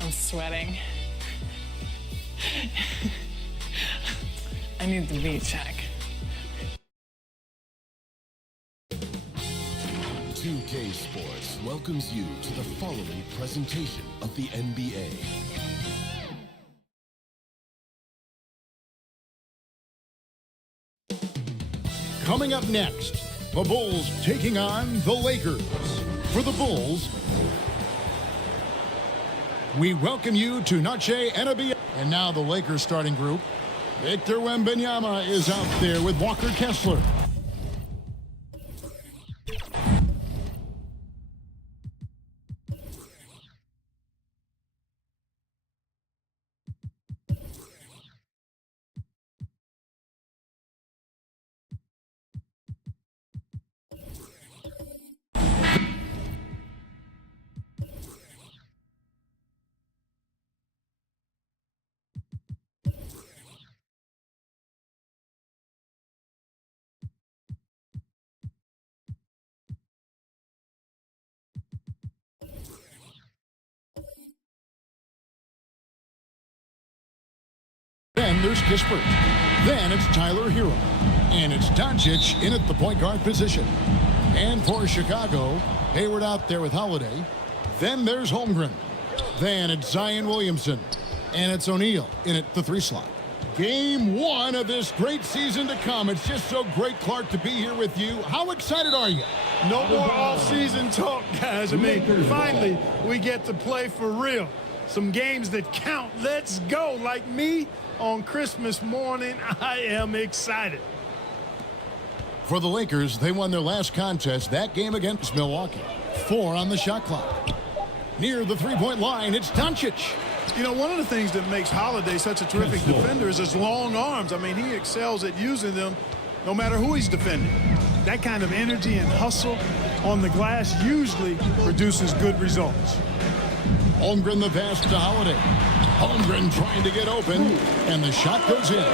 I'm sweating. I need the beat check. 2K Sports welcomes you to the following presentation of the NBA. Coming up next, the Bulls taking on the Lakers. For the Bulls, we welcome you to Noche NBA. And now the Lakers starting group. Victor Wembanyama is out there with Walker Kessler. Then there's Kispert. Then it's Tyler Hero. And it's Doncic in at the point guard position. And for Chicago, Hayward out there with Holiday. Then there's Holmgren. Then it's Zion Williamson. And it's O'Neal in at the 3 slot. Game 1 of this great season to come. It's just so great, Clark, to be here with you. How excited are you? No more off-season talk, guys. I mean, finally, we get to play for real. Some games that count. Let's go. Like me on Christmas morning, I am excited. For the Lakers, they won their last contest, that game against Milwaukee. 4 on the shot clock. Near the three-point line, it's Doncic. You know, one of the things that makes Holiday such a terrific defender is his long arms. I mean, he excels at using them no matter who he's defending. That kind of energy and hustle on the glass usually produces good results. Holmgren the pass to Holiday. Holmgren trying to get open, and the shot goes in.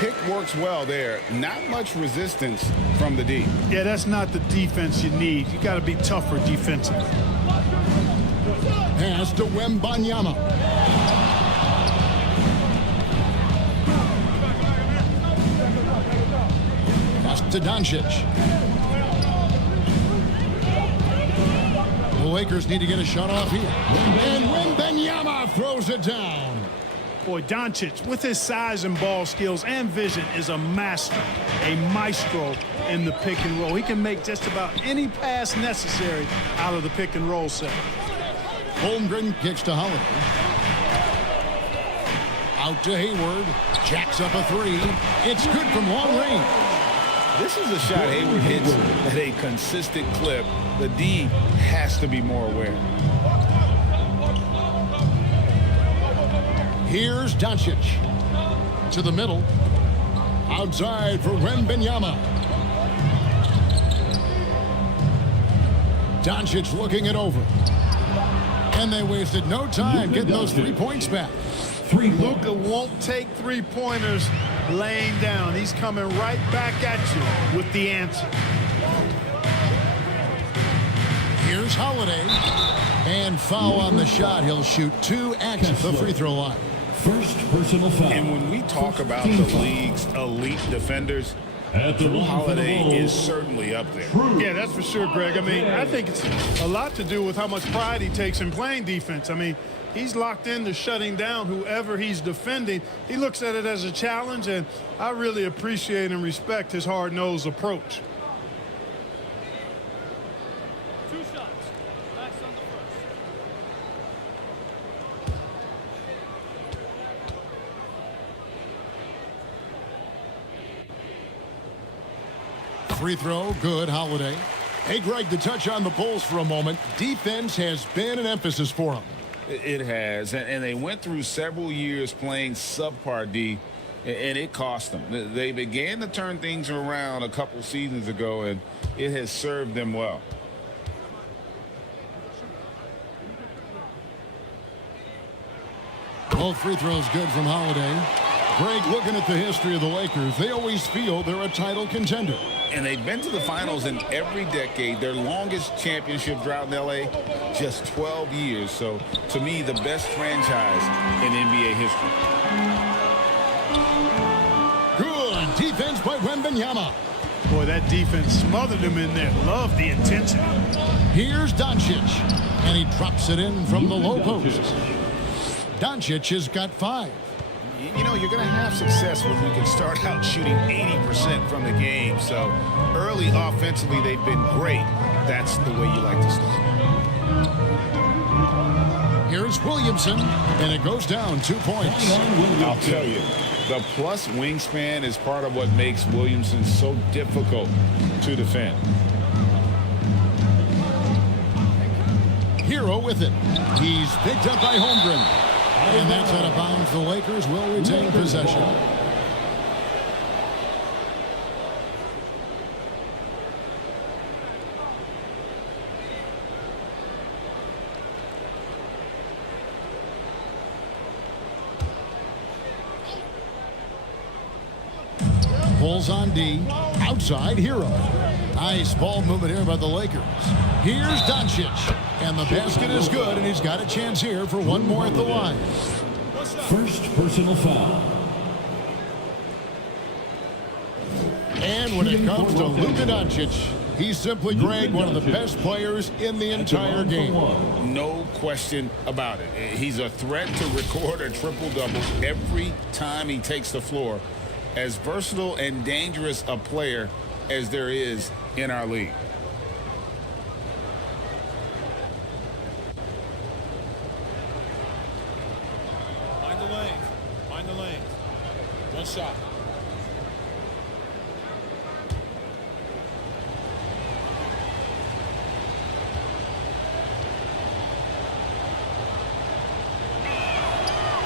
Pick works well there. Not much resistance from the D. Yeah, that's not the defense you need. You got to be tougher defensively. Pass to Wembanyama. to Doncic. The Lakers need to get a shot off here. And Wembanyama throws it down. Boy, Doncic, with his size and ball skills and vision, is a master, a maestro in the pick and roll. He can make just about any pass necessary out of the pick and roll set. Holmgren kicks to Holiday. Out to Hayward. Jacks up a three. It's good from long range. This is a shot Hayward hits at a consistent clip. The D has to be more aware. Here's Doncic. To the middle. Outside for Wembanyama. Doncic looking it over. And they wasted no time getting those 3 points back. Luka won't take three-pointers laying down. He's coming right back at you with the answer. Here's Holiday. And foul on the shot. He'll shoot 2 at the free throw line. First personal foul. And when we talk about the league's elite defenders, Drew Holiday is certainly up there. Yeah, that's for sure, Greg. I mean, I think it's a lot to do with how much pride he takes in playing defense. I mean, he's locked into shutting down whoever he's defending. He looks at it as a challenge, and I really appreciate and respect his hard-nosed approach. 2 shots. Max on the first. Free throw, good, Holiday. Hey, Greg, to touch on the Bulls for a moment, defense has been an emphasis for them. It has, and they went through several years playing subpar D, and it cost them. They began to turn things around a couple seasons ago, and it has served them well. Both free throws good from Holiday. Greg, looking at the history of the Lakers, they always feel they're a title contender. And they've been to the finals in every decade. Their longest championship drought in L.A., just 12 years. So, to me, the best franchise in NBA history. Good defense by Wembanyama. Boy, that defense smothered him in there. Love the intensity. Here's Doncic. And he drops it in from the low post. Doncic has got 5. You know, you're going to have success when you can start out shooting 80% from the game. So early offensively, they've been great. That's the way you like to start. Here's Williamson, and it goes down 2 points. I'll tell you, the plus wingspan is part of what makes Williamson so difficult to defend. Hero with it. He's picked up by Holmgren. And that's out of bounds. The Lakers will retain possession. Bulls on D. Outside, Hero. Nice ball movement here by the Lakers. Here's Doncic. And the basket is good, and he's got a chance here for one more at the line. First personal foul. And when it comes to Luka Doncic, he's simply, Greg, one of the best players in the entire game. No question about it. He's a threat to record a triple-double every time he takes the floor. As versatile and dangerous a player as there is in our league. Find the lanes. Find the lanes. 1 shot.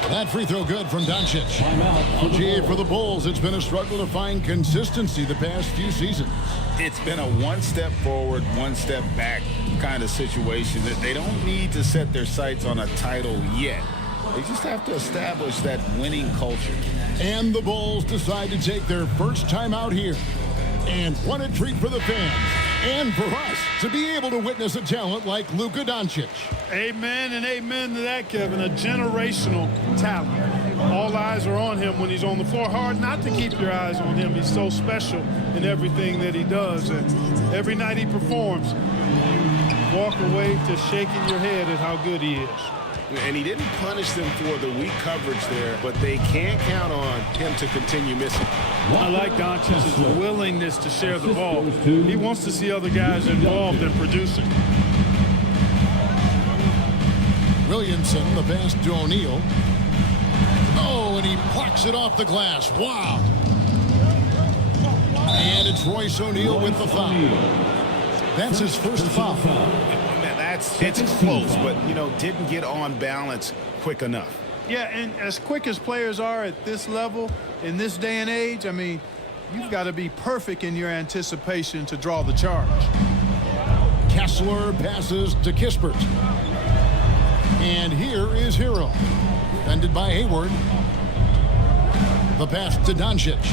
That free throw good from Doncic. Gee, for the Bulls, it's been a struggle to find consistency the past few seasons. It's been a one step forward, one step back kind of situation. That they don't need to set their sights on a title yet. They just have to establish that winning culture. And the Bulls decide to take their first time out here. And what a treat for the fans. And for us to be able to witness a talent like Luka Doncic. Amen and amen to that, Kevin. A generational talent. All eyes eyes are on him when he's on the floor. Hard not to keep your eyes on him. He's so special in everything that he does. And every night he performs, you walk away to shaking your head at how good he is. And he didn't punish them for the weak coverage there, but they can't count on him to continue missing. I like Doncic's willingness to share the ball. He wants to see other guys involved in producing. Williamson, the pass to O'Neal. Oh, and he plucks it off the glass. Wow. And it's Royce O'Neal with the foul. That's his first foul. It's close, but, didn't get on balance quick enough. Yeah, and as quick as players are at this level, in this day and age, I mean, you've got to be perfect in your anticipation to draw the charge. Kessler passes to Kispert. And here is Hero. Defended by Hayward. The pass to Doncic.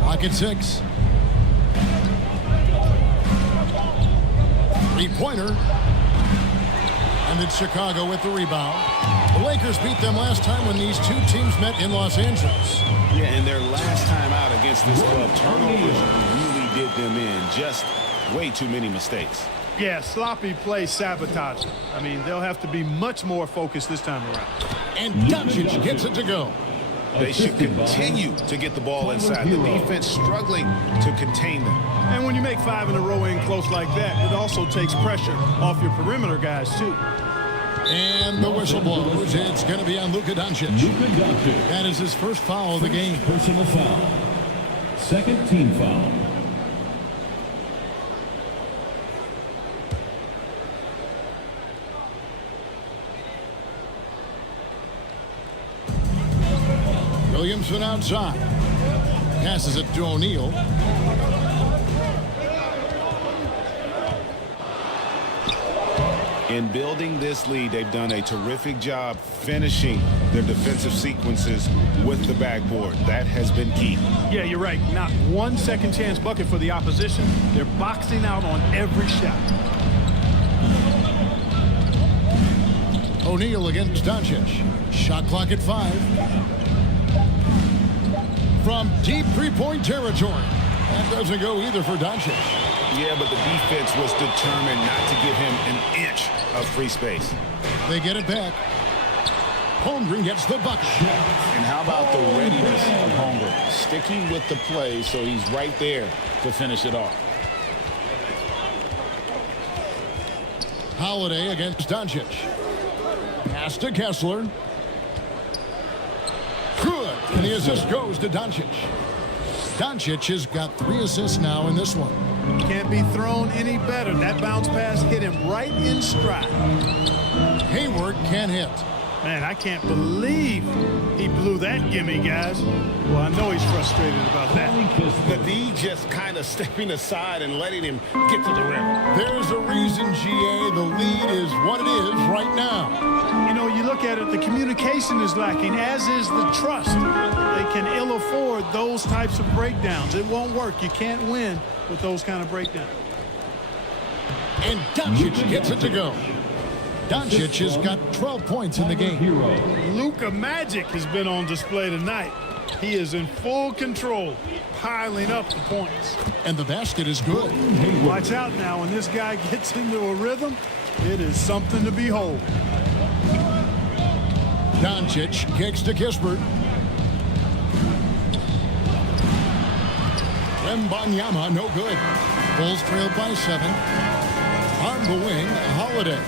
Clock at 6. Three-pointer. And it's Chicago with the rebound. The Lakers beat them last time when these two teams met in Los Angeles. Yeah, and their last time out against this club, turnovers really did them in. Just way too many mistakes. Yeah, sloppy play sabotage. I mean, they'll have to be much more focused this time around. And Doncic gets it to go. They should continue to get the ball inside. The defense struggling to contain them. And when you make 5 in a row in close like that, it also takes pressure off your perimeter guys, too. And the whistle blows. It's going to be on Luka Doncic. That is his first foul of the game. Personal foul. Second team foul. Williamson outside. Passes it to O'Neal. In building this lead, they've done a terrific job finishing their defensive sequences with the backboard. That has been key. Yeah, you're right. Not one second chance bucket for the opposition. They're boxing out on every shot. O'Neal against Doncic. Shot clock at 5. From deep three-point territory. That doesn't go either for Doncic. Yeah, but the defense was determined not to give him an inch of free space. They get it back. Holmgren gets the bucket. And how about the readiness of Holmgren? Sticking with the play so he's right there to finish it off. Holiday against Doncic. Pass to Kessler. Good. And the assist goes to Doncic. Doncic has got 3 assists now in this one. Can't be thrown any better. That bounce pass hit him right in stride. Hayward can't hit. Man, I can't believe he blew that gimme, guys. Well, I know he's frustrated about that. The D just kind of stepping aside and letting him get to the rim. There's a reason, GA, the lead is what it is right now. You know, you look at it, the communication is lacking, as is the trust. They can ill afford those types of breakdowns. It won't work. You can't win with those kind of breakdowns. And Doncic gets it to go. Doncic has got 12 points in the game. Luka Magic has been on display tonight. He is in full control, piling up the points. And the basket is good. Watch out now. When this guy gets into a rhythm, it is something to behold. Doncic kicks to Kispert. Wembanyama, no good. Bulls trailed by 7. On the wing, Holiday.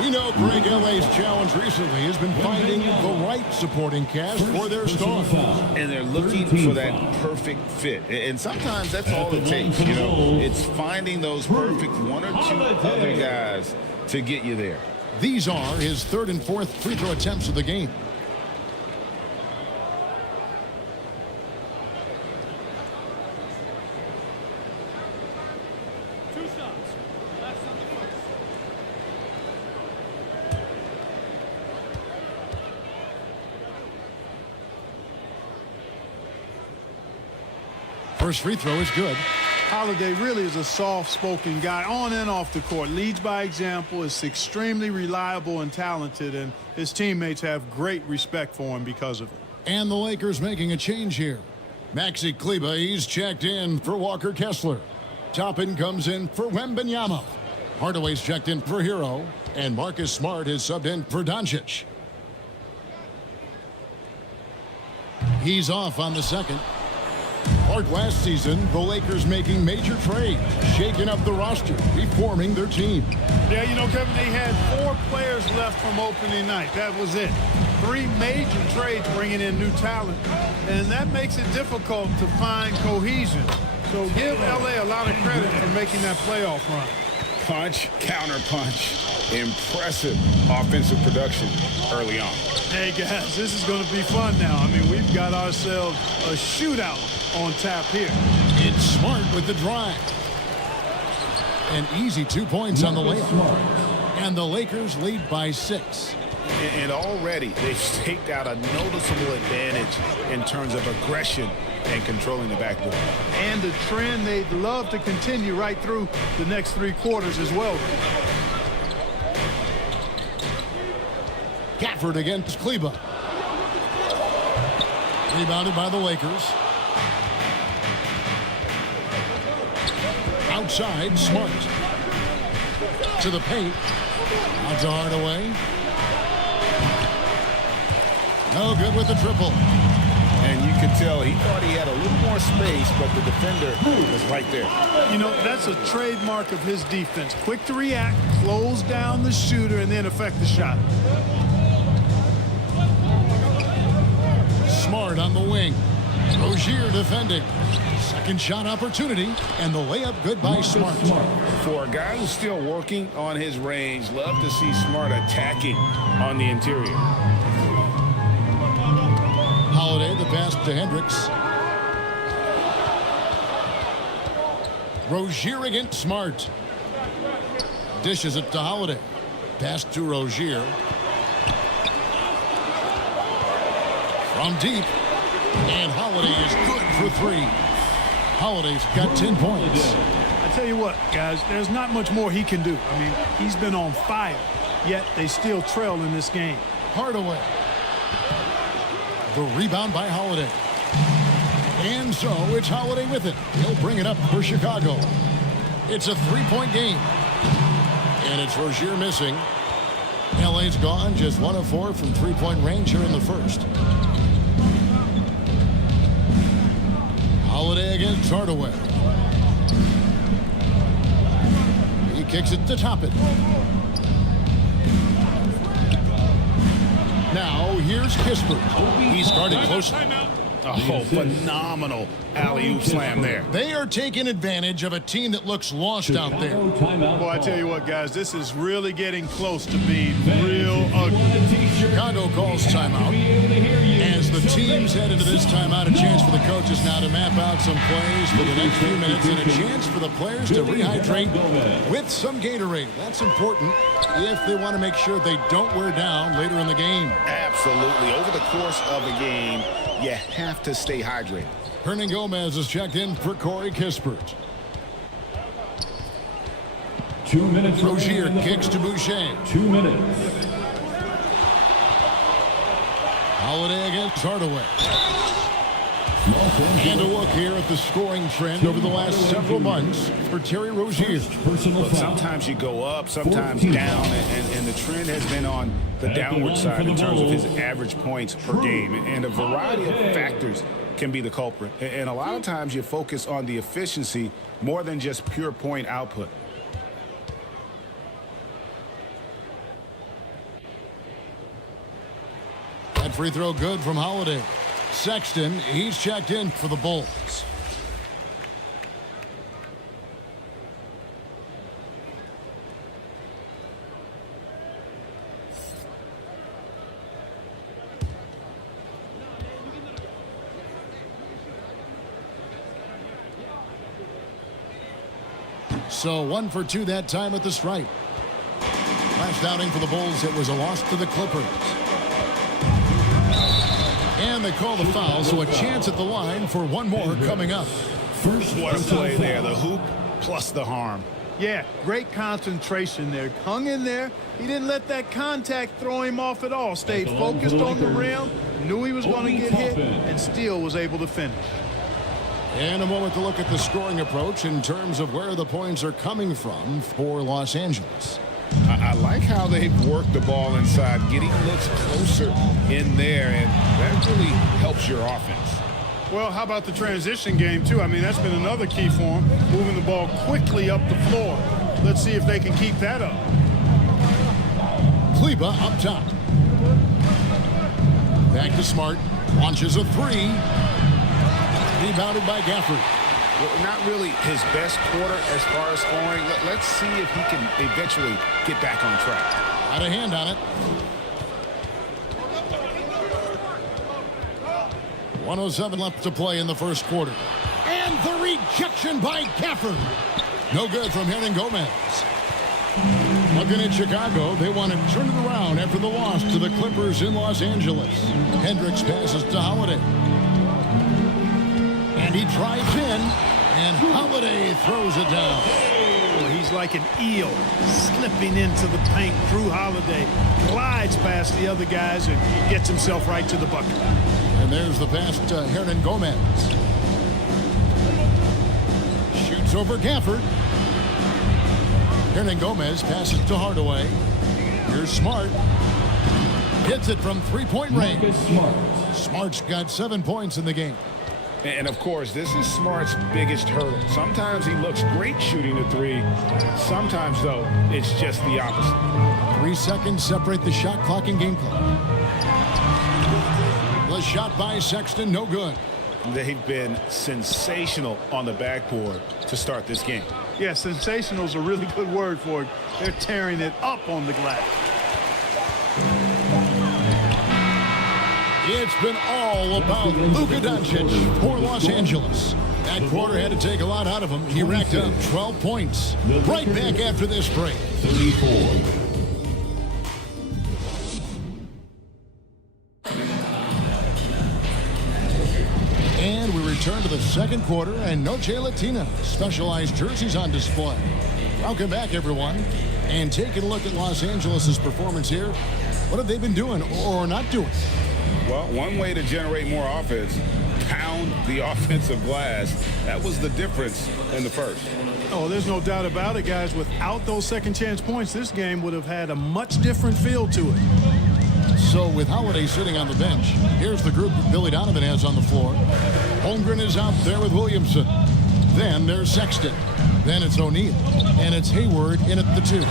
We know Greg L.A.'s challenge recently has been finding the right supporting cast for their stars. And they're looking for that perfect fit. And sometimes that's all it takes, you know. It's finding those perfect 1 or 2 other guys to get you there. These are his 3rd and 4th free throw attempts of the game. First free throw is good. Holiday really is a soft-spoken guy on and off the court. Leads by example, is extremely reliable and talented, and his teammates have great respect for him because of it. And the Lakers making a change here. Maxi Kleber, he's checked in for Walker Kessler. Toppin comes in for Wembanyama. Hardaway's checked in for Hero, and Marcus Smart is subbed in for Doncic. He's off on the second. Part last season, the Lakers making major trades, shaking up the roster, reforming their team. Yeah, you know, Kevin, they had 4 players left from opening night. That was it. 3 major trades bringing in new talent, and that makes it difficult to find cohesion. So give L.A. a lot of credit for making that playoff run. Punch, counter punch. Impressive offensive production early on. Hey, guys, this is going to be fun now. I mean, we've got ourselves a shootout on tap here. It's Smart with the drive. An easy 2 points on the layup. And the Lakers lead by 6. And already they've staked out a noticeable advantage in terms of aggression and controlling the backboard. And the trend they'd love to continue right through the next 3 quarters as well. Gafford against Kleber. Rebounded by the Lakers. Outside, Smart. To the paint. Out to Hardaway. No good with the triple. And you could tell he thought he had a little more space, but the defender was right there. You know, that's a trademark of his defense. Quick to react, close down the shooter, and then affect the shot. Smart on the wing. Rozier defending. Second shot opportunity, and the layup good by Smart. For a guy who's still working on his range, love to see Smart attacking on the interior. Holiday, the pass to Hendricks. Rozier against Smart. Dishes it to Holiday. Pass to Rozier. From deep. And Holiday is good for 3. Holiday's got 10 points. I tell you what, guys, there's not much more he can do. I mean, he's been on fire, yet they still trail in this game. Hardaway. The rebound by Holiday. And so it's Holiday with it. He'll bring it up for Chicago. It's a 3-point game. And it's Rozier missing. LA's gone just 1 of 4 from 3-point range here in the first. Holiday against Hardaway. He kicks it to Toppin. Now here's Kispert. He's guarded close. Oh, phenomenal alley-oop slam there. They are taking advantage of a team that looks lost out there. Boy, I tell you what, guys, this is really getting close to being real ugly. Chicago calls timeout. As the teams head into this timeout, a chance for the coaches now to map out some plays for the next few minutes and a chance for the players to rehydrate with some Gatorade. That's important if they want to make sure they don't wear down later in the game. Absolutely. Over the course of a game, you have to stay hydrated. Hernan Gomez is checked in for Corey Kispert. 2 minutes. Rozier kicks to Boucher. 2 minutes. Holiday against Hardaway. And a look here at the scoring trend over the last several months for Terry Rozier. Look, sometimes you go up, sometimes down, and the trend has been on the downward side in terms of his average points per game. And a variety of factors can be the culprit. And a lot of times you focus on the efficiency more than just pure point output. That free throw good from Holiday. Sexton, he's checked in for the Bulls. So 1 for 2 that time at the stripe. Last outing for the Bulls, it was a loss to the Clippers. And they call the foul, so a chance at the line for one more coming up. First What a personal play there. foul. The hoop plus the harm. Yeah, great concentration there. Hung in there. He didn't let that contact throw him off at all. Stayed focused on the rim, knew he was going to get hit, and still was able to finish. And a moment to look at the scoring approach in terms of where the points are coming from for Los Angeles. I like how they've worked the ball inside, getting looks closer in there, and that really helps your offense. Well, how about the transition game, too? I mean, that's been another key for him, moving the ball quickly up the floor. Let's see if they can keep that up. Kleba up top. Back to Smart. Launches a three. Rebounded by Gafford. Well, not really his best quarter as far as scoring. Let's see if he can eventually get back on track. Got a hand on it. 1:07 left to play in the first quarter. And the rejection by Gafford. No good from Hernan Gomez. Looking at Chicago, they want to turn it around after the loss to the Clippers in Los Angeles. Hendricks passes to Holiday. And he drives in, and Holiday throws it down. Well, he's like an eel slipping into the paint. Drew Holiday glides past the other guys and gets himself right to the bucket. And there's the pass to Hernan Gomez. Shoots over Gafford. Hernan Gomez passes to Hardaway. Here's Smart. Hits it from three-point range. Marcus Smart. Smart's got 7 points in the game. And, of course, this is Smart's biggest hurdle. Sometimes he looks great shooting the three. Sometimes, though, it's just the opposite. 3 seconds separate the shot clock and game clock. The shot by Sexton, no good. They've been sensational on the backboard to start this game. Yeah, sensational is a really good word for it. They're tearing it up on the glass. It's been all about Luka Doncic for Los Angeles. That quarter had to take a lot out of him. He racked up 12 points. Right back after this break. 34. And we return to the second quarter, and Noche Latina specialized jerseys on display. Welcome back, everyone. And taking a look at Los Angeles' performance here. What have they been doing or not doing? Well, one way to generate more offense, pound the offensive glass. That was the difference in the first. Oh, there's no doubt about it, guys. Without those second chance points, this game would have had a much different feel to it. So with Holiday sitting on the bench, here's the group that Billy Donovan has on the floor. Holmgren is out there with Williamson. Then there's Sexton. Then it's O'Neal. And it's Hayward in at the 2.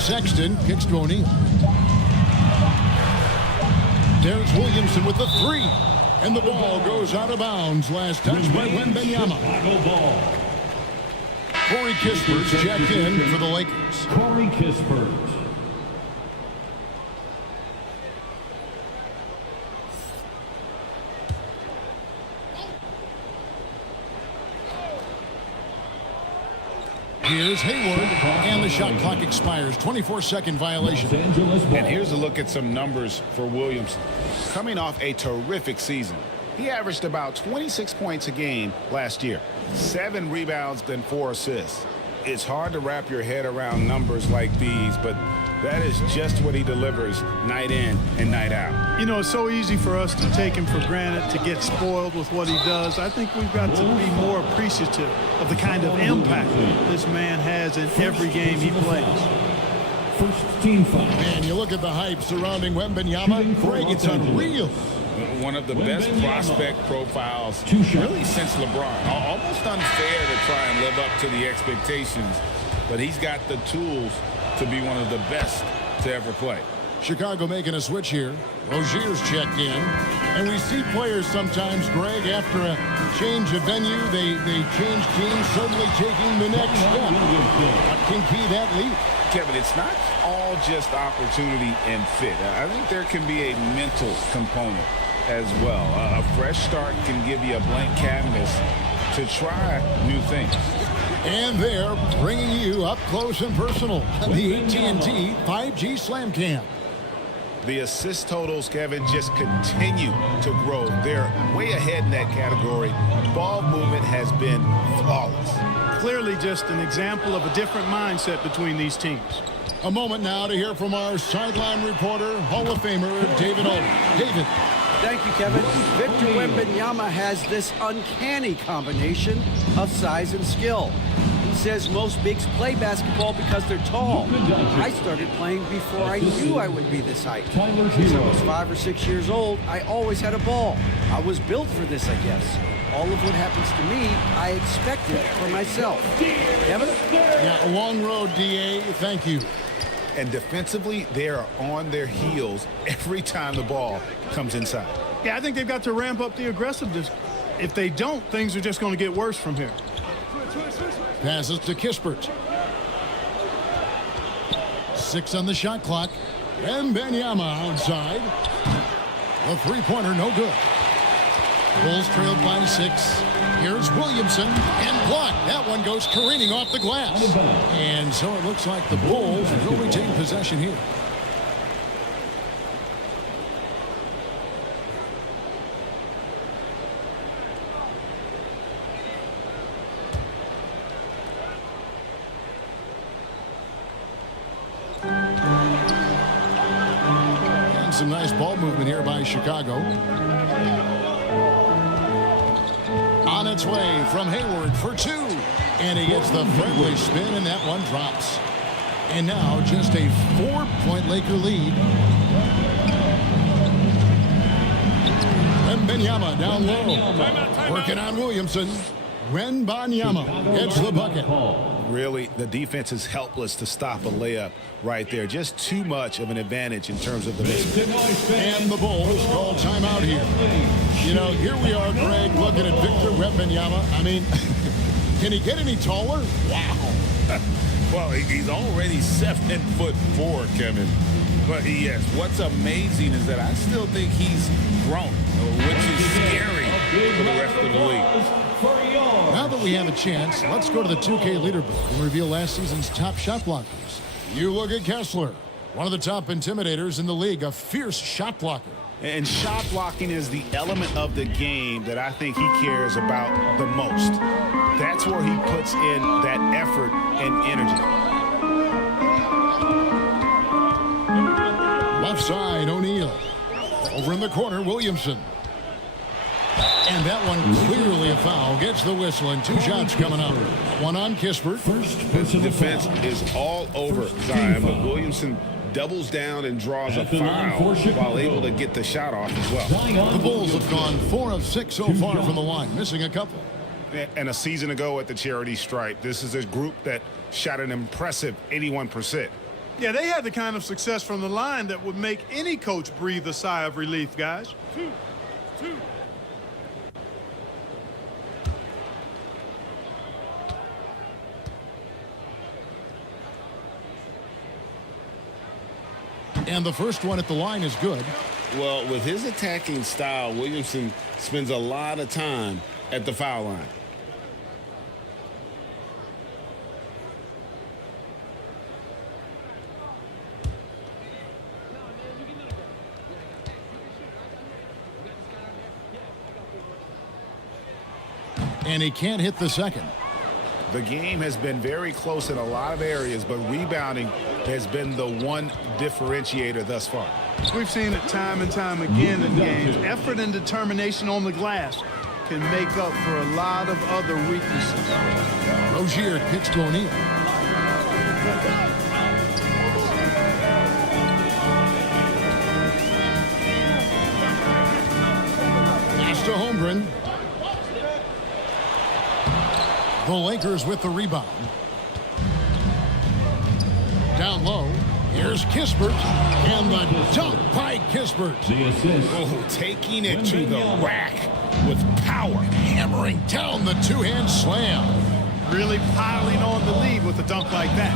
Sexton kicks to O'Neal. There's Williamson with the 3. And the ball goes out of bounds. Last touch by Wembanyama. Chicago ball. Corey Kispert's checked in for the Lakers. Corey Kispert. Here's Hayward, and the shot clock expires. 24-second violation. Los Angeles ball. And here's a look at some numbers for Williamson. Coming off a terrific season, he averaged about 26 points a game last year, 7 rebounds and 4 assists. It's hard to wrap your head around numbers like these, but that is just what he delivers night in and night out. You know, it's so easy for us to take him for granted, to get spoiled with what he does. I think we've got to be more appreciative of the kind of impact this man has in every game he plays. First team foul. And you look at the hype surrounding Wembanyama. Greg, it's unreal. One of the best prospect profiles really since LeBron. Almost unfair to try and live up to the expectations, but he's got the tools to be one of the best to ever play. Chicago making a switch here. Rozier's checked in. And we see players sometimes, Greg, after a change of venue, they change teams, suddenly taking the next step. What can be that leap? Kevin, it's not all just opportunity and fit. I think there can be a mental component as well. A fresh start can give you a blank canvas to try new things. And they're bringing you up close and personal on the AT&T 5G Slam Cam. The assist totals, Kevin, just continue to grow. They're way ahead in that category. Ball movement has been flawless. Clearly just an example of a different mindset between these teams. A moment now to hear from our sideline reporter, Hall of Famer David Olden. David. Thank you, Kevin. Victor Wembanyama has this uncanny combination of size and skill. He says most bigs play basketball because they're tall. I started playing before I knew I would be this height. Since I was 5 or 6 years old, I always had a ball. I was built for this, I guess. All of what happens to me, I expected for myself. Kevin? Yeah, a long road, D.A. Thank you. And defensively, they are on their heels every time the ball comes inside. Yeah, I think they've got to ramp up the aggressiveness. If they don't, things are just going to get worse from here. Passes to Kispert. 6 on the shot clock. Wembanyama outside. The three-pointer, no good. Bulls trailed by 6. Here's Williamson and blocked. That one goes careening off the glass. And so it looks like the Bulls will retain possession here. And some nice ball movement here by Chicago. On its way from Hayward for 2. And he gets the friendly spin, and that one drops. And now just a 4-point Laker lead. Wembanyama down low. Working on Williamson. Wembanyama gets the bucket. Really, the defense is helpless to stop a layup right there. Just too much of an advantage in terms of the mismatch. And the Bulls call timeout here. You know, here we are, Greg, looking at Victor Wembanyama. I mean, can he get any taller? Wow. Well, he's already 7'4", Kevin. But yes, what's amazing is that I still think he's grown, which is scary for the rest of the league. Now that we have a chance, let's go to the 2K leaderboard and reveal last season's top shot blockers. You look at Kessler, one of the top intimidators in the league, a fierce shot blocker. And shot blocking is the element of the game that I think he cares about the most. That's where he puts in that effort and energy. Left side, O'Neal. Over in the corner, Williamson. And that one clearly a foul. Gets the whistle, and 2 shots coming up. One on Kispert. This defense is all over Zion, but Williamson doubles down and draws a foul while able to get the shot off as well. The Bulls have gone 4 of 6 so far from the line, missing a couple. And a season ago at the charity stripe, this is a group that shot an impressive 81%. Yeah, they had the kind of success from the line that would make any coach breathe a sigh of relief, guys. 2. And the first one at the line is good. Well, with his attacking style, Williamson spends a lot of time at the foul line. And he can't hit the second. The game has been very close in a lot of areas, but rebounding has been the one differentiator thus far. We've seen it time and time again in games. Effort and determination on the glass can make up for a lot of other weaknesses. Rozier kicks to O'Neal. Pass to Holmgren. The Lakers with the rebound. Down low. Here's Kispert. And the dunk by Kispert. The assist. Oh, taking it to the rack with power. Hammering down the two-hand slam. Really piling on the lead with a dunk like that.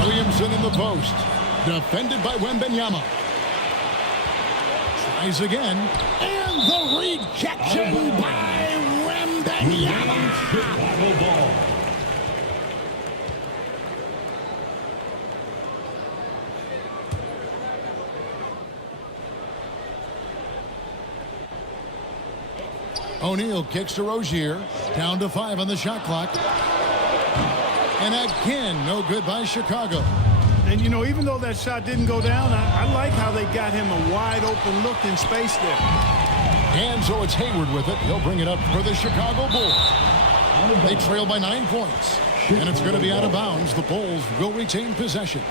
Williamson in the post. Defended by Wembanyama. Tries again. And the rejection by Wembanyama. O'Neal kicks to Rozier. Down to 5 on the shot clock. And again, no good by Chicago. And, you know, even though that shot didn't go down, I like how they got him a wide open look in space there. And so it's Hayward with it. He'll bring it up for the Chicago Bulls. They trail by 9 points. And it's going to be out of bounds. The Bulls will retain possession.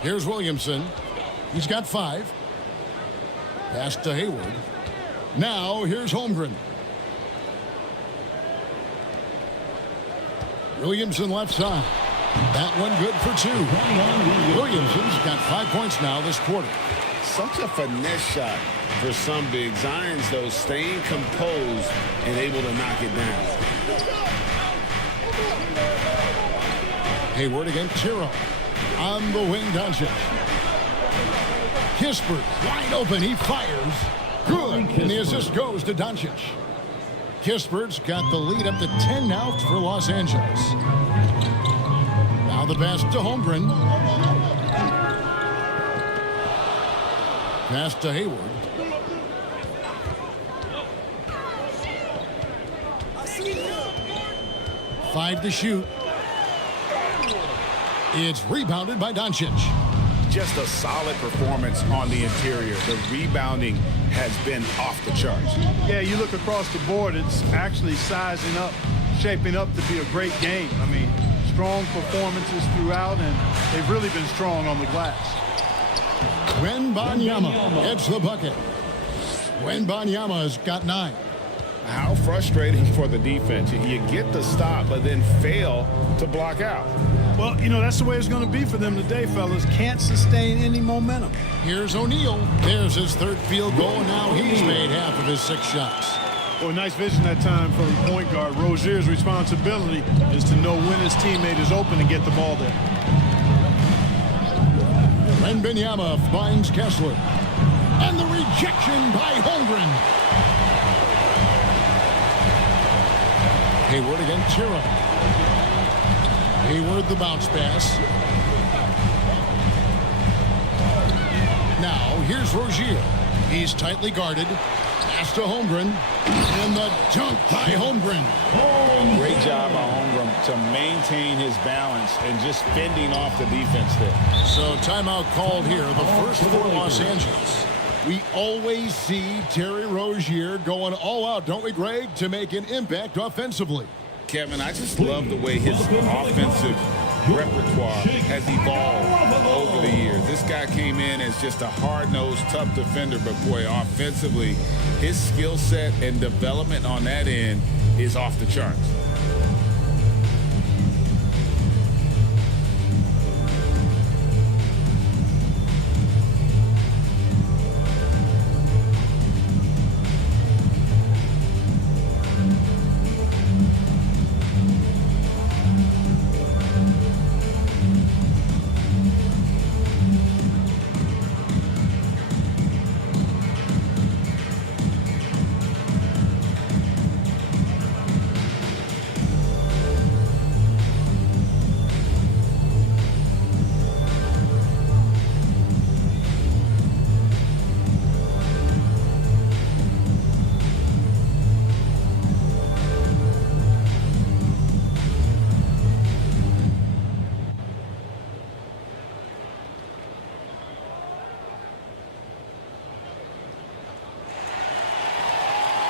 Here's Williamson. He's got 5. Pass to Hayward. Now here's Holmgren. Williamson left side. That one good for 2. Williamson's got 5 points now this quarter. Such a finesse shot for some bigs. Irons, though, staying composed and able to knock it down. Hayward against Tiro. On the wing, Doncic. Kispert wide open. He fires. Good. And the assist goes to Doncic. Kispert's got the lead up to 10 now for Los Angeles. Now the pass to Holmgren. Pass to Hayward. Five to shoot. It's rebounded by Doncic. Just a solid performance on the interior. The rebounding has been off the charts. Yeah, you look across the board, it's actually sizing up, shaping up to be a great game. I mean, strong performances throughout, and they've really been strong on the glass. Wembanyama gets the bucket. Wembanyama has got 9. How frustrating for the defense. You get the stop, but then fail to block out. Well, you know, that's the way it's going to be for them today, fellas. Can't sustain any momentum. Here's O'Neal. There's his 3rd field goal. Now he's made half of his 6 shots. Well, nice vision that time from the point guard. Rozier's responsibility is to know when his teammate is open and get the ball there. Wembanyama finds Kessler. And the rejection by Holmgren. Hayward against Tiro. Hayward the bounce pass. Now here's Rozier. He's tightly guarded. Pass to Holmgren. And the dunk by Holmgren. Great job by Holmgren to maintain his balance and just fending off the defense there. So timeout called here. The first for Los Angeles. We always see Terry Rozier going all out, don't we, Greg, to make an impact offensively. Kevin, I just love the way his offensive repertoire has evolved over the years. This guy came in as just a hard-nosed, tough defender, but boy, offensively, his skill set and development on that end is off the charts.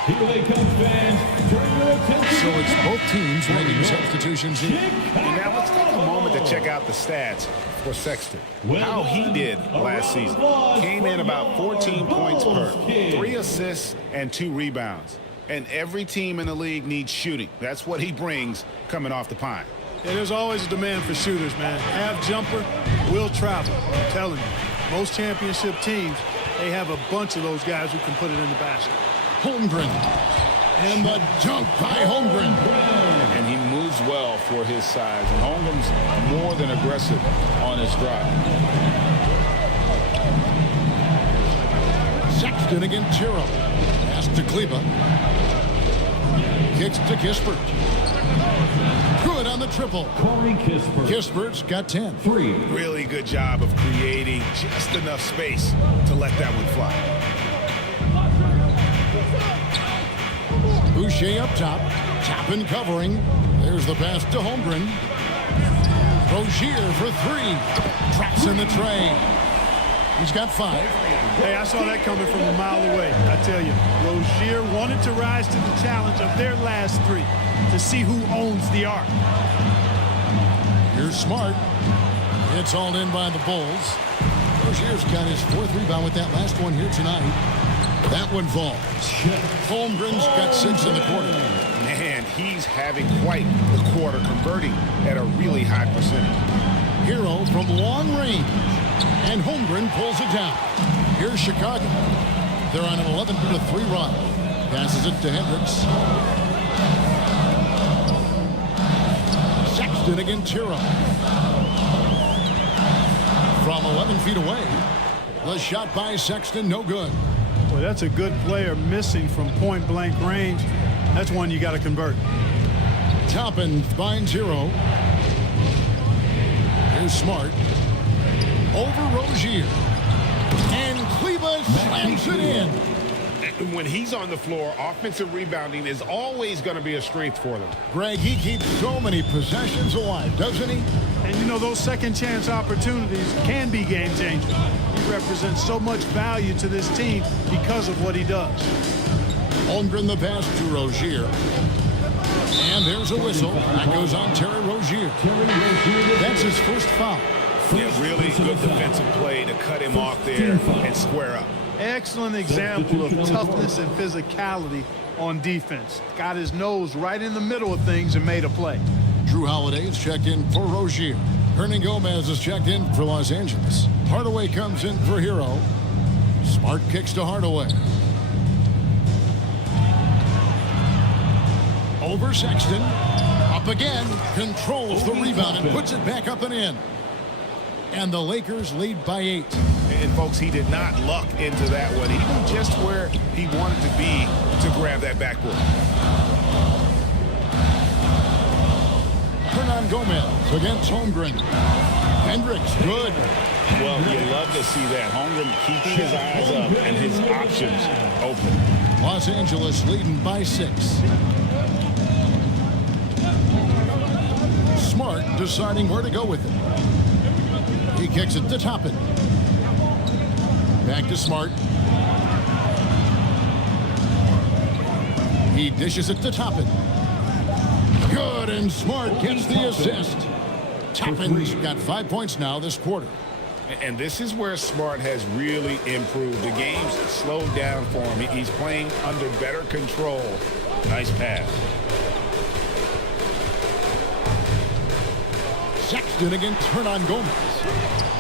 Here they come, fans. Turn your attention. So it's both teams making substitutions here. And now let's take a moment to check out the stats for Sexton. How he did last season. Came in about 14 points per, 3 assists and 2 rebounds. And every team in the league needs shooting. That's what he brings coming off the pine. Yeah, there's always a demand for shooters, man. Have jumper, will travel. I'm telling you, most championship teams, they have a bunch of those guys who can put it in the basket. Holmgren. And the dunk by Holmgren. And he moves well for his size. And Holmgren's more than aggressive on his drive. Sexton against Tiro. Pass to Kleba. Kicks to Kispert. Good on the triple. Corey Kispert. Kispert's got 10. 3. Really good job of creating just enough space to let that one fly. Boucher up top. Tappan covering. There's the pass to Holmgren. Rozier for 3. Traps in the tray. He's got 5. Hey, I saw that coming from a mile away. I tell you, Rozier wanted to rise to the challenge of their last 3 to see who owns the arc. Here's Smart. It's all in by the Bulls. Rozier's got his 4th rebound with that last one here tonight. That one falls. Holmgren's got 6 in the quarter. Man, he's having quite the quarter, converting at a really high percentage. Hero from long range. And Holmgren pulls it down. Here's Chicago. They're on an 11-3 run. Passes it to Hendricks. Sexton against Hero. From 11 feet away. The shot by Sexton, no good. Boy, that's a good player missing from point-blank range. That's one you got to convert. Toppin finds Hero. Here's Smart. Over Rozier. And Kleba slams it in. When he's on the floor, offensive rebounding is always going to be a strength for them. Greg, he keeps so many possessions alive, doesn't he? And you know, those second chance opportunities can be game changers. He represents so much value to this team because of what he does. Holmgren the pass to Rozier. And there's a whistle. That goes on Terry Rozier. That's his first foul. Yeah, really good defensive play to cut him off there and square up. Excellent example of toughness and physicality on defense. Got his nose right in the middle of things and made a play. Drew Holiday is checked in for Rozier. Hernan Gomez is checked in for Los Angeles. Hardaway comes in for Hero. Smart kicks to Hardaway. Over Sexton. Up again. Controls the rebound and puts it back up and in. And the Lakers lead by 8. And, folks, he did not luck into that one. He knew just where he wanted to be to grab that backboard. Hernan Gomez against Holmgren. Hendricks, good. Well, you love to see that. Holmgren keeping his eyes up and his options open. Los Angeles leading by 6. Smart deciding where to go with it. He kicks it to Toppin. Back to Smart. He dishes it to Toppin. Good, and Smart gets the assist. Toppin's got 5 points now this quarter. And this is where Smart has really improved. The game's slowed down for him. He's playing under better control. Nice pass. Sexton against Hernan Gomez.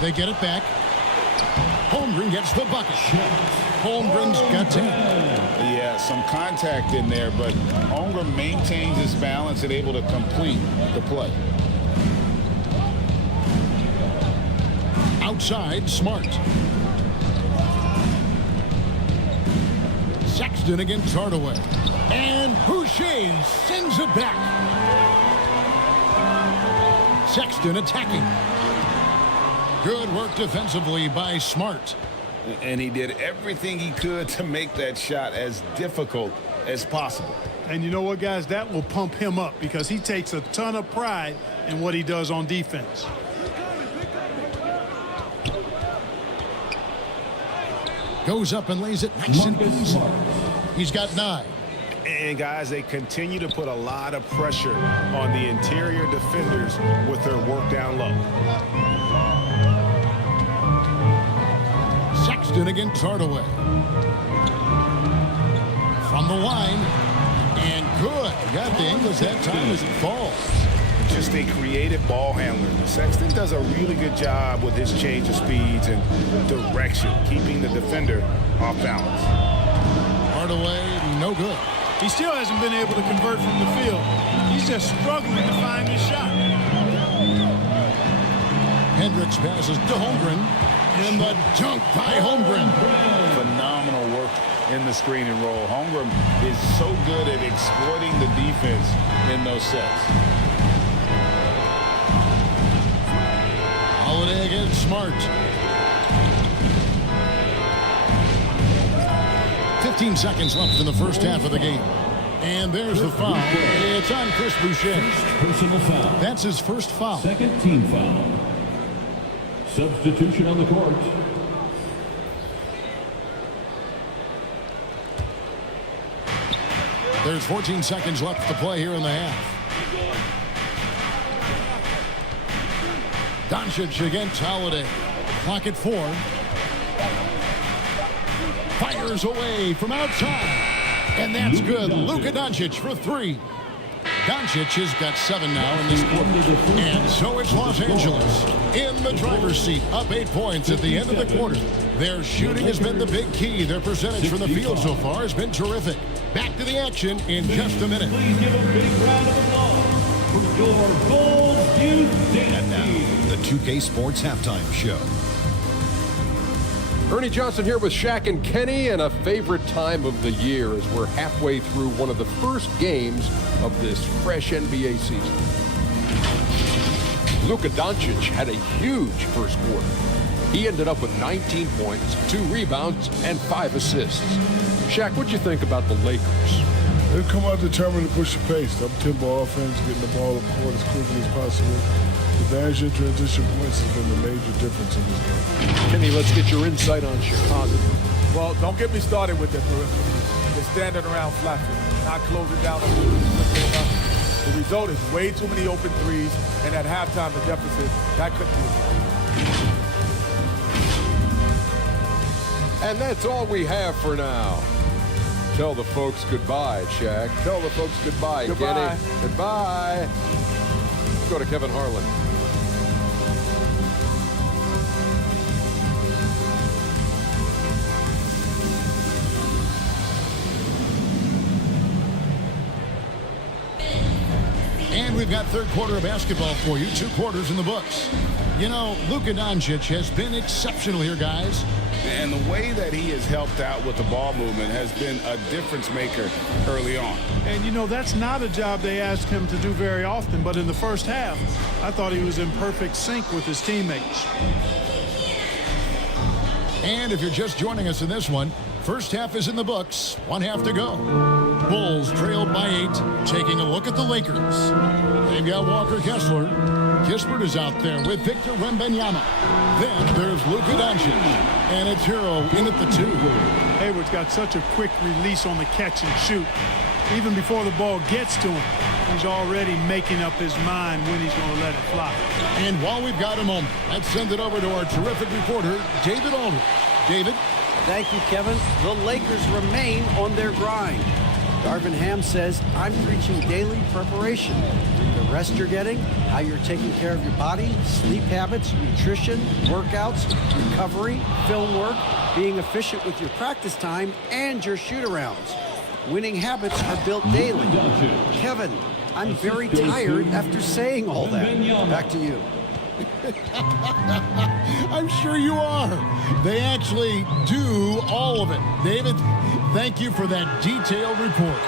They get it back. Holmgren gets the bucket. Holmgren's got 10. Yeah, some contact in there, but Holmgren maintains his balance and able to complete the play. Outside, Smart. Sexton against Hardaway. And Boucher sends it back. Sexton attacking. Good work defensively by Smart. And he did everything he could to make that shot as difficult as possible. And you know what, guys? That will pump him up because he takes a ton of pride in what he does on defense. Goes up and lays it nice and easy. He's got 9. And, guys, they continue to put a lot of pressure on the interior defenders with their work down low. Sexton against Hardaway. From the line. And good. Got the Ingles that time as it falls. Just a creative ball handler. Sexton does a really good job with his change of speeds and direction, keeping the defender off balance. Hardaway, no good. He still hasn't been able to convert from the field. He's just struggling to find his shot. Hendricks passes to Holmgren. And the dunk by Holmgren. Phenomenal work in the screen and roll. Holmgren is so good at exploiting the defense in those sets. Holiday against Smart. 15 seconds left in the first half of the game. And there's the foul. It's on Chris Boucher. Personal foul. That's his first foul. Second team foul. Substitution on the court. There's 14 seconds left to play here in the half. Doncic against Holiday. Clock at 4. Fires away from outside. And that's good. Luka Doncic for 3. Doncic has got 7 now in this quarter. And so it's Los Angeles in the driver's seat, up 8 points at the end of the quarter. Their shooting has been the big key. Their percentage from the field so far has been terrific. Back to the action in just a minute. Please give a big round of applause for your Bulls Youth Dance And now, the 2K Sports Halftime Show. Ernie Johnson here with Shaq and Kenny, and a favorite time of the year as we're halfway through one of the first games of this fresh NBA season. Luka Doncic had a huge first quarter. He ended up with 19 points, 2 rebounds, and 5 assists. Shaq, what'd you think about the Lakers? They've come out determined to push the pace. Up-tempo offense, getting the ball up court as quickly as possible. The advantage in transition points has been the major difference in this game. Kenny, let's get your insight on Chicago. Well, don't get me started with that perimeter. They're standing around flat-footed, not closing down on the result is way too many open threes, and at halftime, the deficit, that could be a And that's all we have for now. Tell the folks goodbye, Shaq. Tell the folks goodbye, Goodbye. Kenny. Goodbye. Let's go to Kevin Harlan. And we've got third quarter of basketball for you. 2 quarters in the books. You know, Luka Doncic has been exceptional here, guys. And the way that he has helped out with the ball movement has been a difference maker early on. And, you know, that's not a job they asked him to do very often. But in the first half, I thought he was in perfect sync with his teammates. And if you're just joining us in this one, first half is in the books. 1 half to go. Bulls trailed by 8. Taking a look at the Lakers. They've got Walker Kessler. Kispert is out there with Victor Wembanyama. Then there's Luka Doncic. And it's Hero in at the 2. Hayward's got such a quick release on the catch and shoot. Even before the ball gets to him, he's already making up his mind when he's going to let it fly. And while we've got a moment, let's send it over to our terrific reporter, David Aldridge. David? Thank you, Kevin. The Lakers remain on their grind. Darvin Ham says, I'm preaching daily preparation. The rest you're getting, how you're taking care of your body, sleep habits, nutrition, workouts, recovery, film work, being efficient with your practice time, and your shoot-arounds. Winning habits are built daily. Kevin, I'm very tired after saying all that. Back to you. I'm sure you are. They actually do all of it. David, thank you for that detailed report.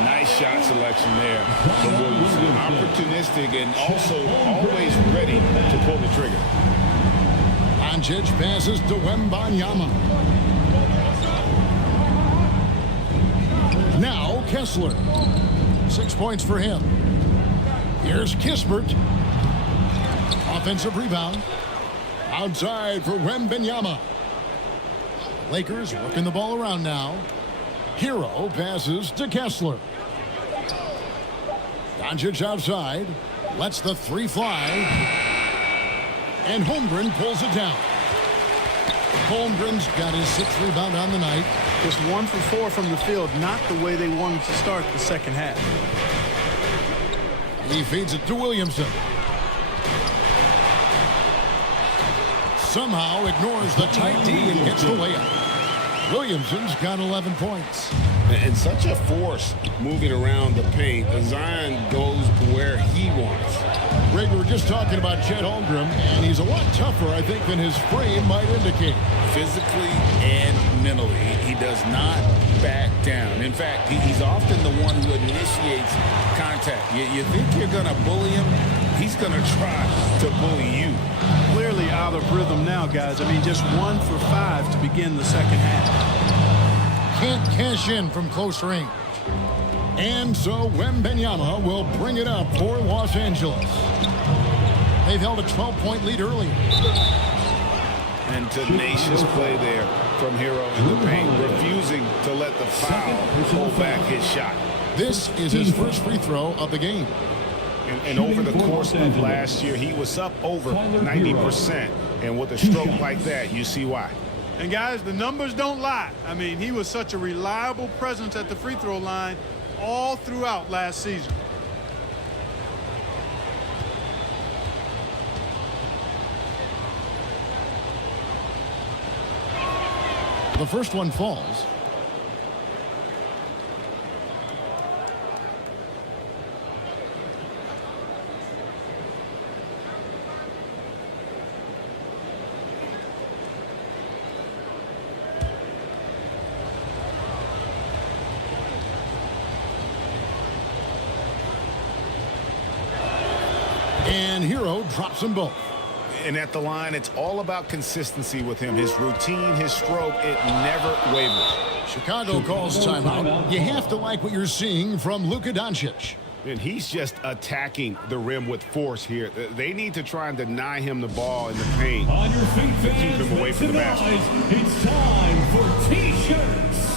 Nice shot selection there from Williamson. Opportunistic and also always ready to pull the trigger. Doncic passes to Wembanyama. Now Kessler. 6 points for him. Here's Kispert. Offensive rebound. Outside for Wembanyama. Lakers working the ball around now. Hero passes to Kessler. Doncic outside. Lets the 3 fly. And Holmgren pulls it down. Holmgren's got his 6th rebound on the night. Just 1 for 4 from the field, not the way they wanted to start the second half. He feeds it to Williamson. Somehow ignores the tight D and gets the layup. Williamson's got 11 points. And such a force moving around the paint. Zion goes where he wants. Greg, we were just talking about Chet Holmgren, and he's a lot tougher, I think, than his frame might indicate. Physically and mentally, he does not back down. In fact, he's often the one who initiates contact. You think you're going to bully him, he's going to try to bully you. Clearly out of rhythm now, guys. I mean, just 1 for 5 to begin the second half. Can't cash in from close range. And so Wembanyama will bring it up for Los Angeles. They've held a 12-point lead earlier. And tenacious play there from Hero in the paint, refusing to let the foul hold back his shot. This is his first free throw of the game. And over the course of last year, he was up over 90%. And with a stroke like that, you see why. And guys, the numbers don't lie. I mean, he was such a reliable presence at the free throw line all throughout last season. The first one falls. And Hero drops them both. And at the line, it's all about consistency with him. His routine, his stroke, it never wavers. Chicago calls timeout. You have to like what you're seeing from Luka Doncic. And he's just attacking the rim with force here. They need to try and deny him the ball in the paint On your feet, to keep fans, him away from the basket. it's time for T-shirts.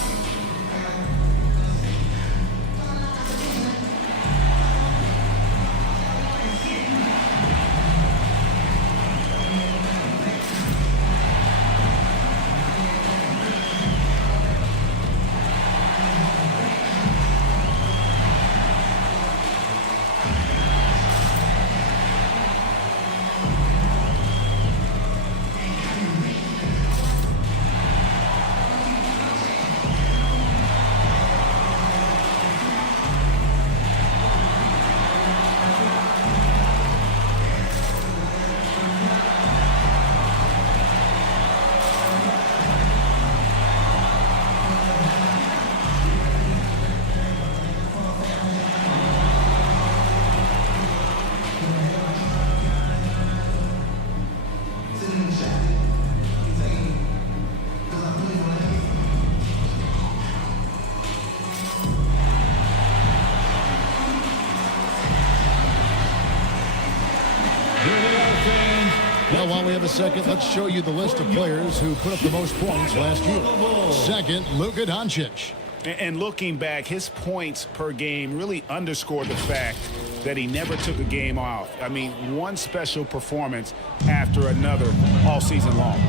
Well, while we have a second, let's show you the list of players who put up the most points last year. Second, Luka Doncic. And looking back, his points per game really underscore the fact that he never took a game off. I mean, one special performance after another all season long.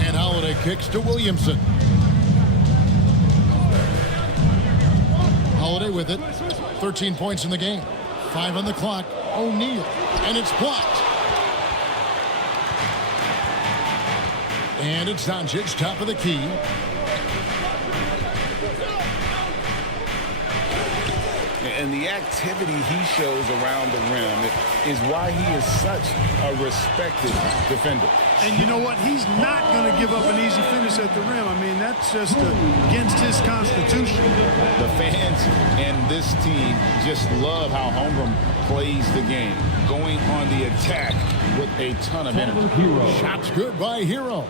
And Holiday kicks to Williamson. Holiday with it. 13 points in the game. 5 on the clock. O'Neal. And it's blocked. And it's Doncic, top of the key. And the activity he shows around the rim is why he is such a respected defender. And you know what? He's not going to give up an easy finish at the rim. I mean, that's just against his constitution. The fans and this team just love how Holmgren plays the game, going on the attack with a ton of energy. Shots good by Hero.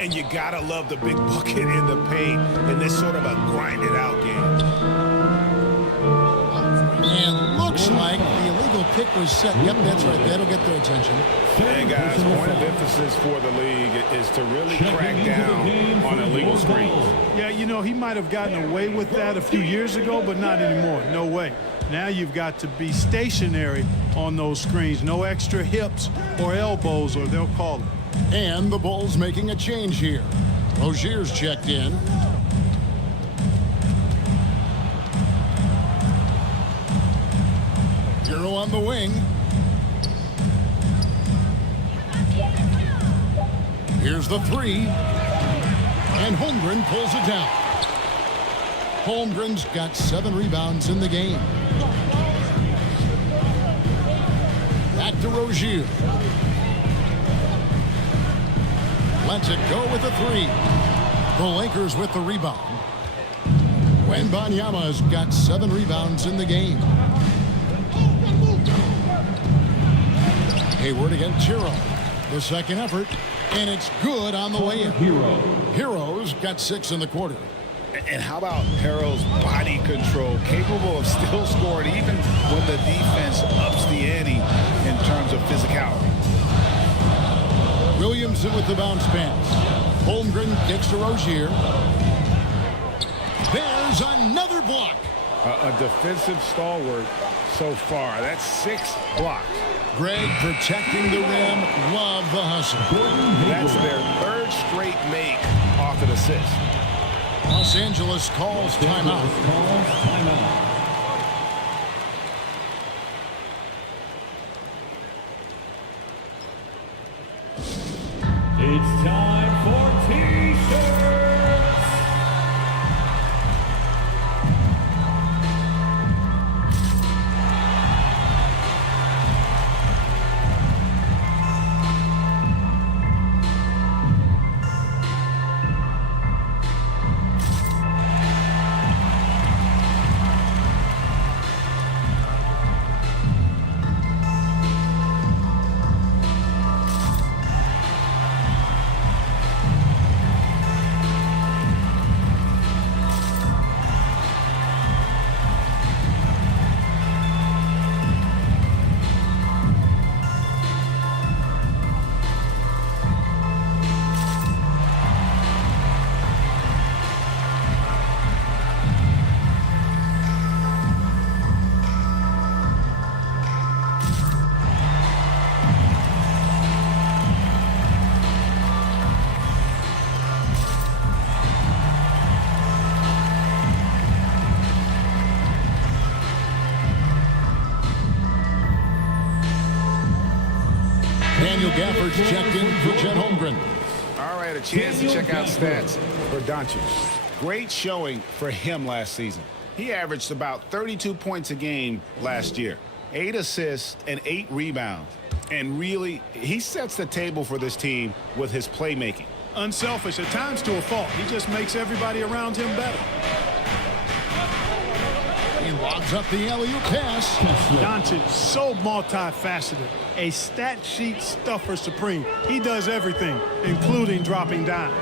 And you got to love the big bucket in the paint in this sort of a grinded-out game. And looks like the illegal kick was set. Yep, that's right. That'll get their attention. And guys, point of emphasis for the league is to really crack down on illegal screens. Yeah, you know, he might have gotten away with that a few years ago, but not anymore. No way. Now you've got to be stationary on those screens. No extra hips or elbows, or they'll call it. And the Bulls making a change here. Rozier's checked in. Hero on the wing. Here's the three. And Holmgren pulls it down. Holmgren's got 7 rebounds in the game. Back to Rozier. Lets it go with the 3. The Lakers with the rebound. Wembanyama's got 7 rebounds in the game. Hayward against Hero. The second effort, and it's good on the way in. Hero's got 6 in the quarter. And how about Hero's body control, capable of still scoring even when the defense ups the ante in terms of physicality. Williamson with the bounce pass. Holmgren kicks to Rozier. There's another block. A defensive stalwart so far. That's 6 blocks. Greg protecting the rim. Love the hustle. That's their 3rd straight make off an assist. Los Angeles calls timeout. It's time for T-shirts. Daniel Gafford's checked in for Chet Holmgren. All right, a chance to check out stats for Doncic. Great showing for him last season. He averaged about 32 points a game last year, 8 assists and 8 rebounds. And really, he sets the table for this team with his playmaking. Unselfish, at times to a fault. He just makes everybody around him better. He lobs up the alley-oop pass. Doncic, so multifaceted. A stat sheet stuffer supreme. He does everything, including dropping dimes.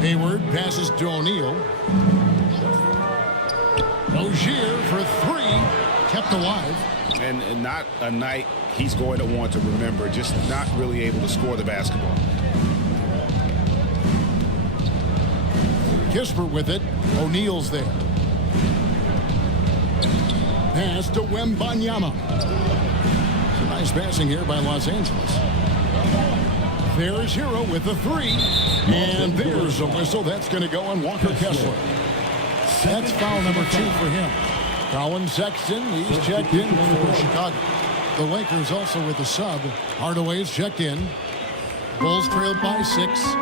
Hayward passes to O'Neal. Rozier for 3. Kept alive. And not a night he's going to want to remember, just not really able to score the basketball. Kispert with it. O'Neal's there. Pass to Wembanyama. Some nice passing here by Los Angeles. There's Hero with the 3. And there's a whistle. That's going to go on Walker Kessler. That's foul number 2 for him. Colin Sexton, he's checked in for Chicago. The Lakers also with the sub. Hardaway's checked in. Bulls trailed by 6.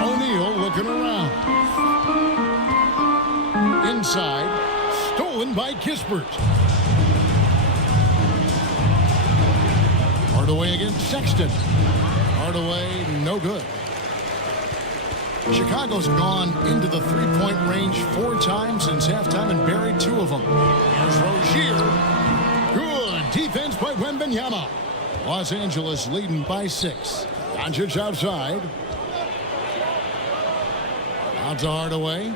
O'Neal looking around. Inside. Stolen by Kispert. Hardaway against Sexton. Hardaway, no good. Chicago's gone into the three-point range 4 times since halftime and buried 2 of them. Here's Rozier. Good defense by Wembanyama. Los Angeles leading by 6. Doncic outside. Out to Hardaway.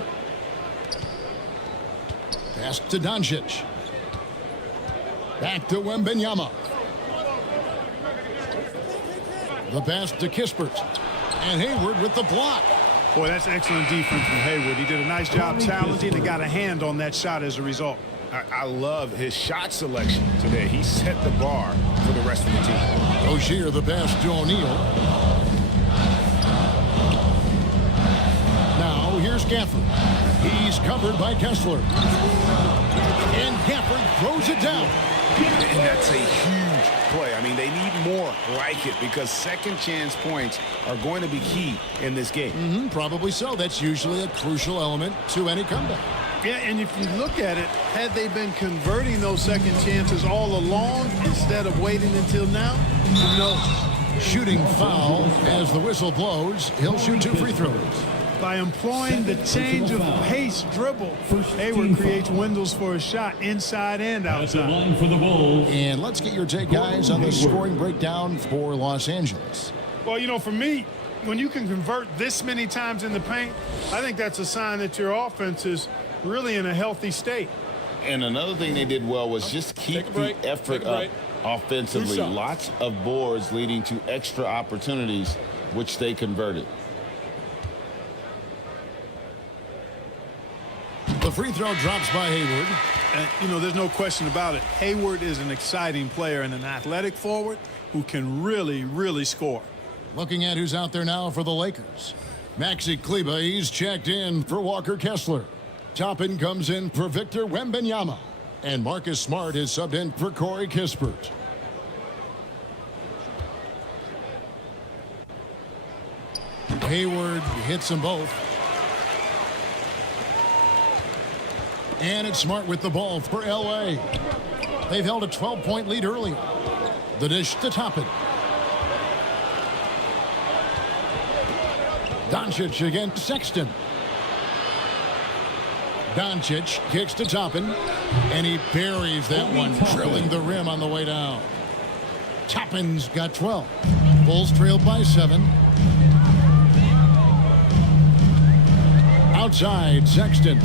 Pass to Doncic. Back to Wembanyama. The pass to Kispert. And Hayward with the block. Boy, that's excellent defense from Hayward. He did a nice job challenging and got a hand on that shot as a result. I love his shot selection today. He set the bar for the rest of the team. Rozier the pass to O'Neal. Now here's Gafford. He's covered by Kessler. And Gafford throws it down. And that's a huge play. I mean, they need more like it because second chance points are going to be key in this game. Probably so. That's usually a crucial element to any comeback. Yeah, and if you look at it, had they been converting those second chances all along instead of waiting until now, who knows? Shooting foul as the whistle blows. He'll shoot 2 free throws. By employing the change of pace dribble, Hayward creates windows for a shot inside and outside. And let's get your take, guys, on the scoring breakdown for Los Angeles. Well, you know, for me, when you can convert this many times in the paint, I think that's a sign that your offense is really in a healthy state. And another thing they did well was just keep the effort up offensively. Lots of boards leading to extra opportunities, which they converted. The free throw drops by Hayward. And, you know, there's no question about it. Hayward is an exciting player and an athletic forward who can really, really score. Looking at who's out there now for the Lakers. Maxi Kleber, he's checked in for Walker Kessler. Toppin comes in for Victor Wembanyama. And Marcus Smart is subbed in for Corey Kispert. Hayward hits them both. And it's Smart with the ball for L.A. They've held a 12-point lead early. The dish to Toppin. Doncic against Sexton. Doncic kicks to Toppin, and he buries that one, drilling the rim on the way down. Toppin's got 12. Bulls trailed by 7. Outside, Sexton.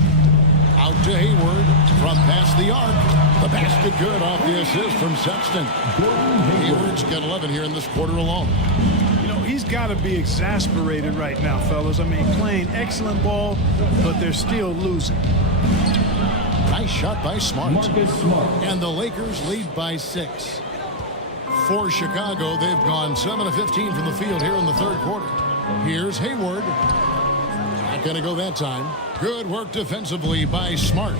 Out to Hayward from past the arc. The basket good off the assist from Sexton. Hayward's got 11 here in this quarter alone. You know, he's got to be exasperated right now, fellas. I mean, playing excellent ball, but they're still losing. Nice shot by Smart. And the Lakers lead by 6. For Chicago, they've gone 7 of 15 from the field here in the third quarter. Here's Hayward. Not going to go that time. Good work defensively by Smart.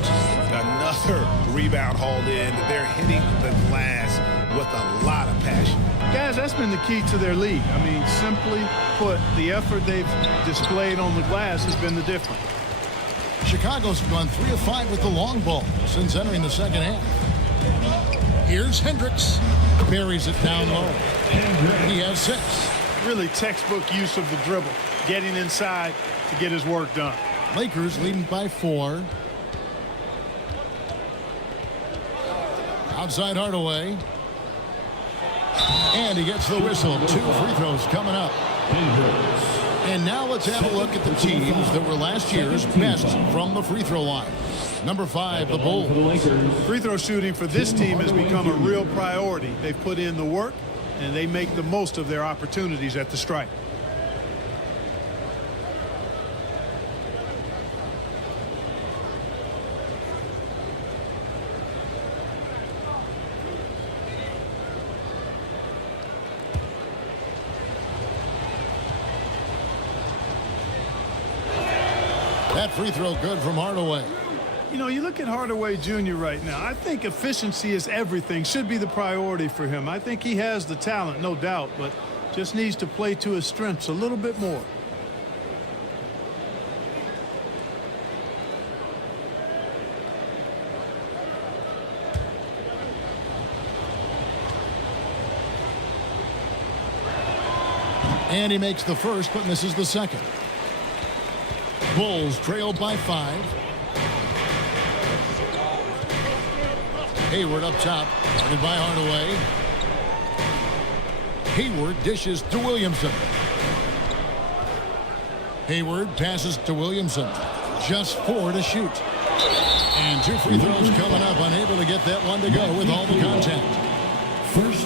Another rebound hauled in. They're hitting the glass with a lot of passion. Guys, that's been the key to their lead. I mean, simply put, the effort they've displayed on the glass has been the difference. Chicago's gone 3 of 5 with the long ball since entering the second half. Here's Hendricks. Buries it down low. He has 6. Really textbook use of the dribble, getting inside to get his work done. Lakers leading by 4. Outside Hardaway. And he gets the whistle. 2 free throws coming up. And now let's have a look at the teams that were last year's best from the free throw line. Number 5, the Bulls. Free throw shooting for this team has become a real priority. They've put in the work, and they make the most of their opportunities at the stripe. That free throw good from Hardaway. You know, you look at Hardaway Jr. right now. I think efficiency is everything, should be the priority for him. I think he has the talent, no doubt, but just needs to play to his strengths a little bit more. And he makes the first, but misses the second. Bulls trail by 5. Hayward up top, guarded by Hardaway. Hayward dishes to Williamson. Hayward passes to Williamson. Just 4 to shoot. And 2 free throws coming up, unable to get that one to go with all the contact.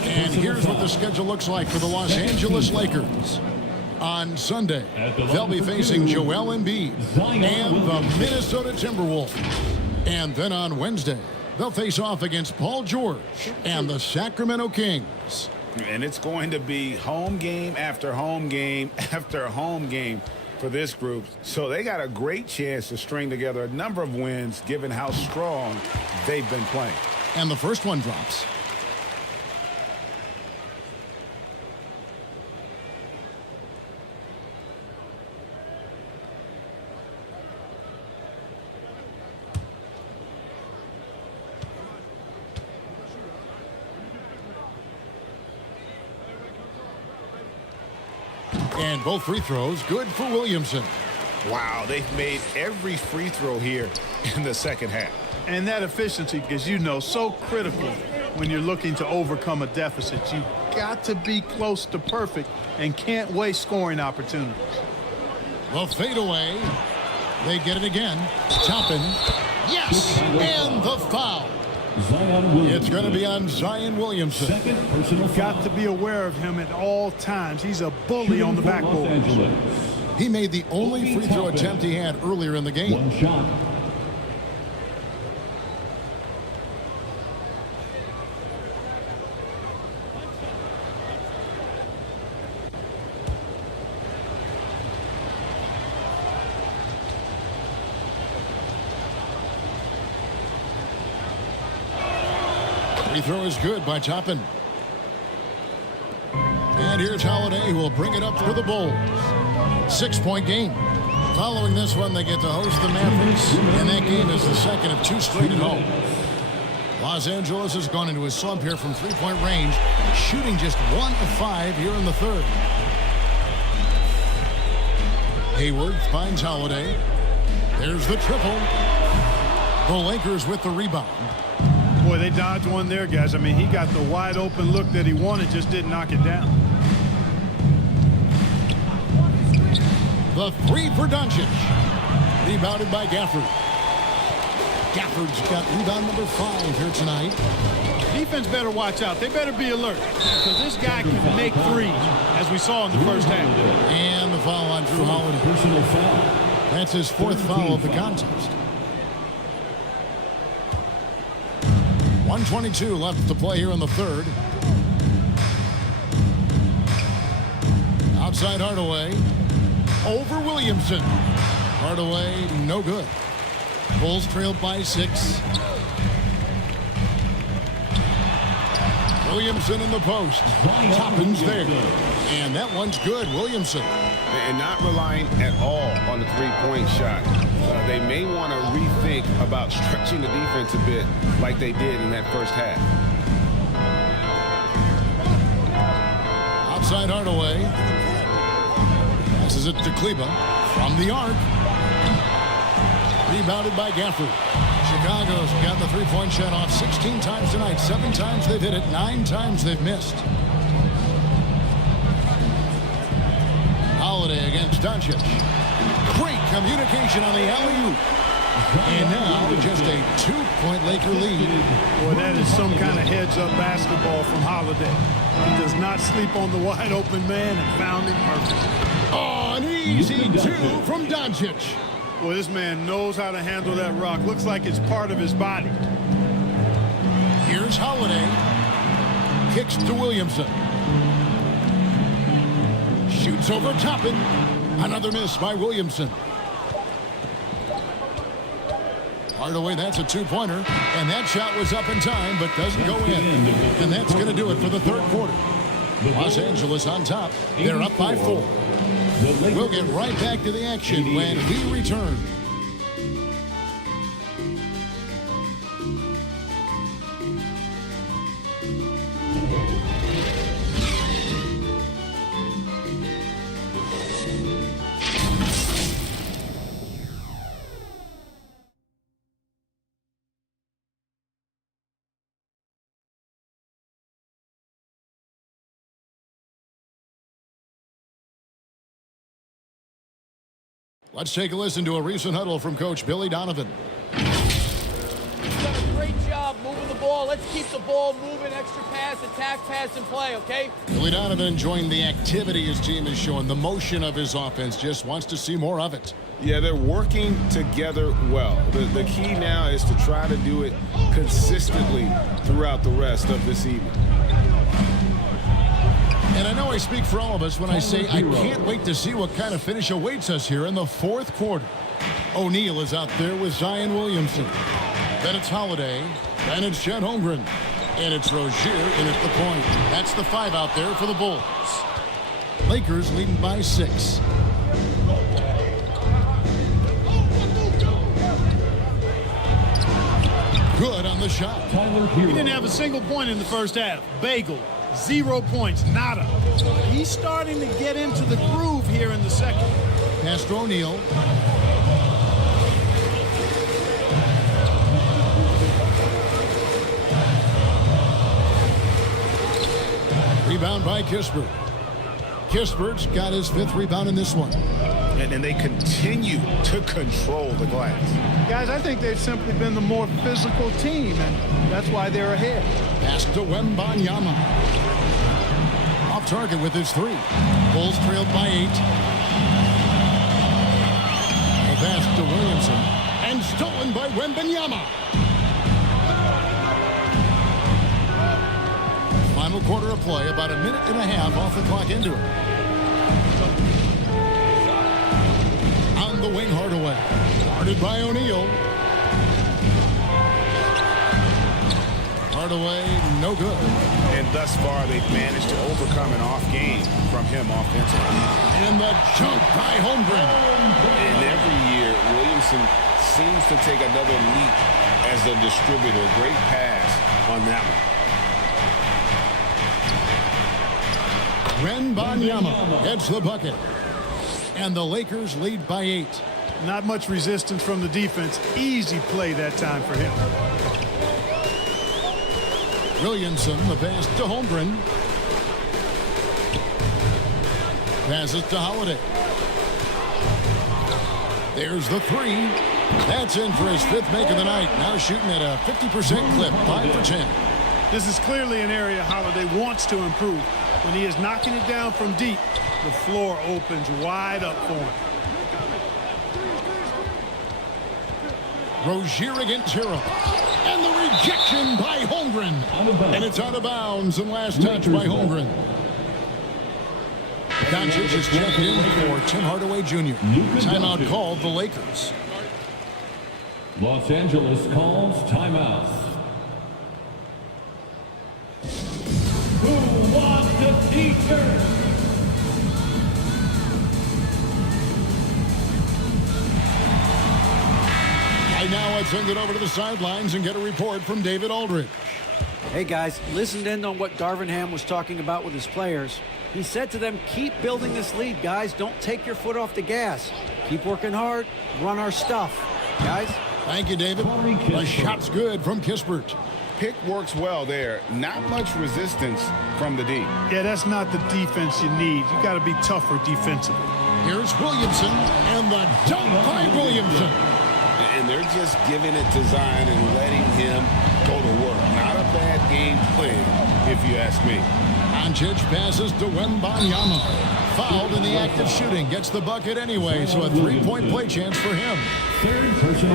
And here's what the schedule looks like for the Los Angeles Lakers. On Sunday, they'll be facing Joel Embiid and the Minnesota Timberwolves. And then on Wednesday, they'll face off against Paul George and the Sacramento Kings. And it's going to be home game after home game after home game for this group. So they got a great chance to string together a number of wins given how strong they've been playing. And the first one drops. And both free throws good for Williamson. Wow, they've made every free throw here in the second half. And that efficiency, as you know, so critical when you're looking to overcome a deficit. You've got to be close to perfect and can't waste scoring opportunities. The fadeaway. They get it again. Toppin. Yes! And the foul. It's going to be on Zion Williamson. You've got to be aware of him at all times. He's a bully on the backboard. He made the only free throw attempt he had earlier in the game. One shot. Free throw is good by Toppin. And here's Holiday, who will bring it up for the Bulls. 6-point game. Following this one, they get to host the Mavericks. And that game is the second of 2 straight at home. Los Angeles has gone into a slump here from three-point range, shooting just 1 of 5 here in the third. Hayward finds Holiday. There's the triple. The Lakers with the rebound. Boy, they dodged one there, guys. I mean, he got the wide open look that he wanted, just didn't knock it down. The three for Doncic. Rebounded by Gafford. Gafford's got rebound number 5 here tonight. Defense better watch out. They better be alert because this guy can make threes, as we saw in the first half. And the foul on Drew Holiday. Personal foul. That's his 4th foul of the contest. 1:22 left to play here in the third. Outside Hardaway. Over Williamson. Hardaway, no good. Bulls trailed by 6. Williamson in the post. Toppin's there. And that one's good. Williamson. And not relying at all on the three-point shot. They may want to rethink about stretching the defense a bit like they did in that first half. Outside Hardaway. Passes it to Kleba from the arc. Rebounded by Gafford. Chicago's got the three-point shot off 16 times tonight. 7 times they've hit it. 9 times they've missed. Holiday against Doncic. Great communication on the alley-oop. And now just a 2-point Laker lead. Boy, that is some kind of heads-up basketball from Holiday. He does not sleep on the wide-open man and found him perfect. Oh, an easy 2 from Doncic. Boy, this man knows how to handle that rock. Looks like it's part of his body. Here's Holiday. Kicks to Williamson. Shoots over Toppin. Another miss by Williamson. Hardaway, that's a 2-pointer. And that shot was up in time, but doesn't go in. And that's going to do it for the third quarter. Los Angeles on top. They're up by 4. We'll get right back to the action when we return. Let's take a listen to a recent huddle from Coach Billy Donovan. He's done a great job moving the ball. Let's keep the ball moving, extra pass, attack, pass, and play, okay? Billy Donovan enjoying the activity his team is showing, the motion of his offense, just wants to see more of it. Yeah, they're working together well. The key now is to try to do it consistently throughout the rest of this evening. And I know I speak for all of us when I say I can't wait to see what kind of finish awaits us here in the fourth quarter. O'Neal is out there with Zion Williamson. Then it's Holiday. Then it's Chet Holmgren. And it's Rozier in at the point. That's the 5 out there for the Bulls. Lakers leading by 6. Good on the shot. He didn't have a single point in the first half. Bagel. 0 points, nada. He's starting to get into the groove here in the second. Pass to O'Neal. Rebound by Kispert. Kispert's got his 5th rebound in this one. And they continue to control the glass. Guys, I think they've simply been the more physical team, and that's why they're ahead. Pass to Wembanyama. Off target with his 3. Bulls trailed by 8. The pass to Williamson. And stolen by Wembanyama. Final quarter of play, about a minute and a half off the clock into it. On the wing, Hardaway. Guarded by O'Neal. Hardaway, no good. And thus far, they've managed to overcome an off game from him offensively. And the jump by Holmgren. And every year, Williamson seems to take another leap as a distributor. Great pass on that one. Wembanyama gets the bucket. And the Lakers lead by 8. Not much resistance from the defense. Easy play that time for him. Williamson, the pass to Holmgren. Passes to Holiday. There's the 3. That's in for his 5th make of the night. Now shooting at a 50% clip, 5 for 10. This is clearly an area Holiday wants to improve. When he is knocking it down from deep, the floor opens wide up for him. Rozier against Hero. And the rejection by Holmgren. And it's out of bounds and last touch by Holmgren. Doncic is checked in for Tim Hardaway Jr. Timeout called the Lakers. Los Angeles calls timeout. Who wants the t-shirt? Right now, let's send it over to the sidelines and get a report from David Aldridge. Hey guys, listened in on what Darvin Ham was talking about with his players. He said to them, keep building this lead, guys. Don't take your foot off the gas. Keep working hard. Run our stuff. Guys? Thank you, David. The shot's good from Kispert. Pick works well there. Not much resistance from the D. Yeah, that's not the defense you need. You got to be tougher defensively. Here's Williamson, and the dunk by Williamson. And they're just giving it to Zion and letting him go to work. Not a bad game plan, if you ask me. Doncic passes to Wembanyama. Fouled in the act of shooting. Gets the bucket anyway, so a 3-point play chance for him.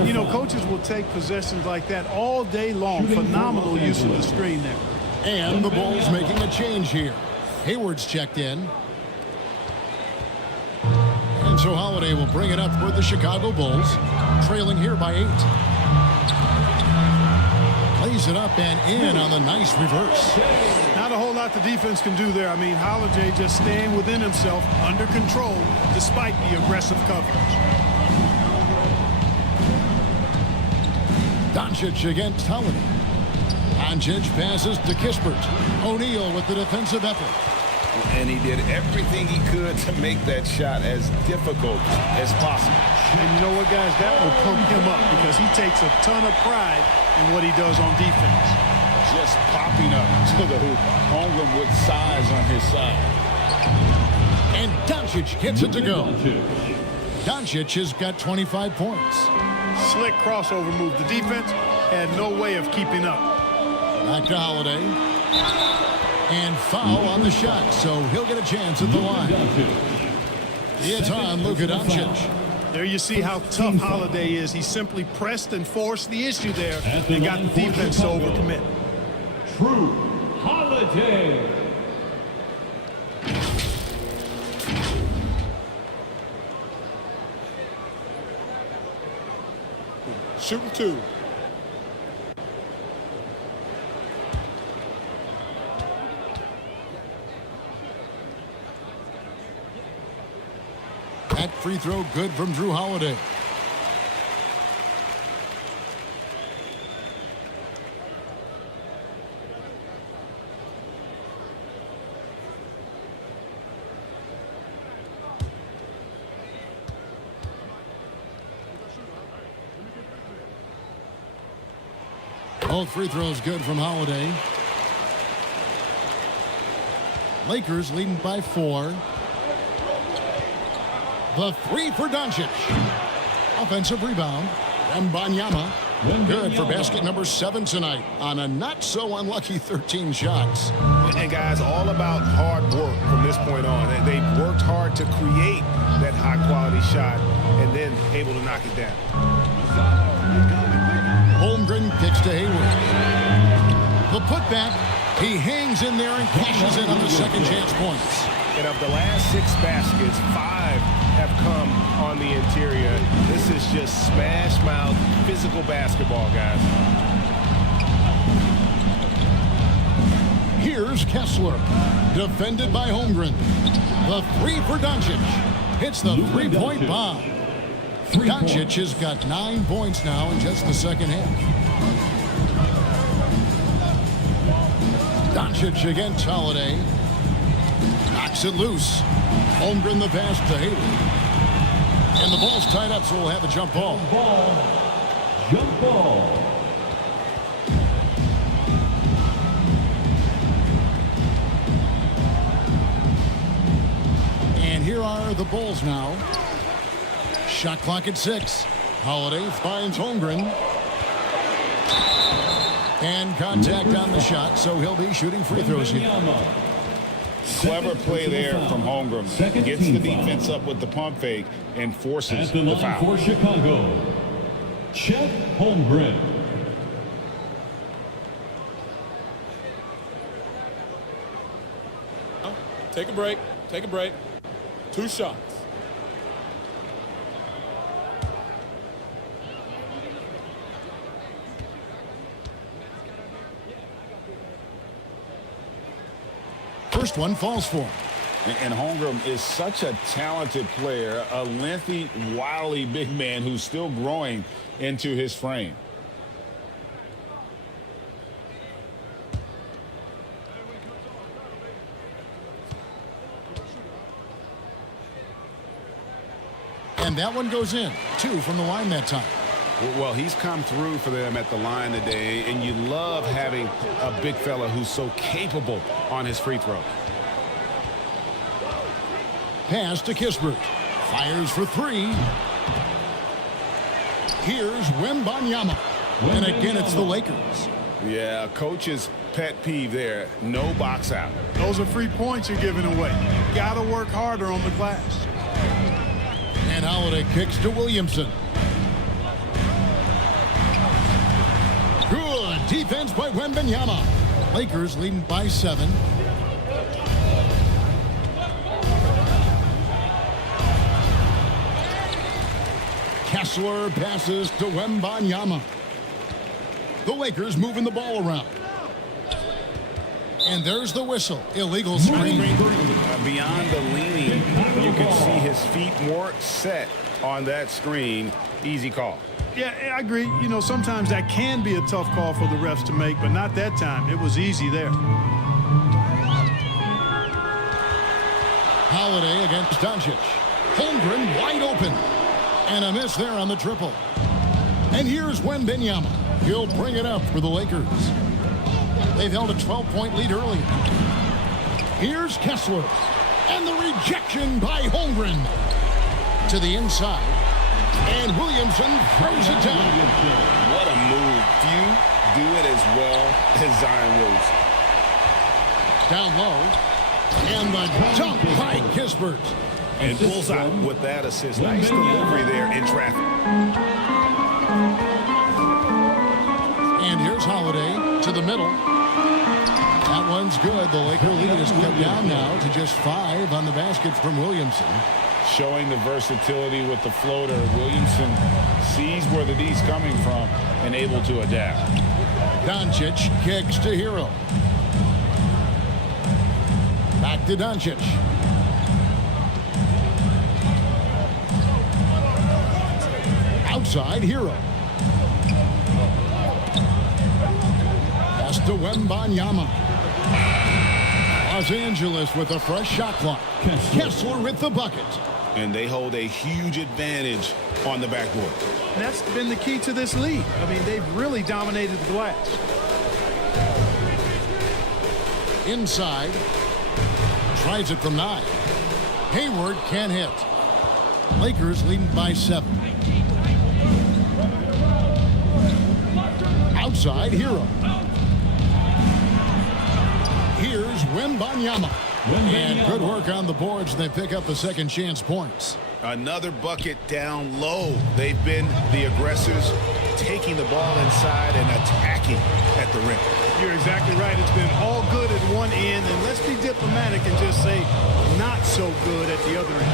You know, coaches will take possessions like that all day long. Phenomenal use of the screen there. And the Bulls making a change here. Hayward's checked in. And so Holiday will bring it up for the Chicago Bulls. Trailing here by 8. Plays it up and in on the nice reverse. Not a whole lot the defense can do there. I mean, Holiday just staying within himself, under control, despite the aggressive coverage. Doncic against Holiday. Doncic passes to Kispert. O'Neal with the defensive effort. And he did everything he could to make that shot as difficult as possible. And you know what, guys? That will pump him up because he takes a ton of pride in what he does on defense. Just popping up to the hoop. Holmgren with size on his side. And Doncic gets it to go. Doncic has got 25 points. Slick crossover move. The defense had no way of keeping up. Back to Holiday. And foul on the shot, so he'll get a chance at the line. It's on Luka Doncic. There you see how tough Holiday is. He simply pressed and forced the issue there and got the defense to overcommit. True Holiday. Shooting 2. That free throw good from Drew Holiday. Both free throws good from Holiday. Lakers leading by 4. The 3 for Doncic. Offensive rebound. Wembanyama. Good for basket number 7 tonight on a not-so-unlucky 13 shots. And, guys, all about hard work from this point on. They've worked hard to create that high-quality shot and then able to knock it down. Holmgren kicks to Hayward. The putback. He hangs in there and cashes in on the second chance points. And of the last 6 baskets, 5 have come on the interior. This is just smash mouth physical basketball, guys. Here's Kessler, defended by Holmgren. The 3 for Doncic. Hits the three-point bomb. Doncic has got 9 points now in just the second half. Doncic against Holiday. Knocks it loose. Holmgren the pass to Hayward. And the ball's tied up, so we'll have a jump ball. Jump ball. And here are the Bulls now. Shot clock at 6. Holiday finds Holmgren. And contact on the shot, so he'll be shooting free throws here. Clever play there from Holmgren. Gets the defense up with the pump fake and forces the the line foul. for Chicago, Chet Holmgren. Take a break. Take a break. 2 shots. First one falls for him. And Holmgren is such a talented player, a lengthy, wily big man who's still growing into his frame. And that one goes in. 2 from the line that time. Well, he's come through for them at the line today, and you love having a big fella who's so capable on his free throw. Pass to Kispert. Fires for 3. Here's Wembanyama. And again, it's the Lakers. Yeah, coach's pet peeve there. No box out. Those are free points you're giving away. Got to work harder on the glass. And Holiday kicks to Williamson. Good defense by Wembanyama. Lakers leading by 7. Kessler passes to Wembanyama. The Lakers moving the ball around. And there's the whistle. Illegal screen. Beyond the leaning, you can see his feet more set on that screen. Easy call. Yeah, I agree. You know, sometimes that can be a tough call for the refs to make, but not that time. It was easy there. Holiday against Doncic. Holmgren wide open. And a miss there on the triple. And here's Wembanyama. He'll bring it up for the Lakers. They've held a 12-point lead early. Here's Kessler. And the rejection by Holmgren. To the inside. And Williamson throws it down. What a move. Few do it as well as Zion Williamson. Down low. And the dunk by Kispert. And bullseye with that assist. Nice delivery there in traffic. And here's Holiday to the middle. That one's good. The Laker lead is cut down now to just 5 on the basket from Williamson. Showing the versatility with the floater. Williamson sees where the D's coming from and able to adapt. Doncic kicks to Hero. Back to Doncic. Outside Hero. Pass to Wembanyama. Los Angeles with a fresh shot clock. Kessler with the bucket. And they hold a huge advantage on the backboard. And that's been the key to this league. I mean, they've really dominated the glass. Inside. Tries it from 9. Hayward can't hit. Lakers leading by 7. Outside, Hero. Here's Wembanyama. And good work on the boards. They pick up the second chance points. Another bucket down low. They've been the aggressors, taking the ball inside and attacking at the rim. You're exactly right. It's been all good at one end, and let's be diplomatic and just say not so good at the other end.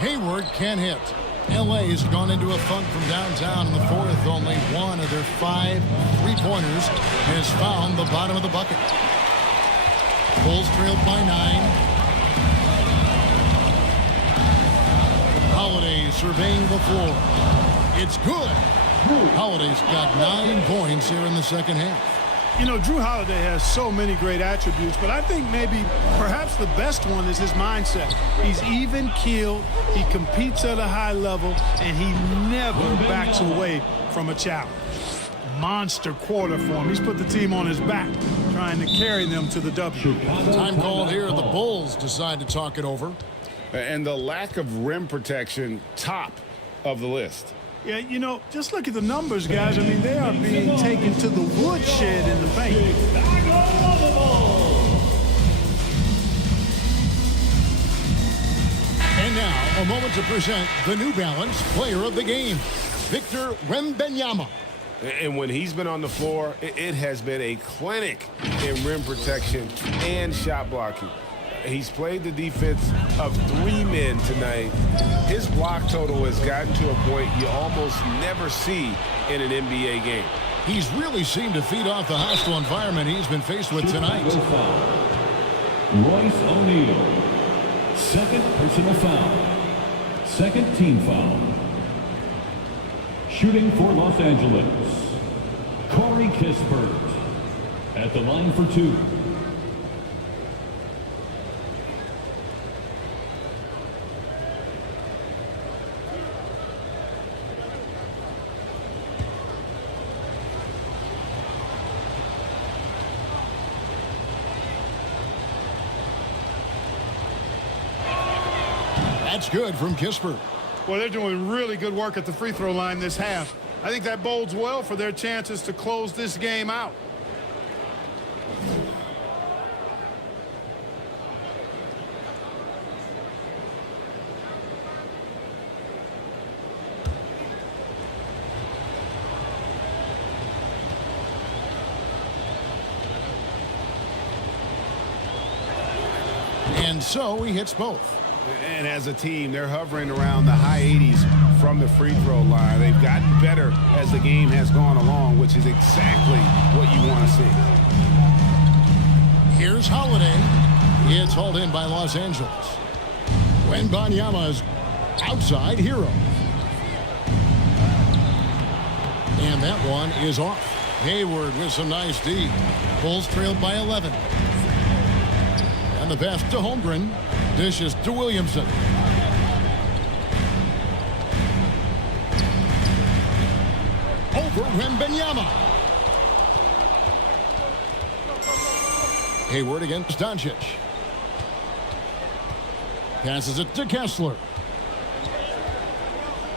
Hayward can't hit. LA's gone into a funk from downtown in the fourth. Only one of their 5 3-pointers has found the bottom of the bucket. Bulls trailed by 9. Holiday surveying the floor. It's good. Holiday's got 9 points here in the second half. You know, Drew Holiday has so many great attributes, but I think perhaps the best one is his mindset. He's even-keeled, he competes at a high level, and he never backs away from a challenge. Monster quarter for him. He's put the team on his back, trying to carry them to the W. Time called here. The Bulls decide to talk it over. And the lack of rim protection, top of the list. Yeah, you know, just look at the numbers, guys. I mean, they are being taken to the woodshed in the paint. And now, a moment to present the New Balance Player of the Game, Victor Wembanyama. And when he's been on the floor, it has been a clinic in rim protection and shot blocking. He's played the defense of 3 men tonight. His block total has gotten to a point you almost never see in an NBA game. He's really seemed to feed off the hostile environment he's been faced with tonight. Royce O'Neal. Second personal foul. Second team foul. Shooting for Los Angeles, Corey Kispert at the line for 2. That's good from Kispert. Well, they're doing really good work at the free throw line this half. I think that bodes well for their chances to close this game out. And so he hits both. And as a team, they're hovering around the high 80s from the free throw line. They've gotten better as the game has gone along, which is exactly what you want to see. Here's Holiday. It's hauled in by Los Angeles. Wembanyama's outside Hero. And that one is off. Hayward with some nice D. Bulls trailed by 11. And the pass to Holmgren. Dishes to Williamson. Over Wembanyama. Hayward against Doncic. Passes it to Kessler.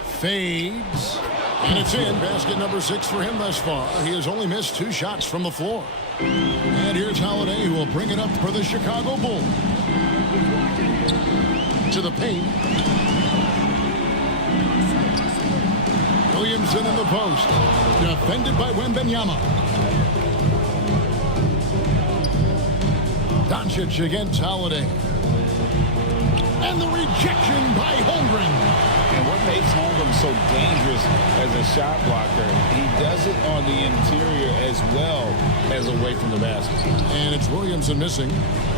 Fades. And it's in. Basket number 6 for him thus far. He has only missed 2 shots from the floor. And here's Holiday, who will bring it up for the Chicago Bulls. To the paint. Williamson in the post. Defended by Wembanyama. Doncic against Holiday. And the rejection by Holmgren. And what makes Holmgren so dangerous as a shot blocker. He does it on the interior as well as away from the basket. And it's Williamson missing.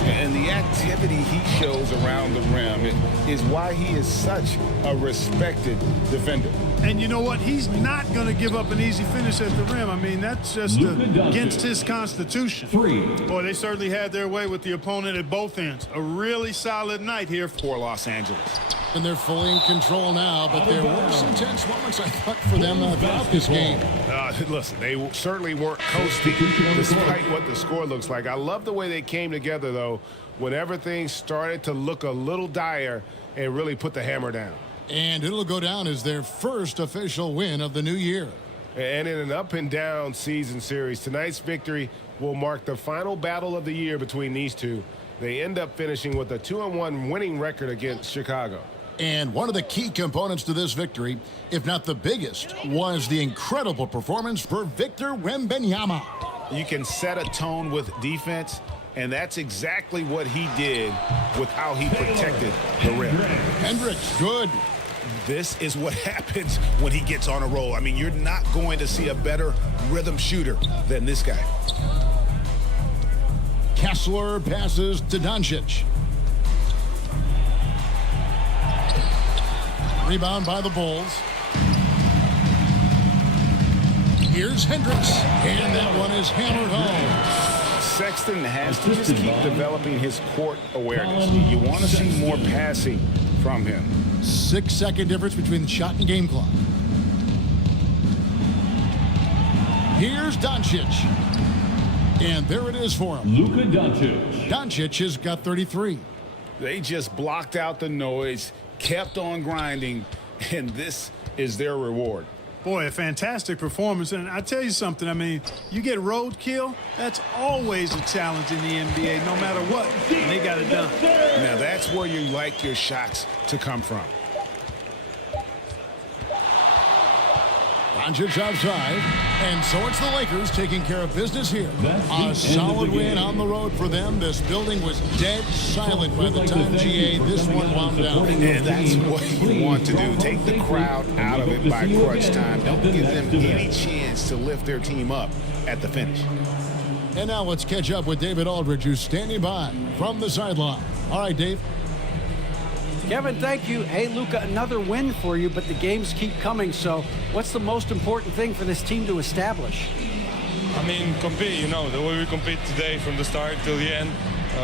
And the activity he shows around the rim is why he is such a respected defender. And you know what? He's not going to give up an easy finish at the rim. I mean, that's just against his constitution. Boy, they certainly had their way with the opponent at both ends. A really solid night here for Los Angeles. And they're fully in control now, but there were some tense moments, I thought, for them throughout this game. Listen, they certainly weren't coasting despite what the score looks like. I love the way they came together, though, when everything started to look a little dire and really put the hammer down. And it'll go down as their first official win of the new year. And in an up-and-down season series, tonight's victory will mark the final battle of the year between these two. They end up finishing with a 2-1 winning record against Chicago. And one of the key components to this victory, if not the biggest, was the incredible performance for Victor Wembanyama. You can set a tone with defense, and that's exactly what he did with how he protected the rim. Hendricks, good. This is what happens when he gets on a roll. I mean, you're not going to see a better rhythm shooter than this guy. Kessler passes to Doncic. Rebound by the Bulls. Here's Hendricks, and that one is hammered home. Sexton has to just keep developing his court awareness. You want to see more passing from him. 6-second difference between the shot and game clock. Here's Doncic. And there it is for him. Luka Doncic. Doncic has got 33. They just blocked out the noise, kept on grinding, and this is their reward. Boy, a fantastic performance. And I tell you something, I mean, you get roadkill, that's always a challenge in the NBA, no matter what. And they got it done. Now, that's where you like your shots to come from. Doncic outside, and so it's the Lakers taking care of business here. A solid win on the road for them. This building was dead silent by the time, GA, this one wound down. And that's what you want to do. Take the crowd out of it by crunch time. Don't give them any chance to lift their team up at the finish. And now let's catch up with David Aldridge, who's standing by from the sideline. All right, Dave. Kevin, thank you. Hey, Luka, another win for you, but the games keep coming. So what's the most important thing for this team to establish? I mean, compete, you know, the way we compete today from the start till the end.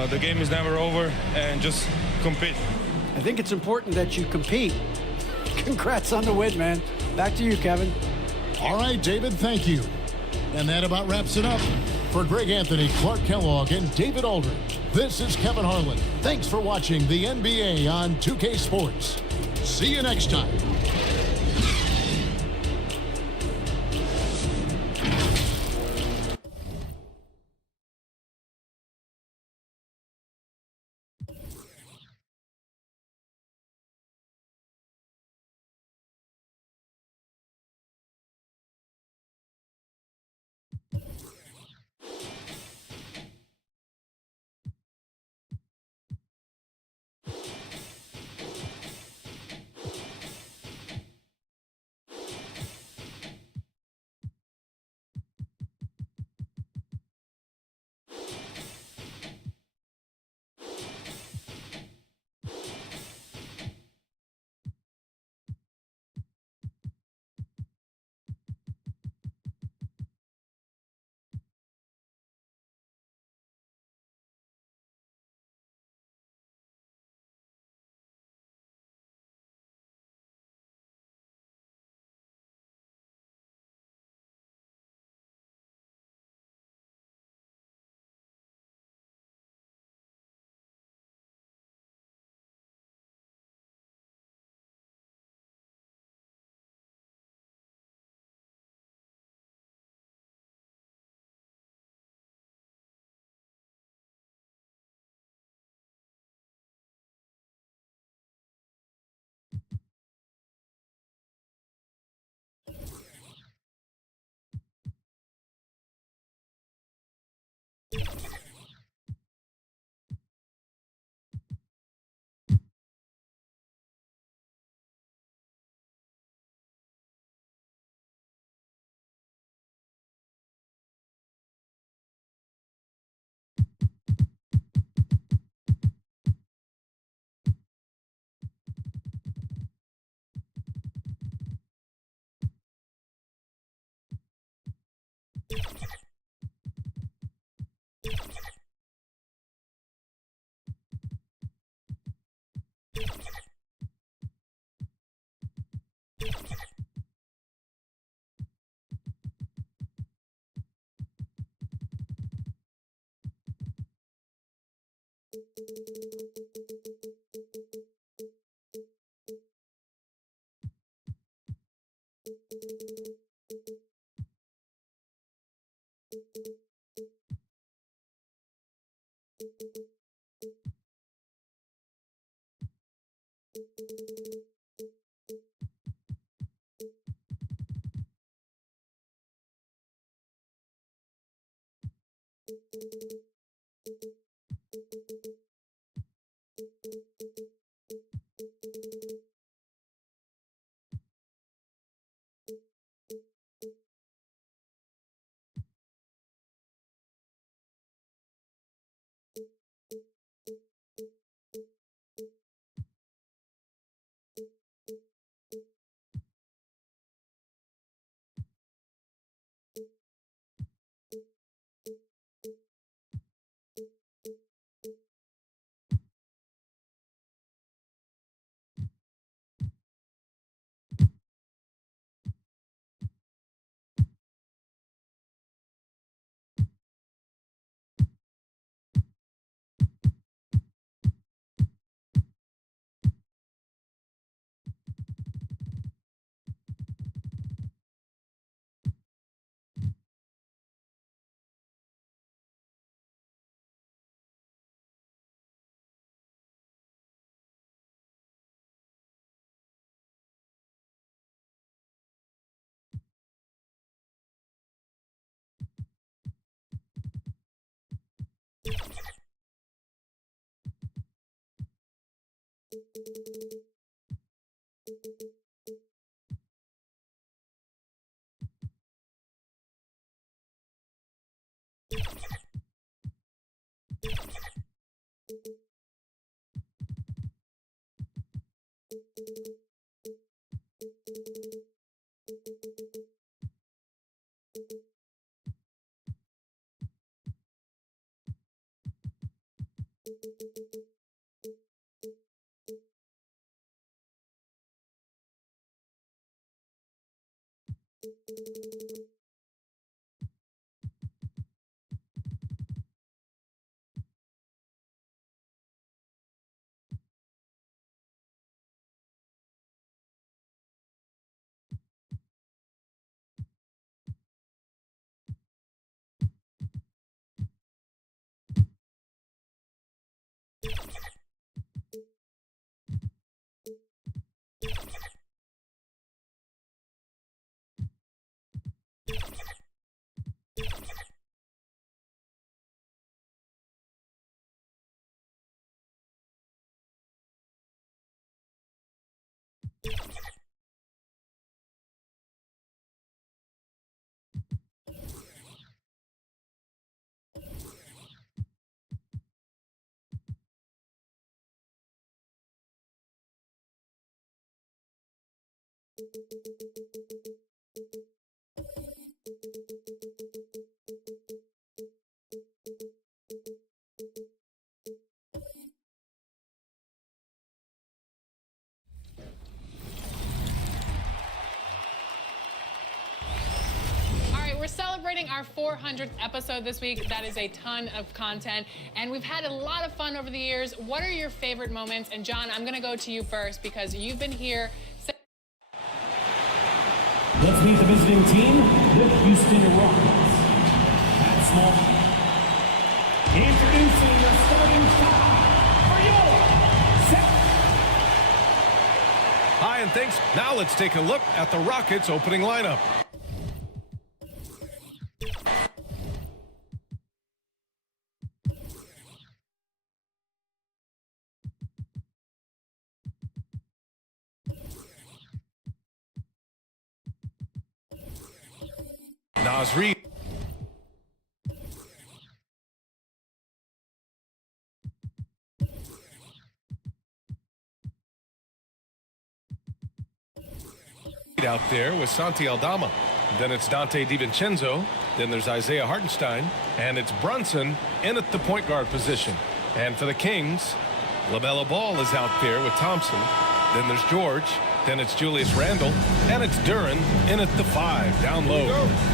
The game is never over, and just compete. I think it's important that you compete. Congrats on the win, man. Back to you, Kevin. All right, David, thank you. And that about wraps it up. For Greg Anthony, Clark Kellogg, and David Aldridge, this is Kevin Harlan. Thanks for watching the NBA on 2K Sports. See you next time. We're celebrating our 400th episode this week. That is a ton of content, and we've had a lot of fun over the years. What are your favorite moments? And John, I'm gonna go to you first because you've been here. Let's meet the visiting team, the Houston Rockets. At small, introducing the starting five for your set. Hi, and thanks. Now let's take a look at the Rockets' opening lineup. Naz Reid. Out there with Santi Aldama. Then it's Dante DiVincenzo. Then there's Isaiah Hartenstein. And it's Brunson in at the point guard position. And for the Kings, LaMelo Ball is out there with Thompson. Then there's George. Then it's Julius Randle. And it's Duren in at the 5, down low.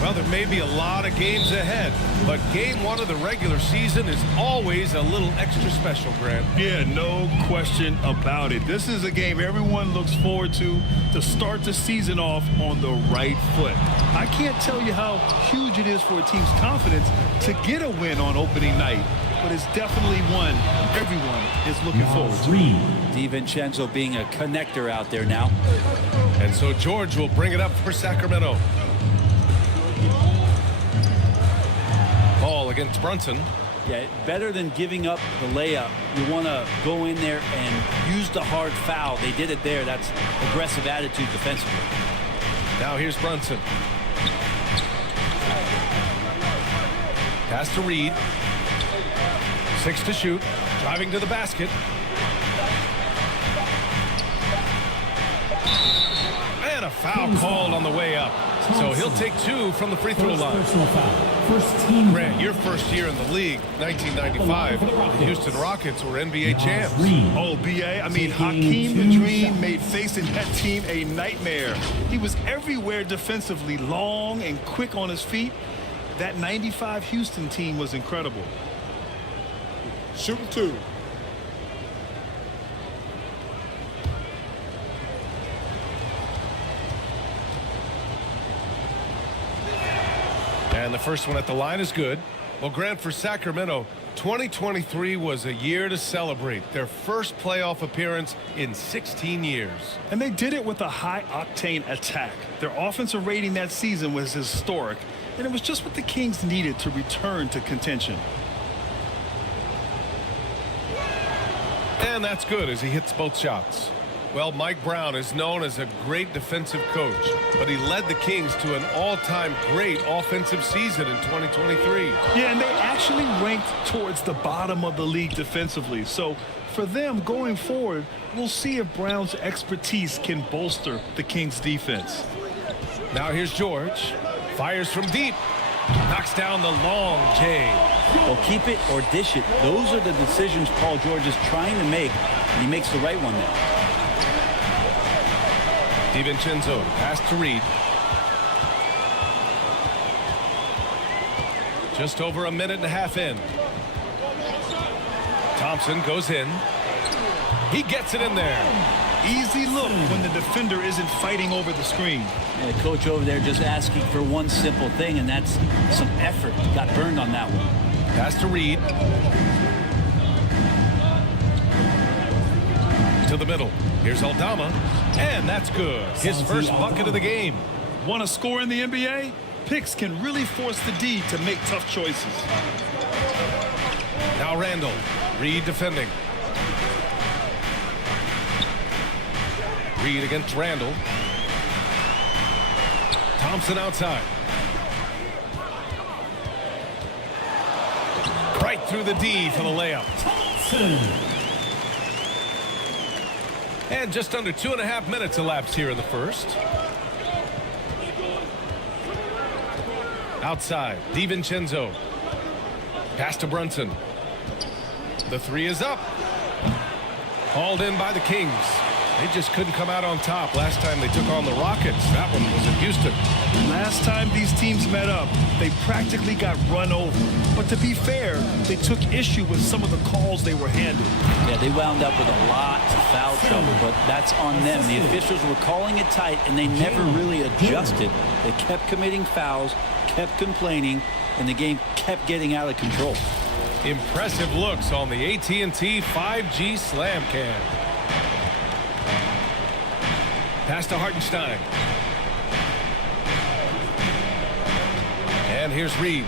Well, there may be a lot of games ahead, but game 1 of the regular season is always a little extra special, Grant. Yeah, no question about it. This is a game everyone looks forward to start the season off on the right foot. I can't tell you how huge it is for a team's confidence to get a win on opening night, but it's definitely one everyone is looking forward to. DiVincenzo being a connector out there now. And so George will bring it up for Sacramento. Ball against Brunson. Yeah, better than giving up the layup. You want to go in there and use the hard foul. They did it there. That's aggressive attitude defensively. Now here's Brunson. Pass to Reed. 6 to shoot. Driving to the basket. And a foul called on the way up. So he'll take 2 from the free throw line. Grant, your first year in the league, 1995, the Houston Rockets were NBA champs. Oh, B.A., I mean, Hakeem the Dream made facing that team a nightmare. He was everywhere defensively, long and quick on his feet. That 95 Houston team was incredible. Shooting 2. And the first one at the line is good. Well, Grant, for Sacramento, 2023 was a year to celebrate. Their first playoff appearance in 16 years. And they did it with a high-octane attack. Their offensive rating that season was historic, and it was just what the Kings needed to return to contention. And that's good as he hits both shots. Well, Mike Brown is known as a great defensive coach, but he led the Kings to an all-time great offensive season in 2023. Yeah, and they actually ranked towards the bottom of the league defensively. So for them going forward, we'll see if Brown's expertise can bolster the Kings' defense. Now here's George. Fires from deep. Knocks down the long J. Well, keep it or dish it. Those are the decisions Paul George is trying to make, and he makes the right one there. DiVincenzo, pass to Reed. Just over a minute and a half in. Thompson goes in. He gets it in there. Easy look when the defender isn't fighting over the screen. Yeah, the coach over there just asking for one simple thing, and that's some effort. Got burned on that one. Pass to Reed. To the middle. Here's Aldama. And that's good. His first bucket of the game. Want to score in the NBA? Picks can really force the D to make tough choices. Now Randle. Reed defending. Reed against Randle. Thompson outside. Right through the D for the layup. Thompson. And just under 2.5 minutes elapsed here in the first. Outside, DiVincenzo. Pass to Brunson. The 3 is up. Hauled in by the Kings. They just couldn't come out on top last time they took on the Rockets. That one was in Houston. Last time these teams met up, they practically got run over. But to be fair, they took issue with some of the calls they were handed. Yeah, they wound up with a lot of foul trouble, but that's on them. The officials were calling it tight, and they never really adjusted. They kept committing fouls, kept complaining, and the game kept getting out of control. Impressive looks on the AT&T 5G Slam Cam. Pass to Hartenstein. And here's Reed.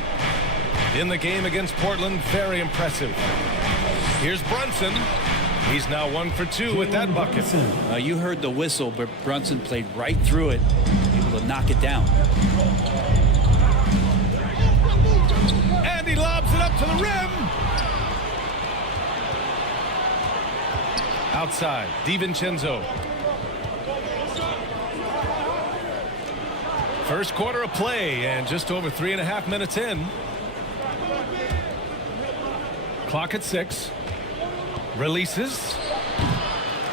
In the game against Portland, very impressive. Here's Brunson. He's now 1 for 2 with that bucket. You heard the whistle, but Brunson played right through it, able to knock it down. And he lobs it up to the rim. Outside, DiVincenzo. First quarter of play and just over 3.5 minutes in. Clock at 6. Releases.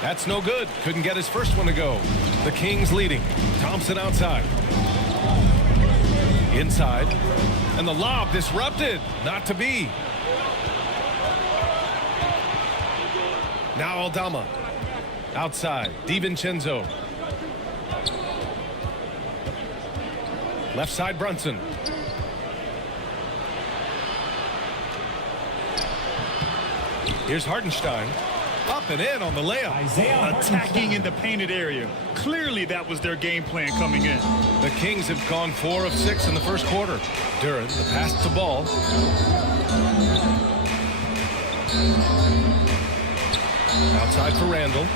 That's no good. Couldn't get his first one to go. The Kings leading. Thompson outside. Inside. And the lob disrupted. Not to be. Now Aldama. Outside. DiVincenzo. Left side Brunson. Here's Hartenstein. Up and in on the layup. Attacking in the painted area. Clearly that was their game plan coming in. The Kings have gone 4 of 6 in the first quarter. Duran, the pass to Ball. Outside for Randall.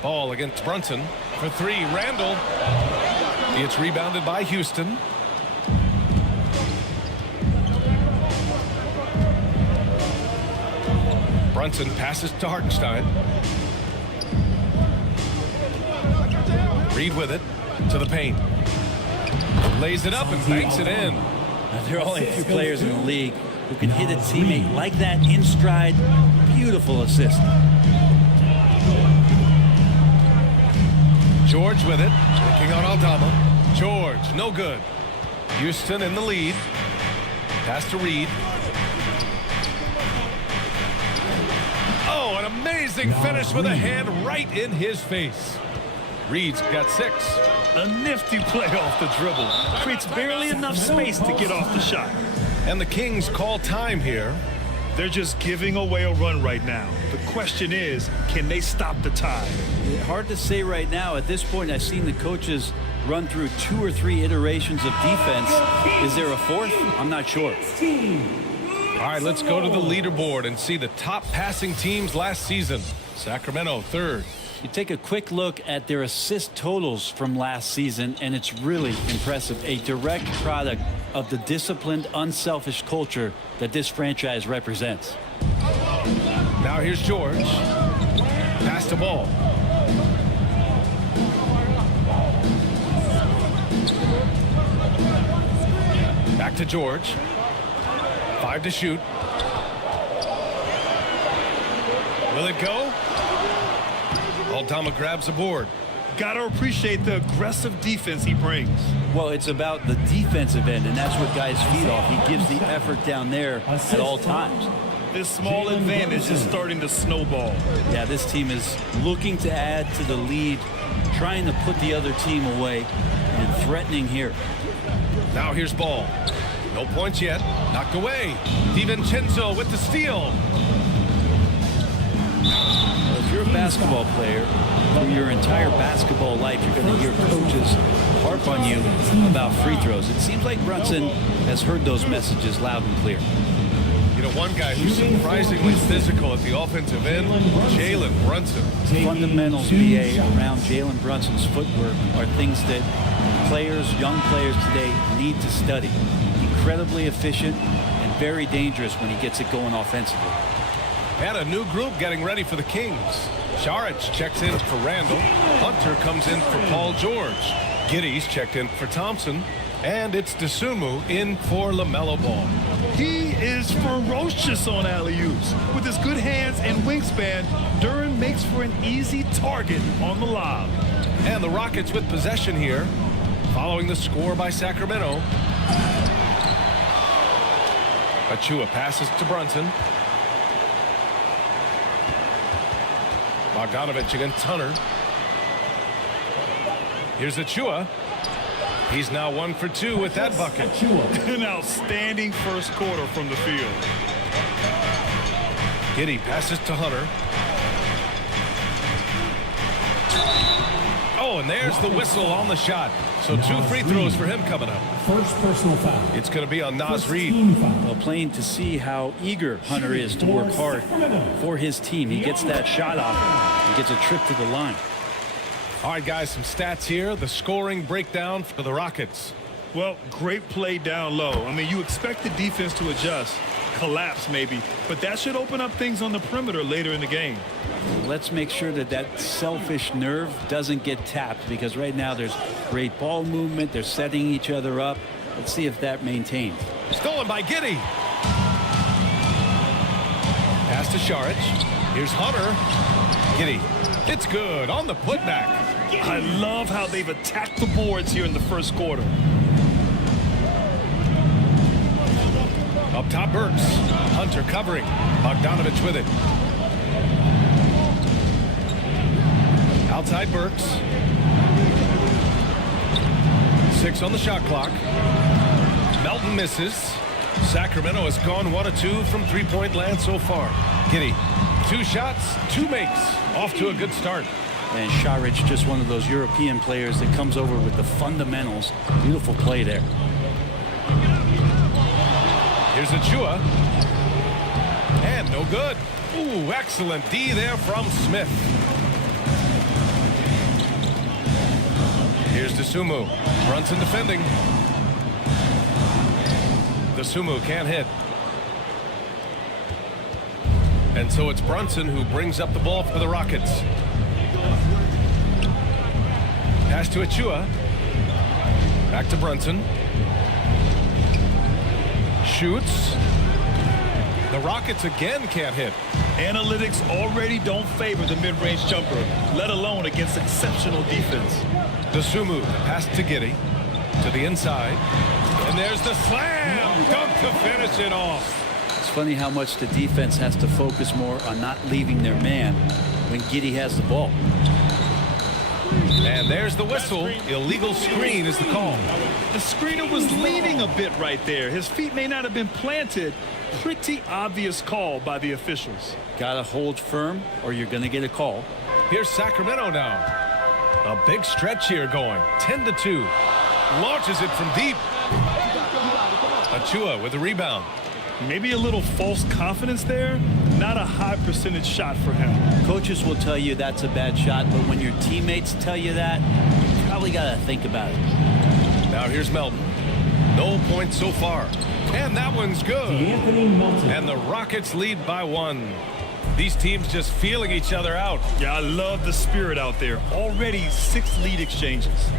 Ball against Brunson for 3. Randall. It's rebounded by Houston. Brunson passes to Hartenstein. Reed with it to the paint. Lays it up and banks it in. Now, there are only a few players in the league who can hit a teammate like that in stride. Beautiful assist. George with it. Looking on Aldama. George, no good. Houston in the lead. Pass to Reed. Oh, an amazing finish with a hand right in his face. Reed's got 6. A nifty play off the dribble. Creates barely enough space to get off the shot. And the Kings call time here. They're just giving away a run right now. The question is, can they stop the tide? Hard to say right now. At this point, I've seen the coaches run through 2 or 3 iterations of defense. Is there a 4th? I'm not sure. All right, let's go to the leaderboard and see the top passing teams last season. Sacramento 3rd. You take a quick look at their assist totals from last season, and it's really impressive. A direct product of the disciplined, unselfish culture that this franchise represents. Now here's George. Pass to Ball. Back to George. 5 to shoot. Will it go? Aldama grabs the board. Got to appreciate the aggressive defense he brings. Well, it's about the defensive end, and that's what guys feed off. He gives the effort down there at all times. This small advantage is starting to snowball. Yeah, this team is looking to add to the lead, trying to put the other team away, and threatening here. Now here's Ball. No points yet. Knocked away. DiVincenzo with the steal. Well, if you're a basketball player, through your entire basketball life, you're going to hear coaches harp on you about free throws. It seems like Brunson has heard those messages loud and clear. You know, one guy who's surprisingly physical at the offensive end, Jalen Brunson. Fundamentals, BA, around Jalen Brunson's footwork are things that players, young players today need to study. Incredibly efficient and very dangerous when he gets it going offensively. And a new group getting ready for the Kings. Saric checks in for Randall. Hunter comes in for Paul George. Giddy's checked in for Thompson. And it's Dosunmu in for LaMelo Ball. He is ferocious on alley-oops. With his good hands and wingspan, Duran makes for an easy target on the lob. And the Rockets with possession here, following the score by Sacramento. Achua passes to Brunson. Bogdanovich against Hunter. Here's Achua. He's now 1 for 2 with that bucket. An outstanding first quarter from the field. Giddey passes to Hunter. Oh, and there's the whistle on the shot. So 2 free throws for him coming up. First personal foul. It's going to be on Naz Reid. Well, plain to see how eager Hunter is to work hard for his team. He gets that shot off and gets a trip to the line. All right, guys, some stats here. The scoring breakdown for the Rockets. Well, great play down low. I mean, you expect the defense to adjust, collapse maybe, but that should open up things on the perimeter later in the game. Let's make sure that that selfish nerve doesn't get tapped, because right now there's great ball movement. They're setting each other up. Let's see if that maintains. Stolen by Giddey. Pass to Šarić. Here's Hunter. Giddey. It's good on the putback. I love how they've attacked the boards here in the first quarter. Up top, Burks. Hunter covering. Bogdanovich with it. Outside Burks. 6 on the shot clock. Melton misses. Sacramento has gone 1 of 2 from three-point land so far. Giddey, 2 shots, 2 makes. Off to a good start. And Šarić, just one of those European players that comes over with the fundamentals. Beautiful play there. Here's Achua. And no good. Ooh, excellent D there from Smith. Here's Dosunmu. Brunson defending. Dosunmu can't hit. And so it's Brunson who brings up the ball for the Rockets. Pass to Achua. Back to Brunson. Shoots. The Rockets again can't hit. Analytics already don't favor the mid-range jumper, let alone against exceptional defense. Dosunmu, pass to Giddey. To the inside. And there's the slam. Dunk to finish it off. It's funny how much the defense has to focus more on not leaving their man when Giddey has the ball. And there's the whistle. Illegal screen is the call. The screener was leaning a bit right there. His feet may not have been planted. Pretty obvious call by the officials. Gotta hold firm or you're gonna get a call. Here's Sacramento now. A big stretch here going. 10-2. Launches it from deep. Achua with the rebound. Maybe a little false confidence there. Not a high percentage shot for him. Coaches will tell you that's a bad shot, but when your teammates tell you that, you probably got to think about it. Now here's Melton. No points so far. And that one's good. And the Rockets lead by 1. These teams just feeling each other out. Yeah, I love the spirit out there. Already 6 lead exchanges.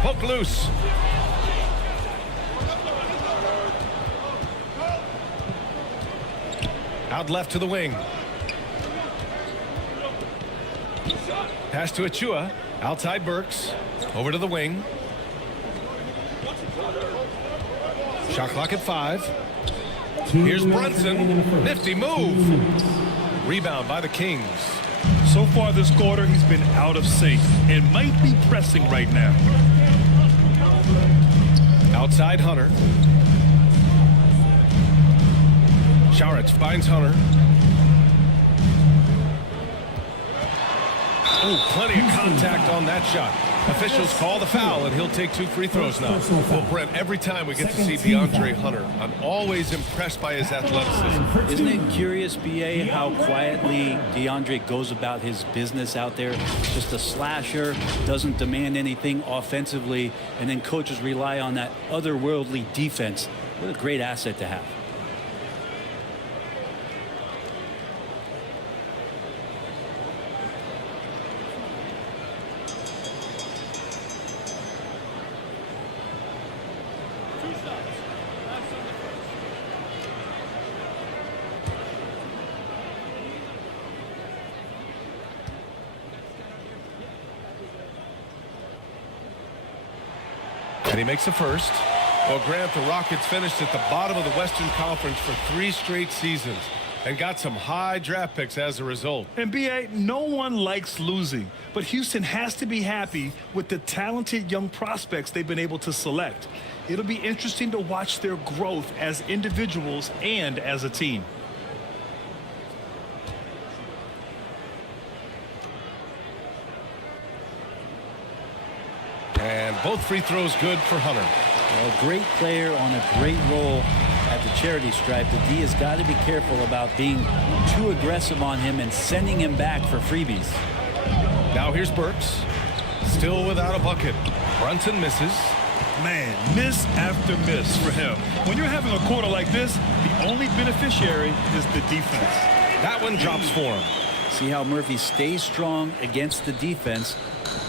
Poke loose. Out left to the wing. Pass to Achua. Outside Burks. Over to the wing. Shot clock at 5. Here's Brunson. Nifty move. Rebound by the Kings. So far this quarter, he's been out of sync and might be pressing right now. Outside Hunter. Šarić finds Hunter. Oh, plenty of contact on that shot. Officials call the foul, and he'll take 2 free throws now. Well, Brent, every time we get to see DeAndre Hunter, I'm always impressed by his athleticism. Isn't it curious, BA, how quietly DeAndre goes about his business out there? Just a slasher, doesn't demand anything offensively, and then coaches rely on that otherworldly defense. What a great asset to have. And he makes the first. Well, Grant, the Rockets finished at the bottom of the Western Conference for 3 straight seasons and got some high draft picks as a result. And BA, no one likes losing, but Houston has to be happy with the talented young prospects they've been able to select. It'll be interesting to watch their growth as individuals and as a team. And both free throws good for Hunter. Well, great player on a great role at the charity stripe. The D has got to be careful about being too aggressive on him and sending him back for freebies. Now here's Burks. Still without a bucket. Brunson misses. Man, miss after miss for him. When you're having a quarter like this, the only beneficiary is the defense. That one drops for him. See how Murphy stays strong against the defense,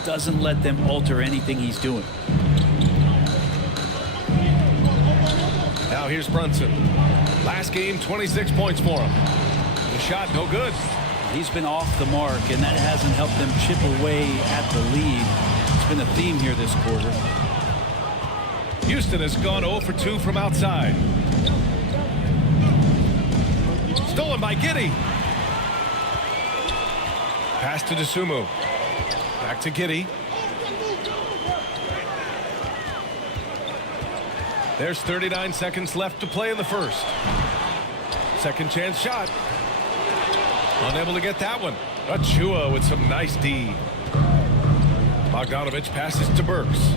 doesn't let them alter anything he's doing. Now here's Brunson. Last game, 26 points for him. The shot, no good. He's been off the mark, and that hasn't helped them chip away at the lead. It's been a theme here this quarter. Houston has gone 0 for 2 from outside. Stolen by Giddey. Pass to Dosunmu. Back to Giddey. There's 39 seconds left to play in the first. Second chance shot. Unable to get that one. Achua with some nice D. Bogdanovich passes to Burks.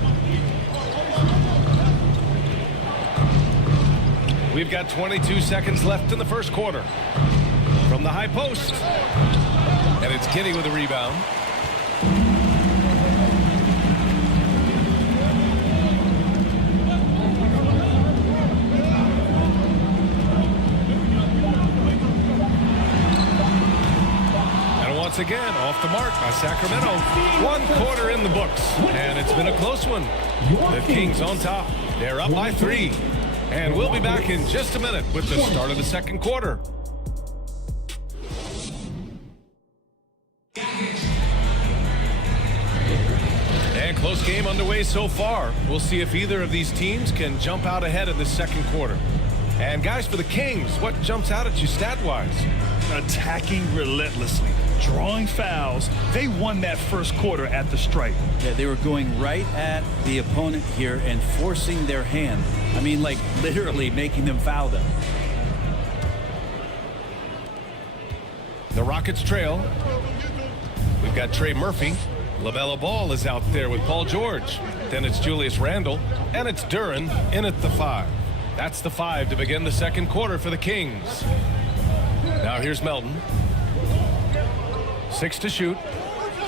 We've got 22 seconds left in the first quarter. From the high post. And it's Giddey with a rebound. Once again, off the mark by Sacramento. 1 quarter in the books, and it's been a close one. The Kings on top. They're up by 3. And we'll be back in just a minute with the start of the second quarter. And close game underway so far. We'll see if either of these teams can jump out ahead in the second quarter. And guys, for the Kings, what jumps out at you stat-wise? Attacking relentlessly, drawing fouls. They won that first quarter at the stripe. Yeah, they were going right at the opponent here and forcing their hand. I mean, like literally making them foul them. The Rockets trail. We've got Trey Murphy. LaMelo Ball is out there with Paul George. Then it's Julius Randle. And it's Duren in at the 5. That's the 5 to begin the second quarter for the Kings. Now here's Melton. 6 to shoot.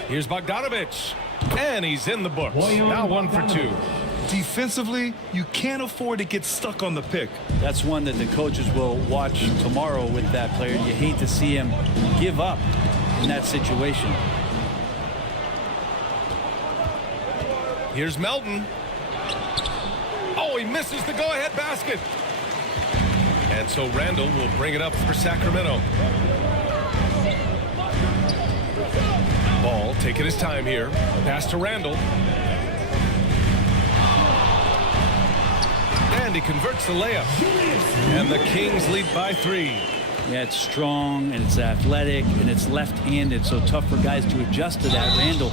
Here's Bogdanovich. And he's in the books. Now 1 for 2. Defensively, you can't afford to get stuck on the pick. That's one that the coaches will watch tomorrow with that player. You hate to see him give up in that situation. Here's Melton. Oh, he misses the go-ahead basket. And so Randle will bring it up for Sacramento. Ball taking his time here. Pass to Randle. And he converts the layup. And the Kings lead by 3. Yeah, it's strong and it's athletic and it's left-handed, so tough for guys to adjust to that. Randle,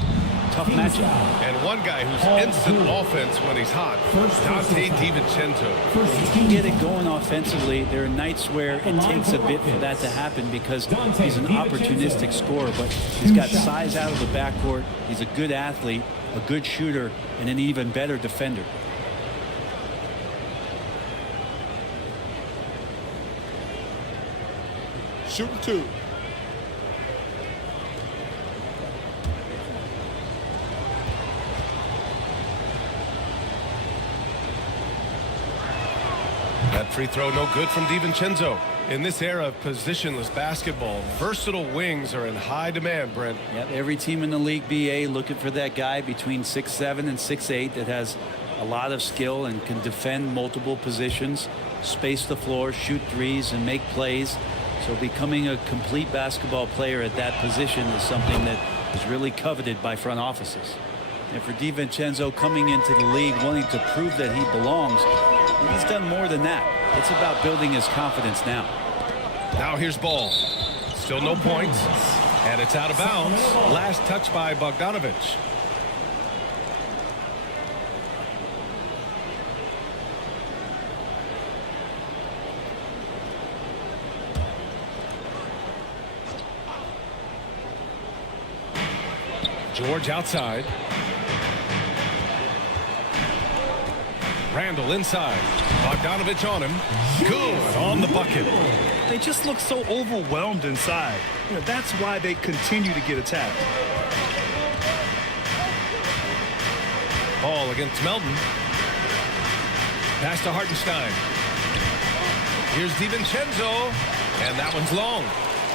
tough matchup. And one guy who's instant offense when he's hot, Dante DiVincenzo. He can get it going offensively. There are nights where it takes a bit for that to happen because he's an opportunistic scorer, but he's got size out of the backcourt. He's a good athlete, a good shooter, and an even better defender. Shooting 2. That free throw no good from DiVincenzo. In this era of positionless basketball, versatile wings are in high demand, Brent. Yep, every team in the league, BA, looking for that guy between 6'7" and 6'8" that has a lot of skill and can defend multiple positions, space the floor, shoot threes, and make plays. So becoming a complete basketball player at that position is something that is really coveted by front offices. And for DiVincenzo coming into the league wanting to prove that he belongs, he's done more than that. It's about building his confidence now. Now here's Ball. Still no points. And it's out of bounds. Last touch by Bogdanovich. George outside. Randle inside. Bogdanovich on him. Good on the bucket. They just look so overwhelmed inside. You know, that's why they continue to get attacked. Ball against Melton. Pass to Hartenstein. Here's DiVincenzo. And that one's long.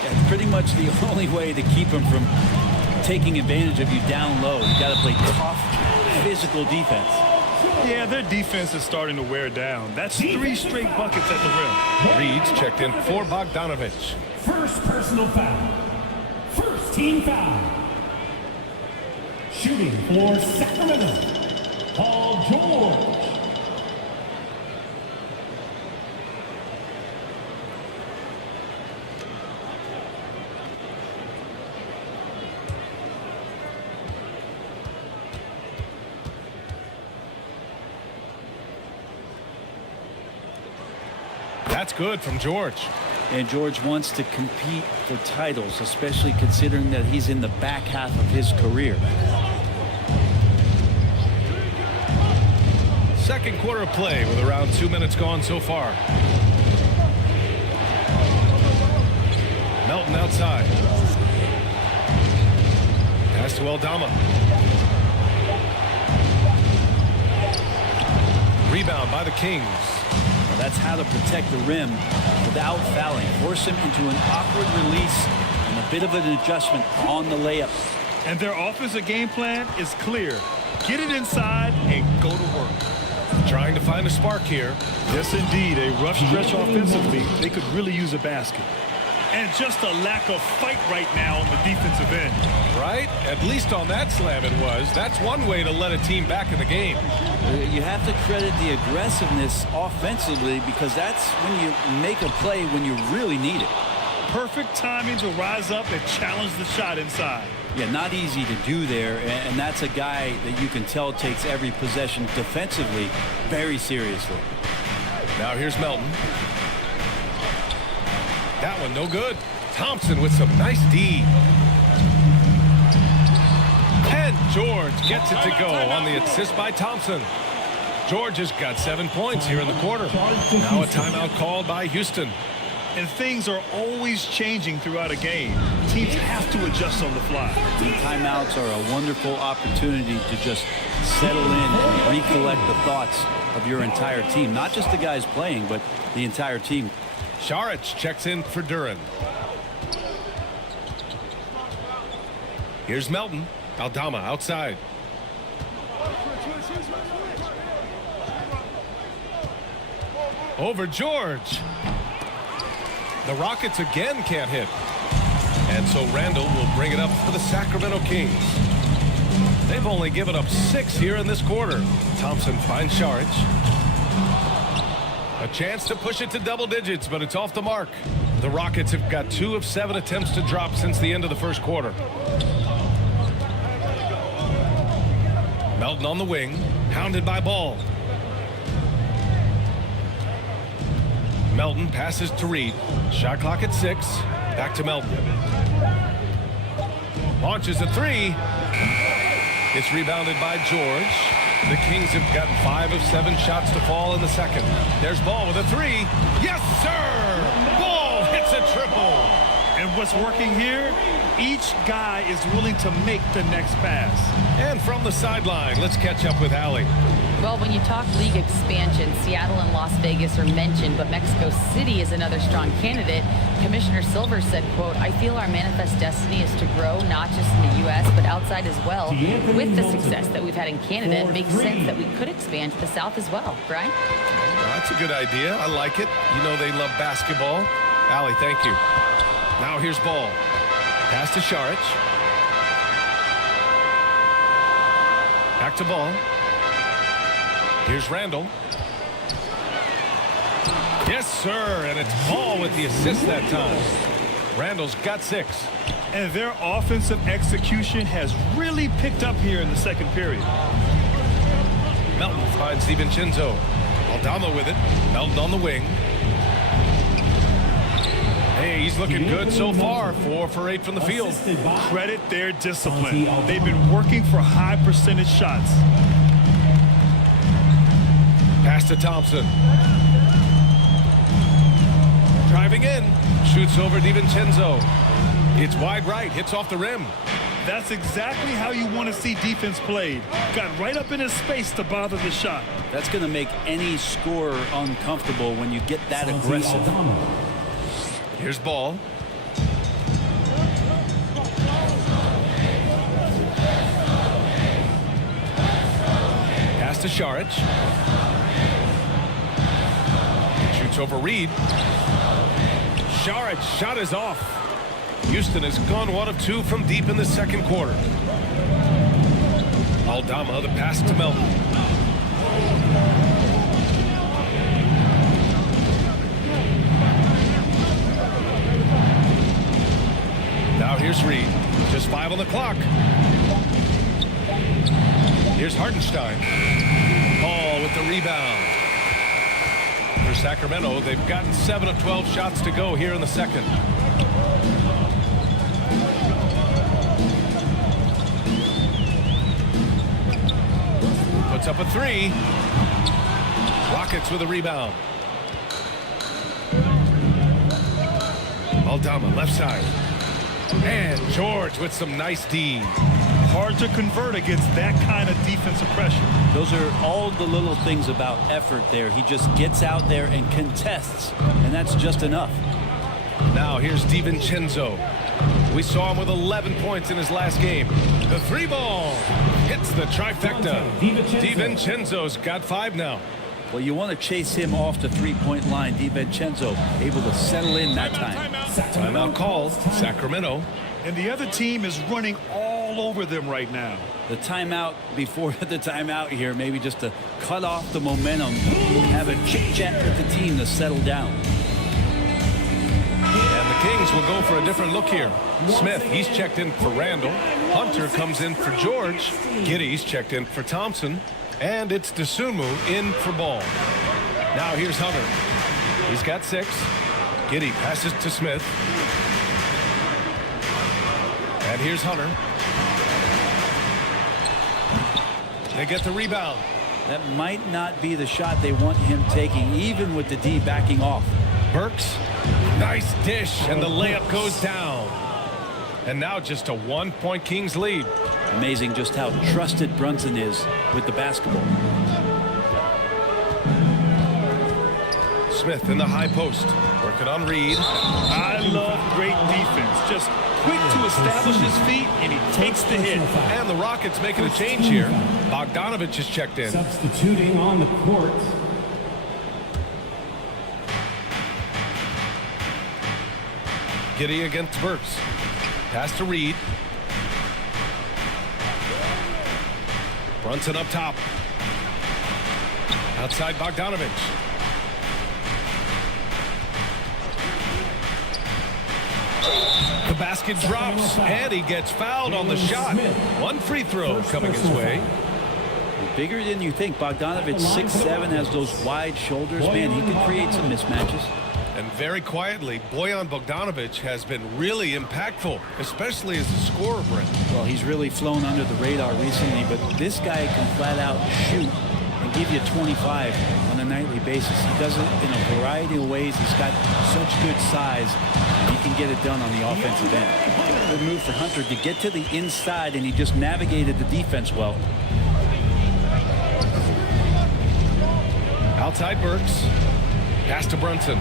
It's pretty much the only way to keep him from taking advantage of you down low. You got to play tough, physical defense. Yeah, their defense is starting to wear down. That's 3 straight buckets at the rim. Reed's checked in for Bogdanovich. First personal foul. First team foul. Shooting for Sacramento, Paul George. That's good from George. And George wants to compete for titles, especially considering that he's in the back half of his career. Second quarter of play with around 2 minutes gone so far. Melton outside. Pass to Aldama. Rebound by the Kings. Well, that's how to protect the rim without fouling. Force him into an awkward release and a bit of an adjustment on the layup. And their offensive game plan is clear. Get it inside and go to work. Trying to find a spark here. Yes, indeed. A rough stretch offensively. They could really use a basket. And just a lack of fight right now on the defensive end. Right? At least on that slam it was. That's one way to let a team back in the game. You have to credit the aggressiveness offensively because that's when you make a play when you really need it. Perfect timing to rise up and challenge the shot inside. Yeah, not easy to do there, and that's a guy that you can tell takes every possession defensively very seriously. Now here's Melton. That one no good. Thompson with some nice D. And George gets it to go on the assist by Thompson. George has got 7 points here in the quarter. Now a timeout called by Houston. And things are always changing throughout a game. Teams have to adjust on the fly. And timeouts are a wonderful opportunity to just settle in and recollect the thoughts of your entire team. Not just the guys playing, but the entire team. Šarić checks in for Duran. Here's Melton. Aldama outside. Over George. The Rockets again can't hit. And so Randall will bring it up for the Sacramento Kings. They've only given up 6 here in this quarter. Thompson finds Šarić. A chance to push it to double digits, but it's off the mark. The Rockets have got 2 of 7 attempts to drop since the end of the first quarter. Melton on the wing, hounded by Ball. Melton passes to Reed. Shot clock at 6. Back to Melton. Launches a 3. It's rebounded by George. The Kings have gotten 5 of 7 shots to fall in the second. There's Ball with a 3. Yes, sir! Ball hits a triple. And what's working here? Each guy is willing to make the next pass. And from the sideline, let's catch up with Allie. Well, when you talk league expansion, Seattle and Las Vegas are mentioned, but Mexico City is another strong candidate. Commissioner Silver said, quote, "I feel our manifest destiny is to grow not just in the U.S., but outside as well. With the success that we've had in Canada, it makes sense that we could expand to the South as well." Brian? That's a good idea. I like it. You know they love basketball. Allie, thank you. Now here's Ball. Pass to Šarić. Back to Ball. Here's Randall. Yes, sir, and it's Ball with the assist that time. Randall's got 6. And their offensive execution has really picked up here in the second period. Melton finds DiVincenzo. Aldama with it. Melton on the wing. Hey, he's looking good so far. 4 for 8 from the field. Credit their discipline. They've been working for high percentage shots. Pass to Thompson. Driving in. Shoots over DiVincenzo. It's wide right. Hits off the rim. That's exactly how you want to see defense played. Got right up in his space to bother the shot. That's going to make any scorer uncomfortable when you get that aggressive. Here's Ball. Saric. Shoots over Reed. Saric shot is off. Houston has gone 1 of 2 from deep in the second quarter. Aldama, the pass to Melton. Now here's Reed. Just 5 on the clock. Here's Hartenstein. Ball with the rebound. For Sacramento, they've gotten 7 of 12 shots to go here in the second. Puts up a 3. Rockets with a rebound. Aldama, left side. And George with some nice D. Hard to convert against that kind of defensive pressure. Those are all the little things about effort there. He just gets out there and contests, and that's just enough. Now here's DiVincenzo. We saw him with 11 points in his last game. The 3 ball hits the trifecta. DiVincenzo's got 5 now. Well, you want to chase him off the three-point line. DiVincenzo able to settle in that time. Timeout called. Sacramento. And the other team is running all over them right now. The timeout before the timeout here, maybe just to cut off the momentum and have a chit-chat with the team to settle down. And the Kings will go for a different look here. Smith, he's checked in for Randall. Hunter comes in for George. Giddey's checked in for Thompson. And it's Dosunmu in for Ball. Now here's Hunter. He's got 6. Giddey passes to Smith. And here's Hunter. They get the rebound. That might not be the shot they want him taking, even with the D backing off. Burks, nice dish, and the layup goes down. And now just a 1-point Kings lead. Amazing just how trusted Brunson is with the basketball. Smith in the high post, working on Reed. I love great defense. Just quick to establish his feet, and he takes the hit. And the Rockets making a change here. Bogdanovich is checked in. Substituting on the court. Giddey against Burks. Pass to Reed. Brunson up top. Outside Bogdanovich. The basket drops, and he gets fouled on the shot. 1 free throw coming his way. Bigger than you think. Bogdanovich, 6'7", has those wide shoulders. Man, he can create some mismatches. And very quietly, Bojan Bogdanović has been really impactful, especially as a scorer, Brent. Well, he's really flown under the radar recently, but this guy can flat out shoot and give you 25 on a nightly basis. He does it in a variety of ways. He's got such good size. He can get it done on the offensive end. Good move for Hunter to get to the inside, and he just navigated the defense well. Outside Burks. Pass to Brunson.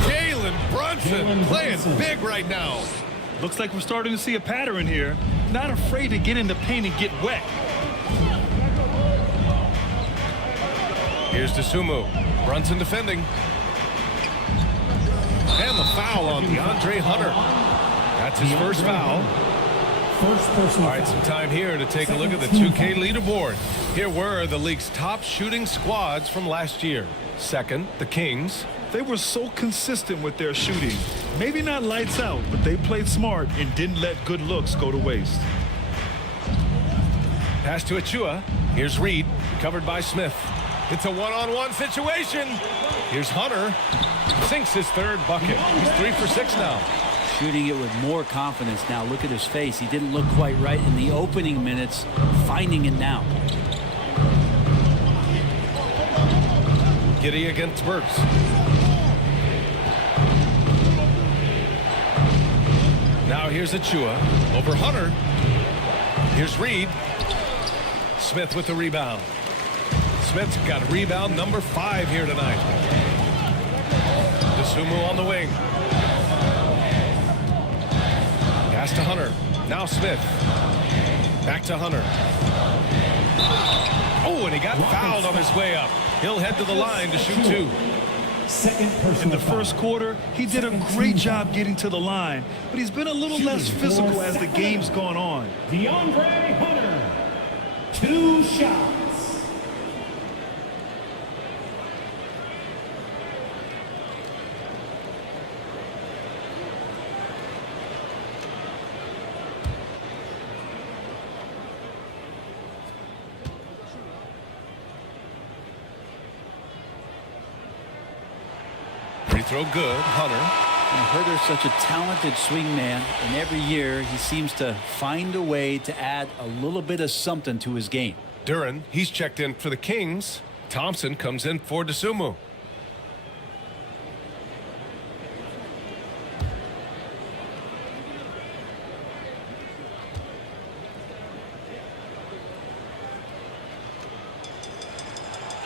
Jalen Brunson playing big right now. Looks like we're starting to see a pattern here. Not afraid to get in the paint and get wet. Here's Dosunmu. Brunson defending. And the foul on DeAndre Hunter. That's his first foul. All right, some time here to take a look at the 2K leaderboard. Here were the league's top shooting squads from last year. Second, the Kings. They were so consistent with their shooting. Maybe not lights out, but they played smart and didn't let good looks go to waste. Pass to Achua. Here's Reed, covered by Smith. It's a one-on-one situation. Here's Hunter. Sinks his 3rd bucket. He's 3 for 6 now. Shooting it with more confidence now. Look at his face. He didn't look quite right in the opening minutes. Finding it now. Giddey against Burks. Now here's Achua over Hunter. Here's Reed. Smith with the rebound. Smith's got rebound number 5 here tonight. Dosunmu on the wing. Pass to Hunter. Now Smith. Back to Hunter. Oh, and he got fouled on his way up. He'll head to the line to shoot 2. In the first quarter, he did a great job getting to the line, but he's been a little less physical as the game's gone on. DeAndre Hunter, 2 shots. Free throw good. Hunter. And Herter's such a talented swingman, and every year he seems to find a way to add a little bit of something to his game. Duren, he's checked in for the Kings. Thompson comes in for DeSumo.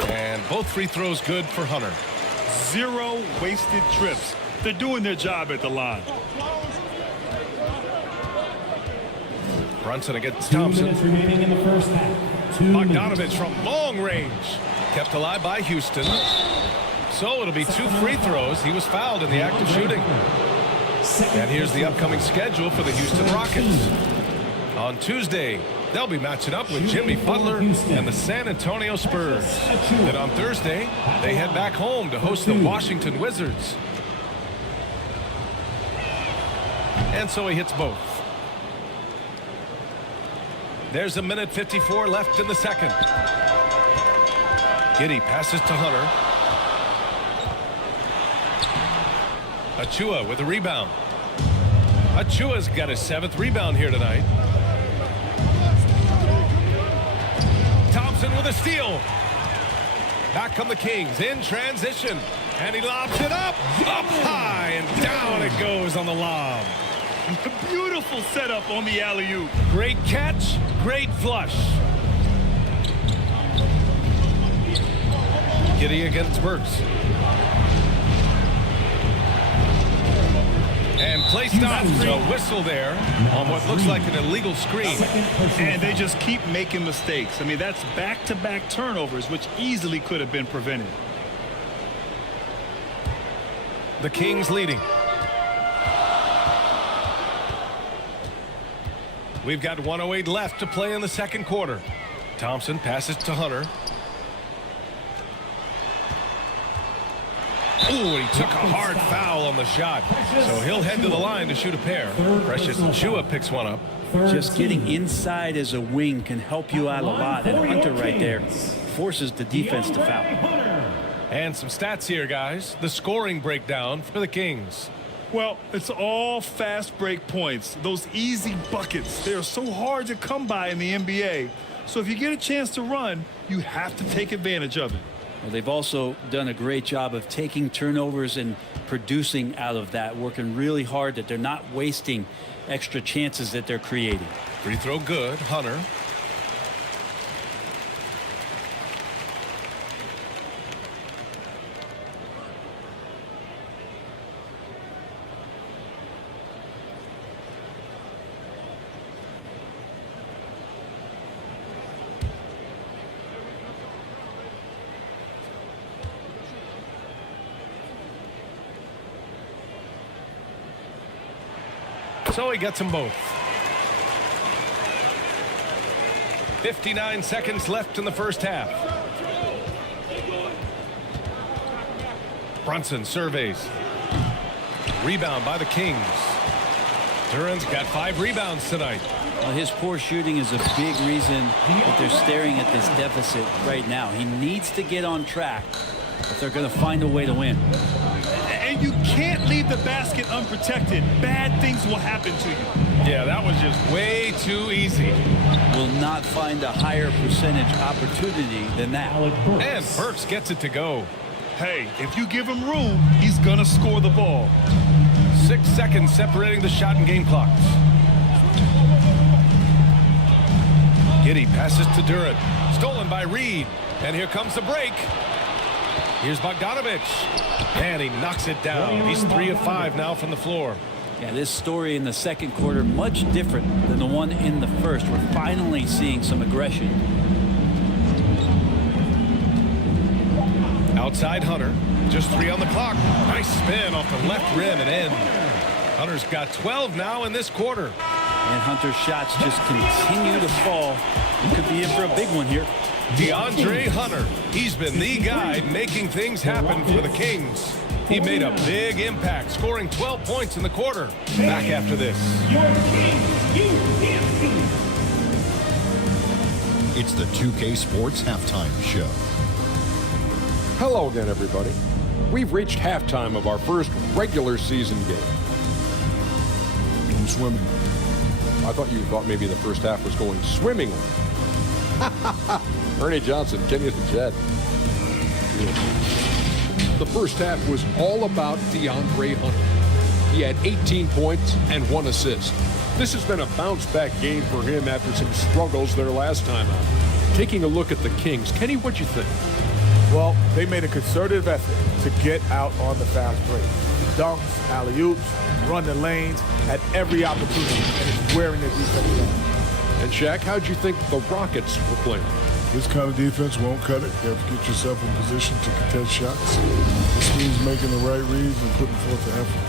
And both free throws good for Hunter. 0 wasted trips. They're doing their job at the line. Brunson against Thompson. 2 minutes remaining in the first half. Bogdanovich from long range. Kept alive by Houston. So it'll be 2 free throws. He was fouled in the act of shooting. And here's the upcoming schedule for the Houston Rockets. On Tuesday, they'll be matching up with Jimmy Butler and the San Antonio Spurs. Then on Thursday, they head back home to host the Washington Wizards. And so he hits both. There's 1:54 left in the second. Giddey passes to Hunter. Achua with a rebound. Achua's got his 7th rebound here tonight. Thompson with a steal. Back come the Kings in transition. And he lobs it up high, and down it goes on the lob. Beautiful setup on the alley-oop. Great catch, great flush. Giddey against Burks. And play stops. A whistle there on what looks like an illegal screen. And they just keep making mistakes. I mean, that's back-to-back turnovers, which easily could have been prevented. The Kings leading. We've got 1:08 left to play in the second quarter. Thompson passes to Hunter. Oh, he took a hard foul on the shot. So he'll head to the line to shoot a pair. Precious Achua picks one up. Just getting inside as a wing can help you out a lot. And Hunter right there forces the defense to foul. And some stats here, guys. The scoring breakdown for the Kings. Well, it's all fast break points. Those easy buckets. They're so hard to come by in the NBA. So if you get a chance to run, you have to take advantage of it. Well, they've also done a great job of taking turnovers and producing out of that, working really hard that they're not wasting extra chances that they're creating. Free throw good. Hunter. So he gets them both. 59 seconds left in the first half. Brunson surveys. Rebound by the Kings. Duren's got 5 rebounds tonight. Well, his poor shooting is a big reason that they're staring at this deficit right now. He needs to get on track if they're going to find a way to win. And you can't leave the basket unprotected. Bad things will happen to you. Yeah, that was just way too easy. Will not find a higher percentage opportunity than that. And Burks gets it to go. Hey, if you give him room, he's going to score the ball. 6 seconds separating the shot and game clocks. Giddey passes to Duren. Stolen by Reed. And here comes the break. Here's Bogdanovich. And he knocks it down. He's 3 of 5 now from the floor. Yeah, this story in the second quarter, much different than the one in the first. We're finally seeing some aggression. Outside Hunter, just 3 on the clock. Nice spin off the left rim and in. Hunter's got 12 now in this quarter. And Hunter's shots just continue to fall. He could be in for a big one here. DeAndre Hunter, he's been the guy making things happen for the Kings. He made a big impact, scoring 12 points in the quarter. Back after this. It's the 2K Sports Halftime Show. Hello again, everybody. We've reached halftime of our first regular season game. I'm swimming. I thought you thought maybe the first half was going swimmingly. Ernie Johnson, Kenny the Jet. The first half was all about DeAndre Hunter. He had 18 points and 1 assist. This has been a bounce-back game for him after some struggles their last time out. Taking a look at the Kings, Kenny, what'd you think? Well, they made a concerted effort to get out on the fast break. Dunks, alley-oops, run the lanes at every opportunity, and it's wearing their defense down. And Shaq, how'd you think the Rockets were playing? This kind of defense won't cut it. You have to get yourself in position to contest shots. This means making the right reads and putting forth the effort.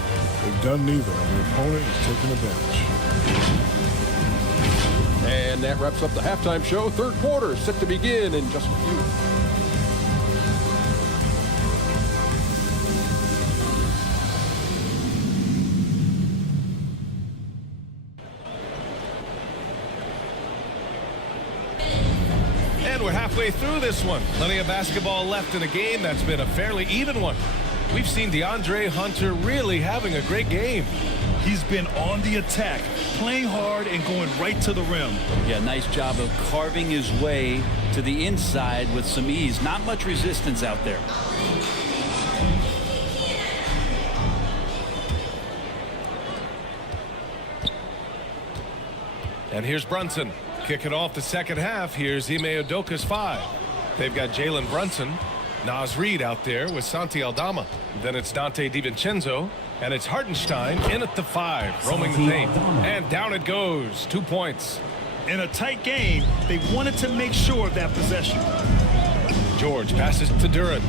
They've done neither, and the opponent is taking advantage. And that wraps up the halftime show. Third quarter set to begin in just a few. And we're halfway through this one. Plenty of basketball left in a game that's been a fairly even one. We've seen DeAndre Hunter really having a great game. He's been on the attack, playing hard and going right to the rim. Yeah, nice job of carving his way to the inside with some ease. Not much resistance out there. And here's Brunson. Kicking off the second half. Here's Ime Udoka's 5. They've got Jalen Brunson, Naz Reid out there with Santi Aldama. Then it's Dante DiVincenzo, and it's Hartenstein in at the 5, roaming the paint. And down it goes. 2 points. In a tight game, they wanted to make sure of that possession. George passes to Duran.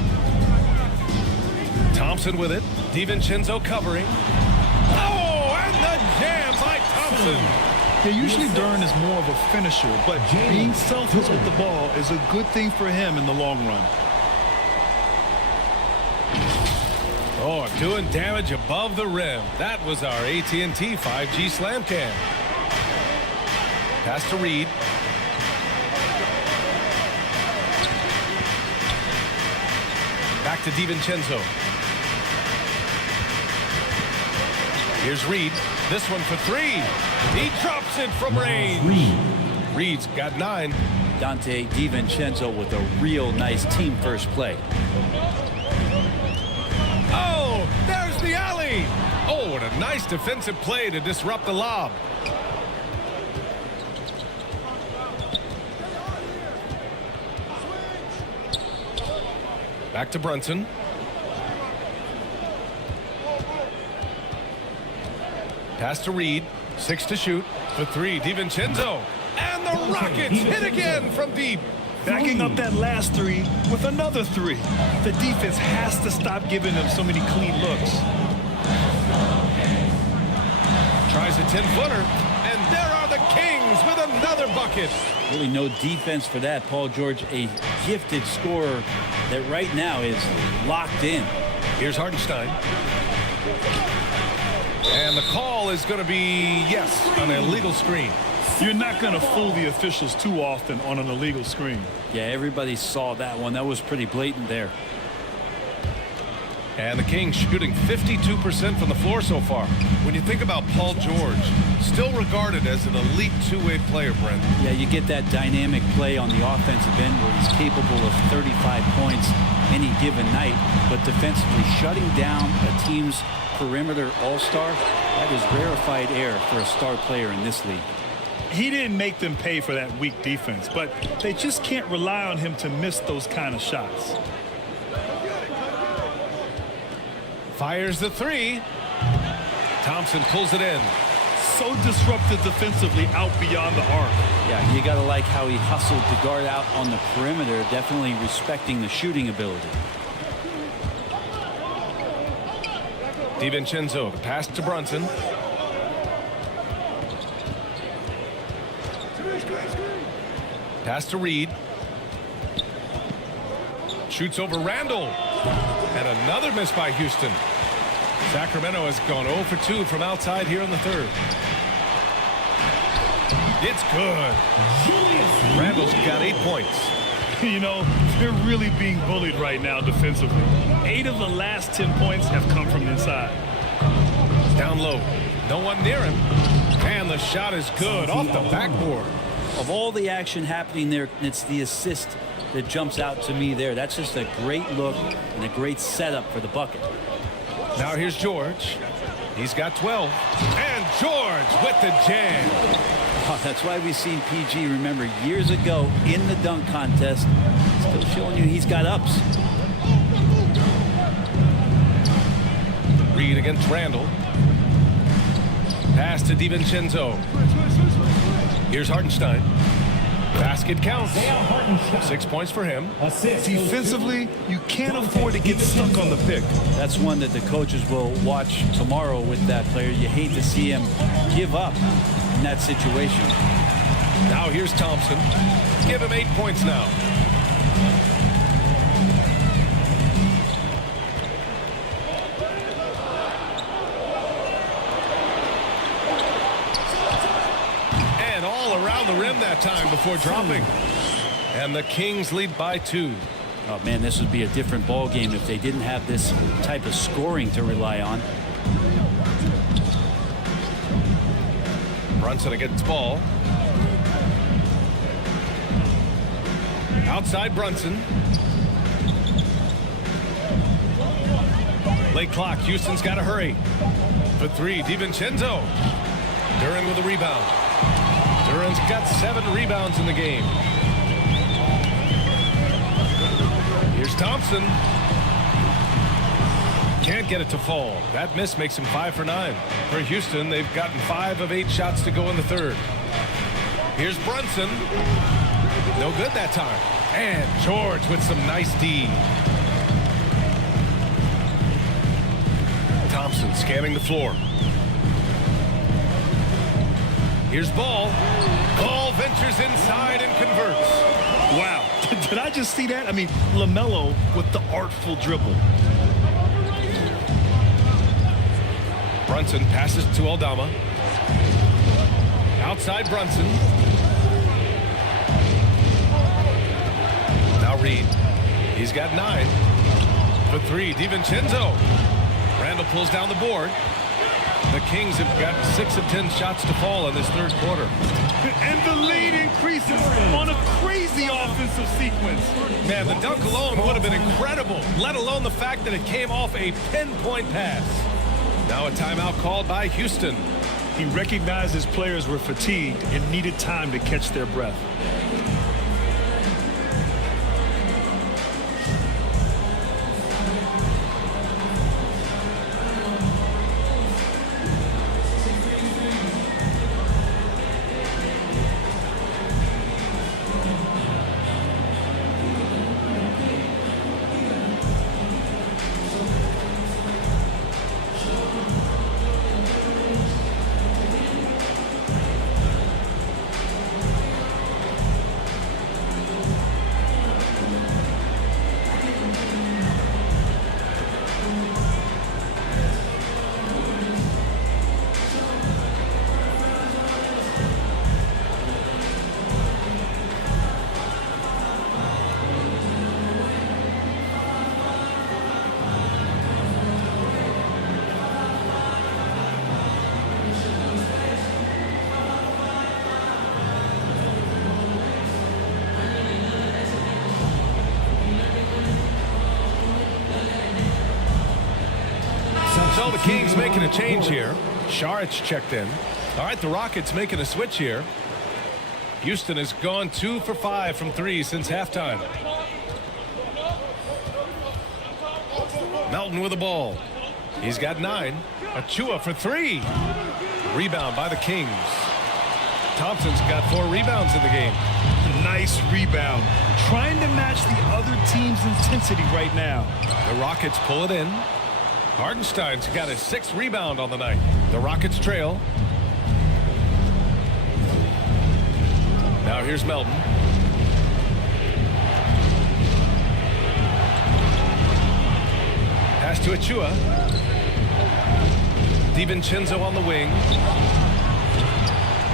Thompson with it. DiVincenzo covering. Oh, and the jam by Thompson. Yeah, usually Duran is more of a finisher, but being selfless with the ball is a good thing for him in the long run. Oh, doing damage above the rim. That was our AT&T 5G slam cam. Pass to Reid. Back to DiVincenzo. Here's Reid. This one for 3. He drops it from range. Reid's got 9. Dante DiVincenzo with a real nice team first play. Oh, there's the alley. Oh, what a nice defensive play to disrupt the lob. Back to Brunson. Pass to Reid. 6 to shoot. For 3, DiVincenzo. And the Rockets hit again from deep. Backing up that last 3 with another 3. The defense has to stop giving them so many clean looks. Tries a 10-footer. And there are the Kings with another bucket. Really no defense for that. Paul George, a gifted scorer that right now is locked in. Here's Hartenstein. And the call is going to be, yes, an illegal screen. You're not going to fool the officials too often on an illegal screen. Yeah, everybody saw that one. That was pretty blatant there. And the Kings shooting 52% from the floor so far. When you think about Paul George, still regarded as an elite two-way player, Brent. Yeah, you get that dynamic play on the offensive end where he's capable of 35 points any given night, but defensively shutting down a team's perimeter all-star, that is rarefied air for a star player in this league. He didn't make them pay for that weak defense, but they just can't rely on him to miss those kind of shots. Fires the 3. Thompson Thompson pulls it in. So disruptive defensively out beyond the arc. Yeah, you got to like how he hustled to guard out on the perimeter, definitely respecting the shooting ability. DiVincenzo, the pass to Brunson. Pass to Reed. Shoots over Randall. And another miss by Houston. Sacramento has gone 0 for 2 from outside here in the third. It's good. Randall's got 8 points. You know, they're really being bullied right now defensively. 8 of the last 10 points have come from inside. Down low. No one near him. And the shot is good off the backboard. Of all the action happening there, it's the assist that jumps out to me there. That's just a great look and a great setup for the bucket. Now here's George. He's got 12. And George with the jam. Oh, that's why we've seen PG, remember, years ago in the dunk contest. Still showing you he's got ups. Reed against Randall. Pass to DiVincenzo. Here's Hartenstein. Basket counts. 6 points for him. Defensively, you can't afford to get stuck on the pick. That's one that the coaches will watch tomorrow with that player. You hate to see him give up in that situation. Now here's Thompson. Give him 8 points now. And all around the rim that time before dropping. And the Kings lead by 2. Oh man, this would be a different ball game if they didn't have this type of scoring to rely on. Brunson against ball. Outside Brunson. Late clock. Houston's got to hurry. For 3, DiVincenzo. Duran with a rebound. Duran's got 7 rebounds in the game. Here's Thompson. Can't get it to fall. That miss makes him 5 for 9. For Houston, they've gotten 5 of 8 shots to go in the third. Here's Brunson. No good that time. And George with some nice D. Thompson scanning the floor. Here's Ball. Ball ventures inside and converts. Wow. Did I just see that? I mean, LaMelo with the artful dribble. Brunson passes to Aldama. Outside Brunson. Now Reed. He's got 9. For 3, DiVincenzo. Randall pulls down the board. The Kings have got 6 of 10 shots to fall in this third quarter. And the lead increases on a crazy offensive sequence. Man, the dunk alone would have been incredible, let alone the fact that it came off a pinpoint pass. Now a timeout called by Houston. He recognized his players were fatigued and needed time to catch their breath. So the Kings making a change here. Saric checked in. All right, the Rockets making a switch here. Houston has gone 2 for 5 from 3 since halftime. Melton with the ball. He's got 9. Achua for three. Rebound by the Kings. Thompson's got 4 rebounds in the game. Nice rebound. Trying to match the other team's intensity right now. The Rockets pull it in. Hardenstein's got his 6th rebound on the night. The Rockets trail. Now here's Melton. Pass to Achua. DiVincenzo on the wing.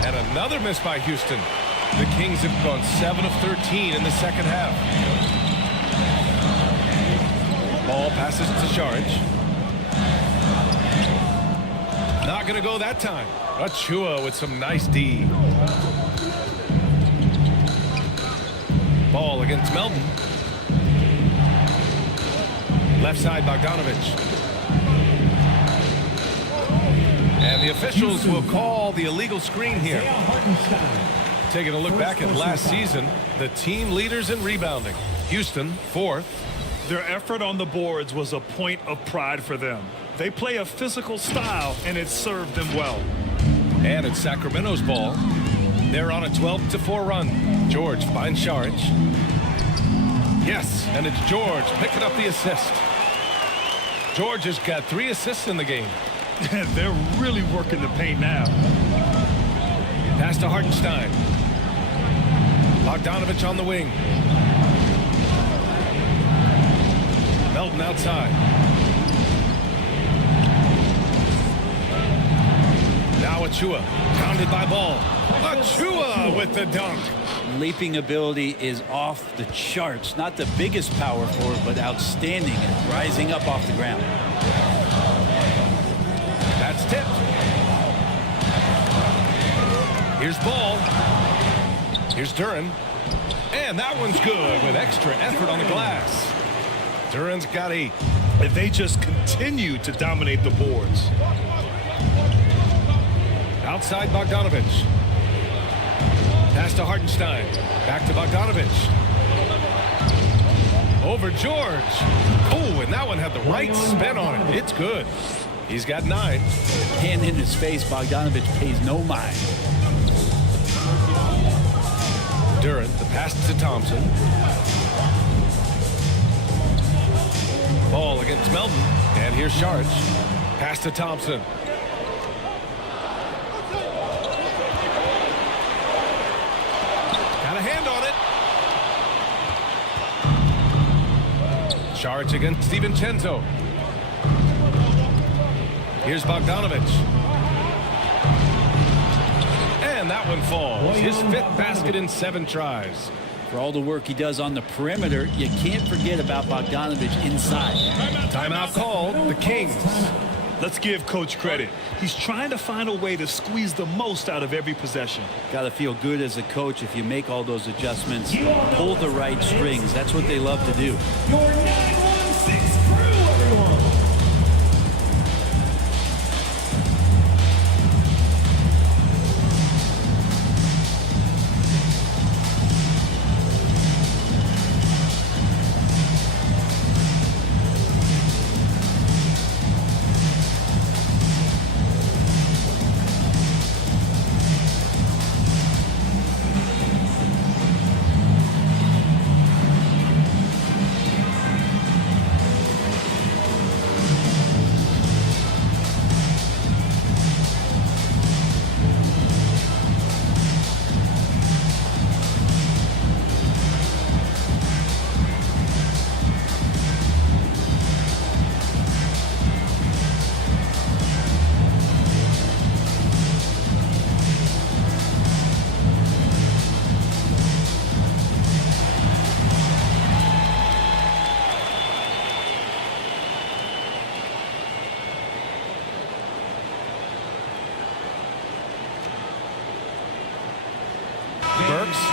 And another miss by Houston. The Kings have gone 7 of 13 in the second half. Ball passes to Saric. Not going to go that time. Achua with some nice D. Ball against Melton. Left side, Bogdanovich. And the officials will call the illegal screen here. Taking a look back at last season, the team leaders in rebounding. Houston, 4th. Their effort on the boards was a point of pride for them. They play a physical style, and it served them well. And it's Sacramento's ball. They're on a 12-4 run. George finds Saric. Yes, and it's George picking up the assist. George has got 3 assists in the game. They're really working the paint now. Pass to Hartenstein. Bogdanovich on the wing. Melton outside. Now Achua, pounded by Ball. Achua with the dunk. Leaping ability is off the charts. Not the biggest power forward, but outstanding at rising up off the ground. That's tipped. Here's Ball. Here's Duren. And that one's good with extra effort on the glass. Duren's got 8. And they just continue to dominate the boards. Outside Bogdanovich. Pass to Hartenstein. Back to Bogdanovich. Over George. Oh, and that one had the right spin on it. It's good. He's got 9. Hand in his face, Bogdanovich pays no mind. Duren, the pass to Thompson. Ball against Melton. And here's Saric. Pass to Thompson. Got a hand on it. Saric against DiVincenzo. Here's Bogdanovich. And that one falls. His 5th basket in 7 tries. For all the work he does on the perimeter, you can't forget about Bogdanovich inside. Timeout called. The Kings. Let's give Coach credit. He's trying to find a way to squeeze the most out of every possession. Got to feel good as a coach if you make all those adjustments. Pull the right strings. That's what they love to do. Your 916 crew, everyone.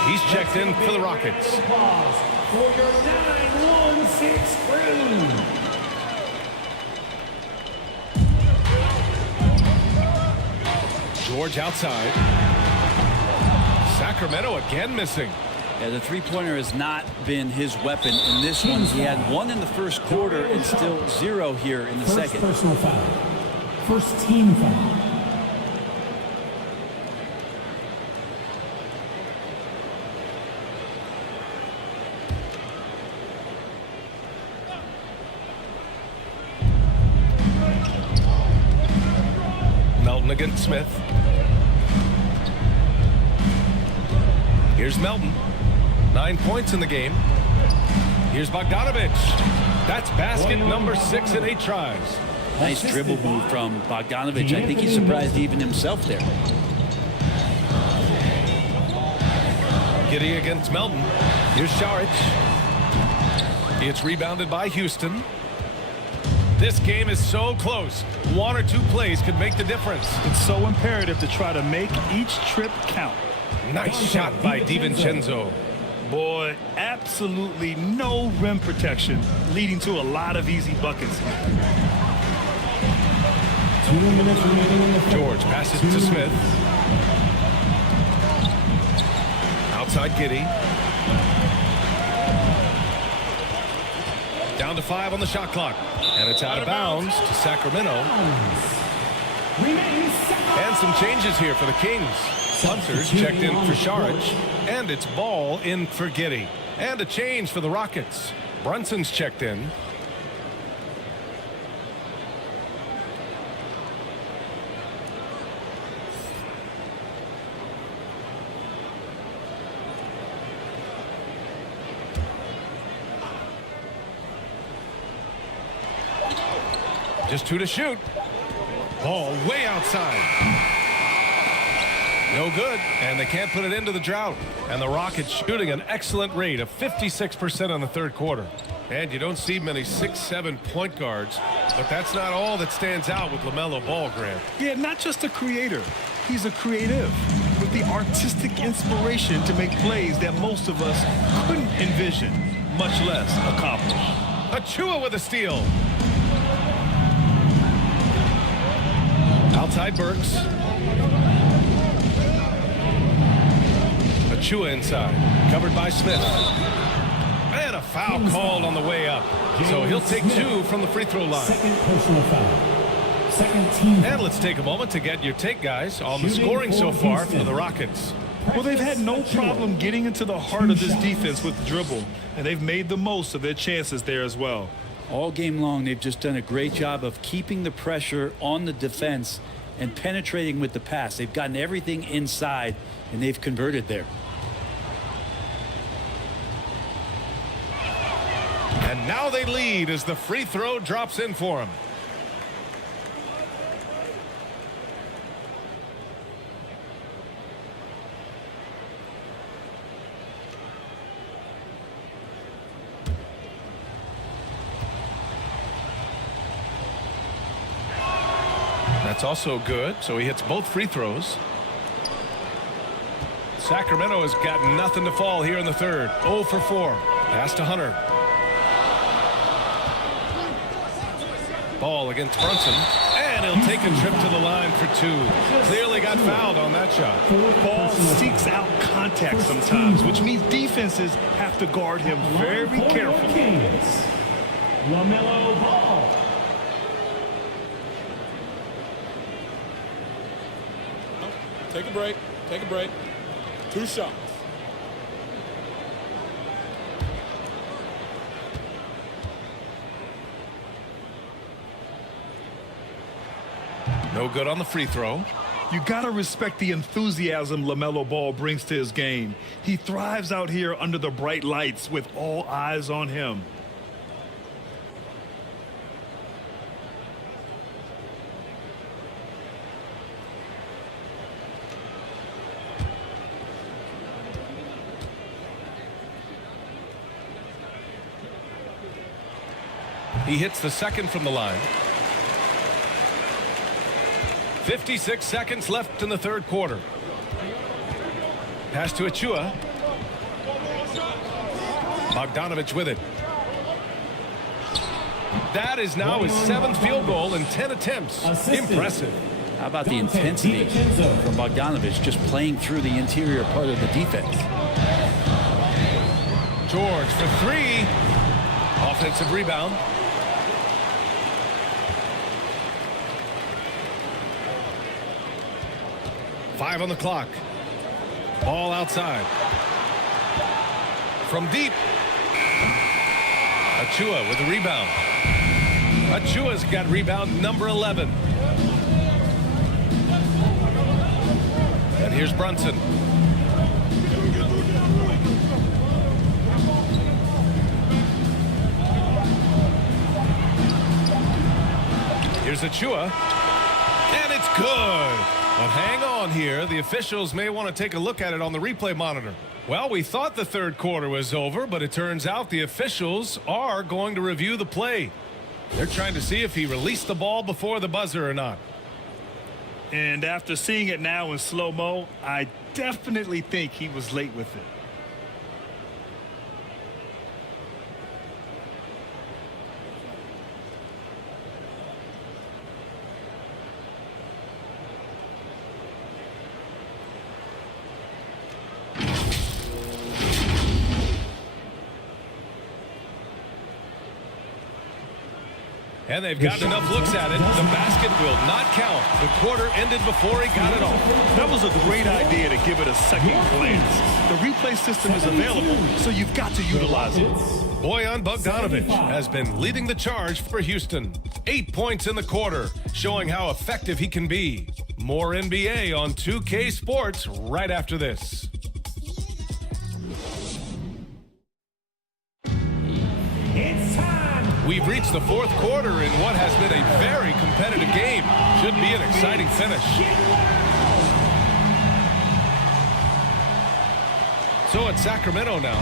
He's checked in for the Rockets. For your 916 crew. George outside. Sacramento again missing. Yeah, the three-pointer has not been his weapon in this one. He had 1 in the first quarter and still 0 here in the second. Personal foul. First team foul. Melton against Smith. Here's Melton. 9 points in the game. Here's Bogdanovich. That's basket number 6 in 8 tries. Nice dribble move from Bogdanovich. I think he surprised even himself there. Giddey against Melton. Here's Saric. It's rebounded by Houston. This game is so close. 1 or 2 plays could make the difference. It's so imperative to try to make each trip count. Nice shot by DiVincenzo. Boy, absolutely no rim protection, leading to a lot of easy buckets. 2 minutes remaining in the third. George passes to Smith. Outside Giddey. Down to 5 on the shot clock. And it's out of bounds to Sacramento. And some changes here for the Kings. Punters checked in for Saric. And it's Ball in for Giddey. And a change for the Rockets. Brunson's checked in. Just 2 to shoot. Ball way outside. No good, and they can't put it into the drought. And the Rockets shooting an excellent rate of 56% on the third quarter. And you don't see many 6-7 point guards, but that's not all that stands out with LaMelo Ball, Grant. Yeah, not just a creator. He's a creative with the artistic inspiration to make plays that most of us couldn't envision, much less accomplish. Achua with a steal. Outside Burks. Achua inside. Covered by Smith. And a foul called on the way up. So he'll take 2 from the free throw line. Second personal foul. Second team. And let's take a moment to get your take, guys, on the scoring so far for the Rockets. Well, they've had no problem getting into the heart of this defense with the dribble, and they've made the most of their chances there as well. All game long, they've just done a great job of keeping the pressure on the defense and penetrating with the pass. They've gotten everything inside, and they've converted there. And now they lead as the free throw drops in for them. That's also good, so he hits both free throws. Sacramento has got nothing to fall here in the third. 0 for 4. Pass to Hunter. Ball against Brunson. And he'll take a trip to the line for 2. Clearly got fouled on that shot. Ball seeks out contact sometimes, which means defenses have to guard him very carefully. LaMelo Ball. Take a break. Take a break. 2 shots. No good on the free throw. You gotta respect the enthusiasm LaMelo Ball brings to his game. He thrives out here under the bright lights with all eyes on him. He hits the second from the line. 56 seconds left in the third quarter. Pass to Achua. Bogdanovich with it. That is now his 7th field goal in 10 attempts. Impressive. How about the intensity from Bogdanovich just playing through the interior part of the defense? George for 3. Offensive rebound. 5 on the clock. Ball outside. From deep. Achua with the rebound. Achua's got rebound number 11. And here's Brunson. Here's Achua. And it's good. But hang on here. The officials may want to take a look at it on the replay monitor. Well, we thought the third quarter was over, but it turns out the officials are going to review the play. They're trying to see if he released the ball before the buzzer or not. And after seeing it now in slow-mo, I definitely think he was late with it. And they've got enough looks at it. The basket will not count. The quarter ended before he got it off. That was a great idea to give it a second glance. The replay system is available, so you've got to utilize it. Bojan Bogdanovic has been leading the charge for Houston. 8 points in the quarter, showing how effective he can be. More NBA on 2K Sports right after this. It's time. We've reached the fourth quarter in what has been a very competitive game. Should be an exciting finish. So it's Sacramento now.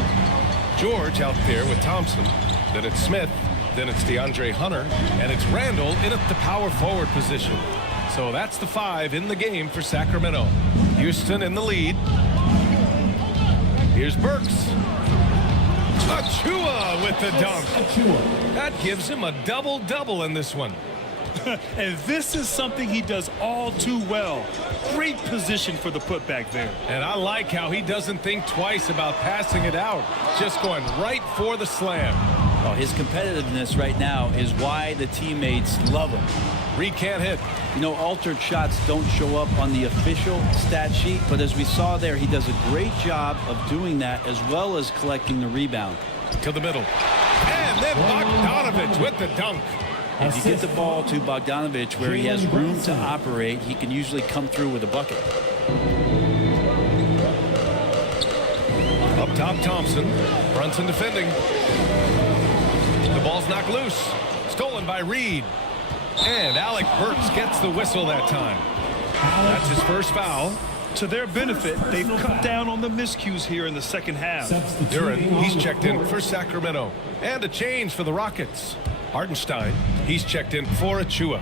George out there with Thompson. Then it's Smith. Then it's DeAndre Hunter. And it's Randall in at the power forward position. So that's the 5 in the game for Sacramento. Houston in the lead. Here's Burks. Achua with the dunk. That gives him a double-double in this one. And this is something he does all too well. Great position for the putback there. And I like how he doesn't think twice about passing it out. Just going right for the slam. Oh, his competitiveness right now is why the teammates love him. Reed can't hit. You know, altered shots don't show up on the official stat sheet, but as we saw there, he does a great job of doing that as well as collecting the rebound. To the middle. And then Bogdanovic with the dunk. If you get the ball to Bogdanovic where he has room to operate, he can usually come through with a bucket. Up top, Thompson. Brunson defending. The ball's knocked loose. Stolen by Reed. And Alec Burks gets the whistle that time. That's his first foul. To their benefit, they've cut down on the miscues here in the second half. Duran, he's checked in for Sacramento. And a change for the Rockets. Hartenstein, he's checked in for Achua.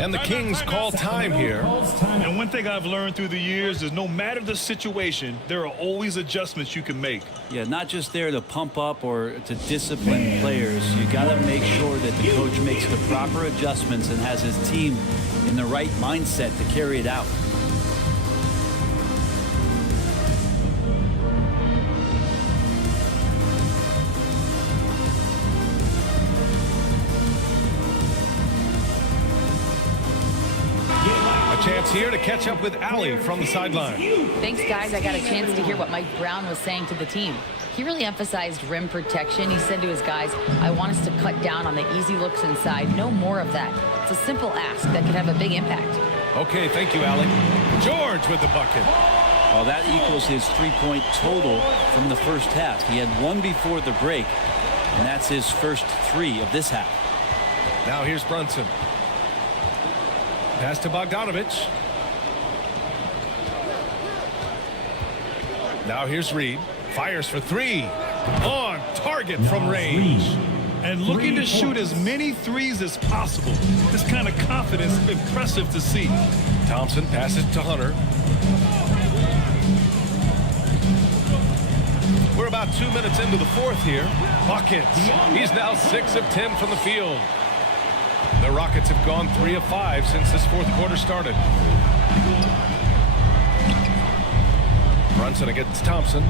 And the Kings call time here. And one thing I've learned through the years is no matter the situation, there are always adjustments you can make. Yeah, not just there to pump up or to discipline players. You got to make sure that the coach makes the proper adjustments and has his team in the right mindset to carry it out. Chance here to catch up with Allie from the sideline. Thanks, guys. I got a chance to hear what Mike Brown was saying to the team. He really emphasized rim protection. He said to his guys, I want us to cut down on the easy looks inside. No more of that. It's a simple ask that could have a big impact. Okay, thank you, Allie. George with the bucket. Well, that equals his three-point total from the first half. He had one before the break, and that's his first 3 of this half. Now here's Brunson. Pass to Bogdanovic. Now here's Reed. Fires for 3. On target from range. And looking to shoot as many threes as possible. This kind of confidence is impressive to see. Thompson passes to Hunter. We're about 2 minutes into the fourth here. Buckets. He's now 6 of 10 from the field. The Rockets have gone 3 of 5 since this fourth quarter started. Brunson against Thompson.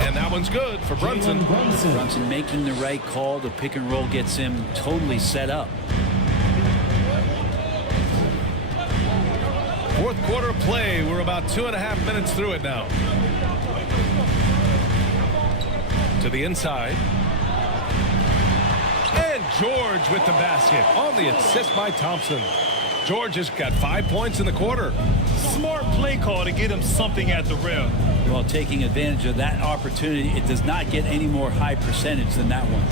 And that one's good for Brunson. Brunson making the right call. The pick and roll gets him totally set up. Fourth quarter play. We're about 2.5 minutes through it now. To the inside. And George with the basket on the assist by Thompson. George has got 5 points in the quarter. Smart play call to get him something at the rim. Well, taking advantage of that opportunity, it does not get any more high percentage than that one.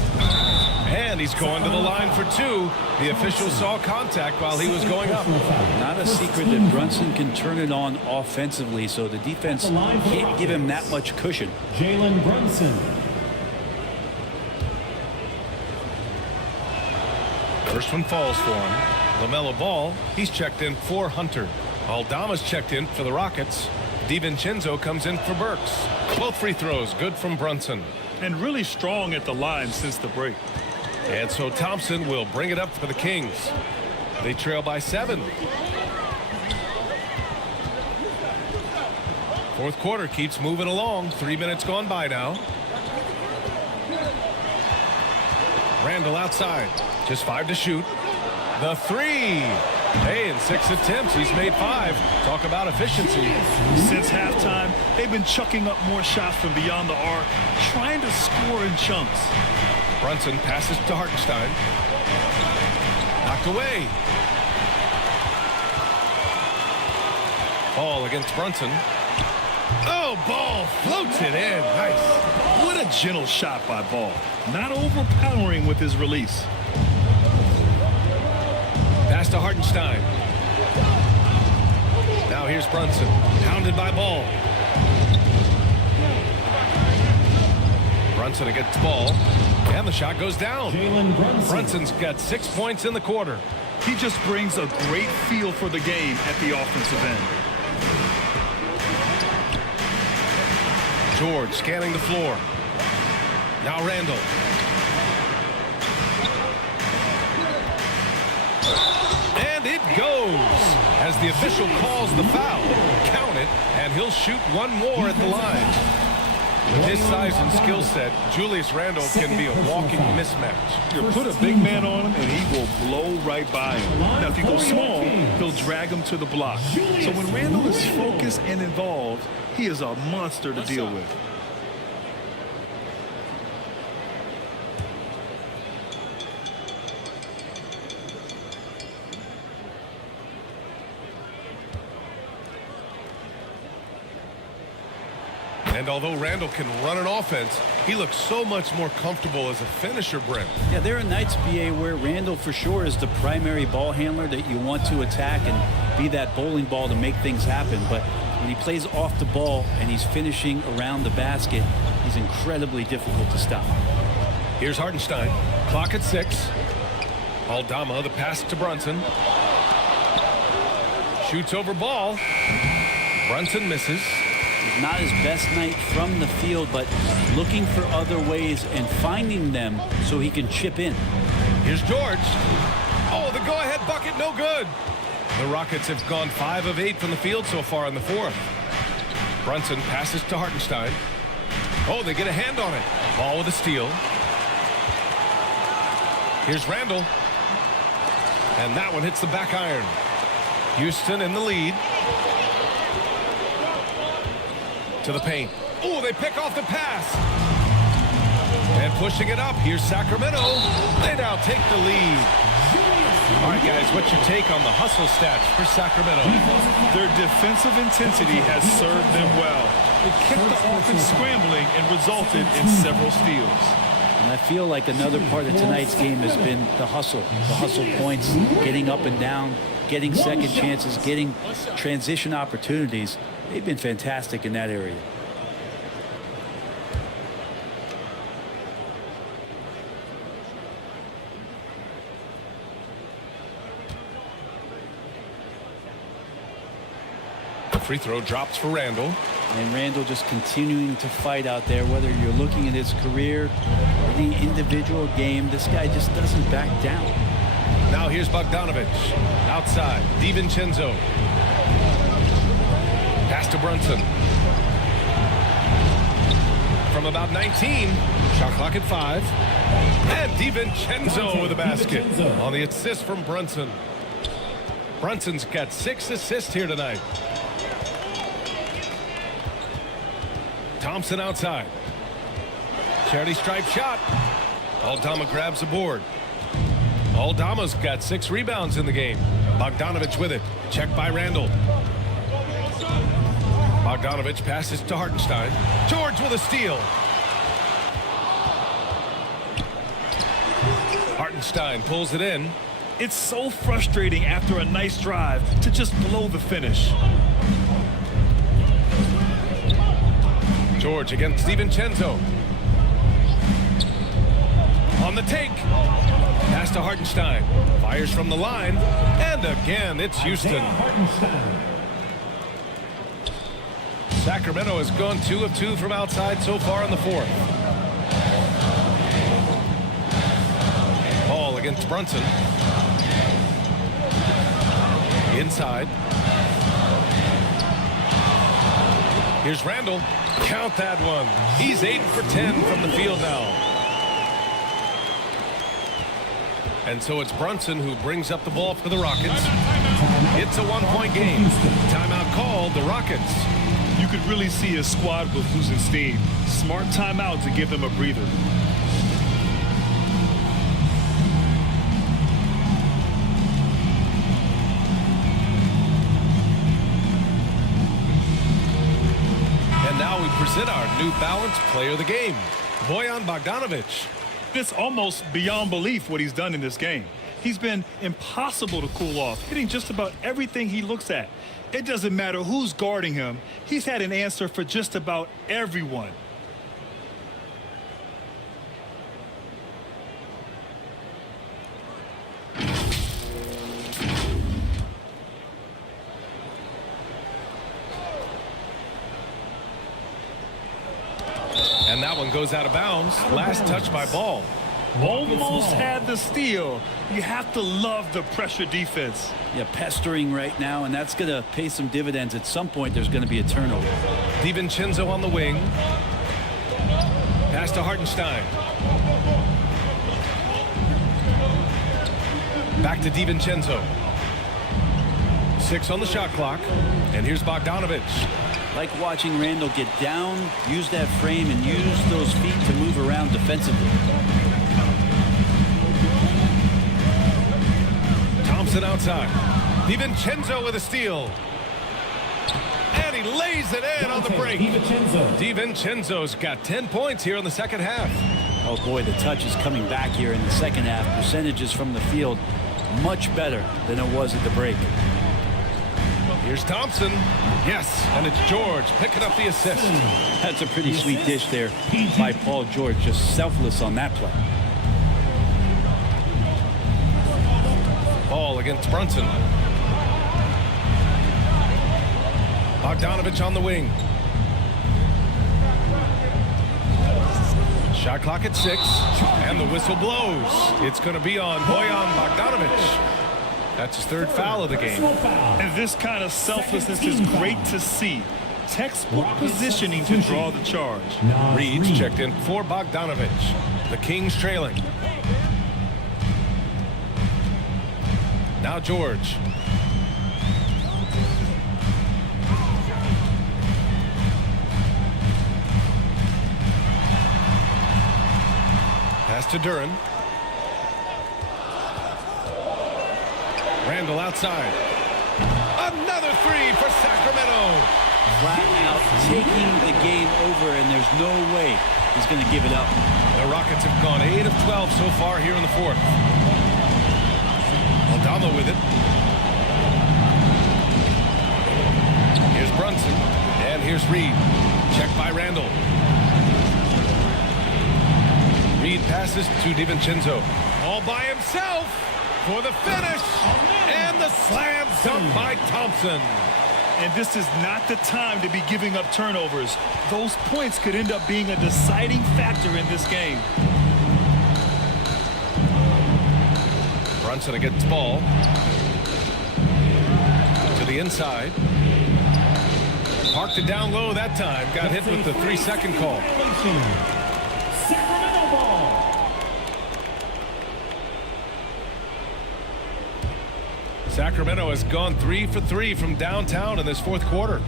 And he's going to the line for two. The official saw contact while he was going up. Not a secret that Brunson can turn it on offensively, so the defense can't give him that much cushion. Jalen Brunson. First one falls for him. LaMelo Ball, he's checked in for Hunter. Aldama's checked in for the Rockets. DiVincenzo comes in for Burks. Both free throws good from Brunson. And really strong at the line since the break. And so Thompson will bring it up for the Kings. They trail by 7. Fourth quarter keeps moving along. 3 minutes gone by now. Randall outside. Just 5 to shoot. The 3. Hey, in 6 attempts, he's made 5. Talk about efficiency. Since halftime, they've been chucking up more shots from beyond the arc, trying to score in chunks. Brunson passes to Hartenstein. Knocked away. Ball against Brunson. Oh, Ball floats it in. Nice. What a gentle shot by Ball. Not overpowering with his release. Pass to Hartenstein. Now here's Brunson. Pounded by Ball. Brunson against Ball. And the shot goes down. Brunson's got 6 points in the quarter. He just brings a great feel for the game at the offensive end. George scanning the floor. Now Randall. And it goes as the official calls the foul. Count it, and he'll shoot one more at the line. With his size and skill set, Julius Randle can be a walking mismatch. You put a big man on him, and he will blow right by him. Now, if you go small, he'll drag him to the block. So when Randle is focused and involved, he is a monster to deal with. And although Randall can run an offense, he looks so much more comfortable as a finisher, Brent. Yeah, there are nights, BA, where Randall for sure is the primary ball handler that you want to attack and be that bowling ball to make things happen. But when he plays off the ball and he's finishing around the basket, he's incredibly difficult to stop. Here's Hartenstein. Clock at 6. Aldama, the pass to Brunson. Shoots over Ball. Brunson misses. Not his best night from the field, but looking for other ways and finding them so he can chip in. Here's George. Oh, the go-ahead bucket, no good. The Rockets have gone 5 of 8 from the field so far in the fourth. Brunson passes to Hartenstein. Oh, they get a hand on it. Ball with a steal. Here's Randall. And that one hits the back iron. Houston in the lead. To the paint. Oh, they pick off the pass. And pushing it up. Here's Sacramento. They now take the lead. All right, guys, what's your take on the hustle stats for Sacramento? Their defensive intensity has served them well. It kept the offense scrambling and resulted in several steals. And I feel like another part of tonight's game has been the hustle points, getting up and down, getting second chances, getting transition opportunities. They've been fantastic in that area. The free throw drops for Randall. And Randall just continuing to fight out there, whether you're looking at his career or the individual game. This guy just doesn't back down. Now here's Bogdanovich. Outside, DiVincenzo. Pass to Brunson. From about 19. Shot clock at 5. And DiVincenzo with a basket on the assist from Brunson. Brunson's got 6 assists here tonight. Thompson outside. Charity stripe shot. Aldama grabs the board. Aldama's got 6 rebounds in the game. Bogdanovich with it. Checked by Randall. Bogdanovich passes to Hartenstein. George with a steal. Hartenstein pulls it in. It's so frustrating after a nice drive to just blow the finish. George against DiVincenzo. On the take. Pass to Hartenstein. Fires from the line. And again, it's Houston. Sacramento has gone 2 of 2 from outside so far in the fourth. Ball against Brunson. Inside. Here's Randall. Count that one. He's 8 for 10 from the field now. And so it's Brunson who brings up the ball for the Rockets. It's a 1-point game. Timeout called, the Rockets. You could really see his squad was losing steam. Smart timeout to give them a breather. And now we present our New Balance Player of the Game, Bojan Bogdanovich. It's almost beyond belief what he's done in this game. He's been impossible to cool off, hitting just about everything he looks at. It doesn't matter who's guarding him. He's had an answer for just about everyone. And that one goes out of bounds. Last touch by Ball. Almost had the steal. You have to love the pressure defense. Yeah, pestering right now, and that's going to pay some dividends. At some point, there's going to be a turnover. DiVincenzo on the wing. Pass to Hartenstein. Back to DiVincenzo. 6 on the shot clock. And here's Bogdanovich. Like watching Randall get down, use that frame, and use those feet to move around defensively. Thompson outside. DiVincenzo with a steal. And he lays it in on the break. DiVincenzo's got 10 points here in the second half. Oh boy, the touch is coming back here in the second half. Percentages from the field much better than it was at the break. Here's Thompson. Yes, and it's George picking up the assist. That's a pretty sweet dish there by Paul George. Just selfless on that play. Ball against Brunson. Bogdanovich on the wing. Shot clock at 6, and the whistle blows. It's going to be on Bojan Bogdanovich. That's his 3rd foul of the game. And this kind of selflessness is great to see. Textbook positioning to draw the charge. Reed's checked in for Bogdanovich. The Kings trailing. Now George. Pass to Duren. Randall outside. Another 3 for Sacramento. Flat out taking the game over, and there's no way he's going to give it up. The Rockets have gone 8 of 12 so far here in the fourth. Aldama with it. Here's Brunson. And here's Reed. Checked by Randall. Reed passes to DiVincenzo. All by himself for the finish. And the slam dunk by Thompson. And this is not the time to be giving up turnovers. Those points could end up being a deciding factor in this game. Brunson against ball. To the inside. Parked it down low that time. Got hit with the 3-second call. Sacramento ball. Sacramento has gone 3 for 3 from downtown in this fourth quarter.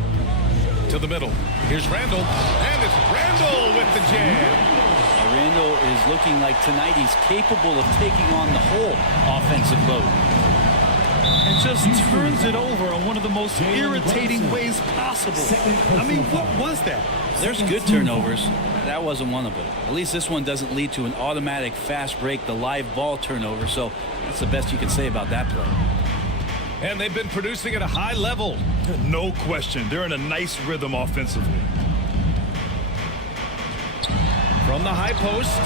To the middle. Here's Randall. And it's Randall with the jam. Randall is looking like tonight he's capable of taking on the whole offensive load. And just turns it over in one of the most irritating ways possible. I mean, what was that? There's good turnovers. That wasn't one of them. At least this one doesn't lead to an automatic fast break, the live ball turnover. So that's the best you can say about that play. And they've been producing at a high level. No question. They're in a nice rhythm offensively. From the high post,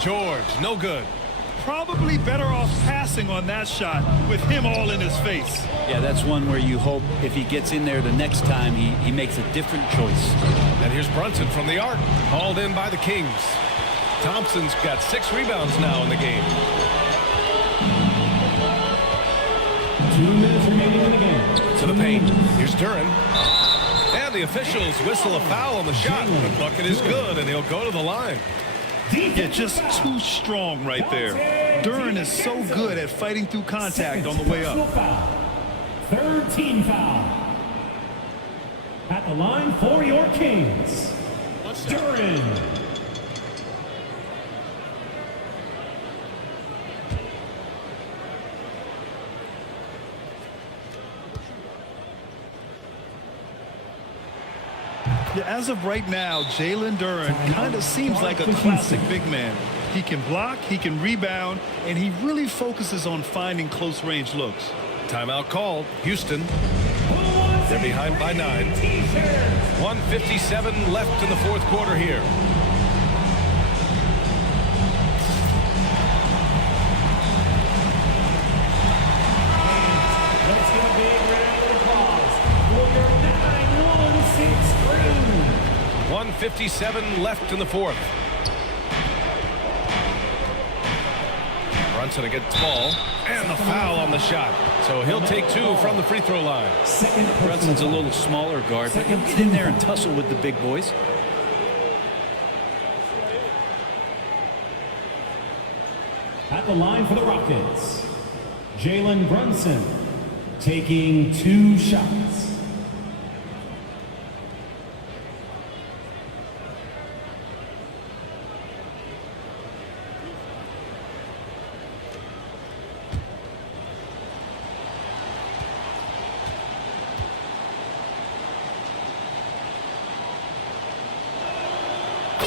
George, no good. Probably better off passing on that shot with him all in his face. Yeah, that's one where you hope if he gets in there the next time, he makes a different choice. And here's Brunson from the arc, hauled in by the Kings. Thompson's got 6 rebounds now in the game. 2 minutes remaining in the game. To the paint. Here's Duren. And the officials whistle a foul on the shot. The bucket is good, and he'll go to the line. Yeah, just too strong right there. Duren is so good at fighting through contact on the way up. Third team foul. At the line for your Kings, Duren. Yeah, as of right now, Jalen Duren kind of seems like a classic big man. He can block, he can rebound, and he really focuses on finding close-range looks. Timeout called. Houston. They're behind by 9. 1:57 left in the fourth quarter here. Let's give a big round of applause for your 9-1-6 crew. 1:57 left in the fourth. Brunson against ball, and the foul on the shot. So he'll take 2 from the free throw line. Brunson's a little smaller guard, but he'll get in there and tussle with the big boys. At the line for the Rockets, Jalen Brunson taking 2 shots.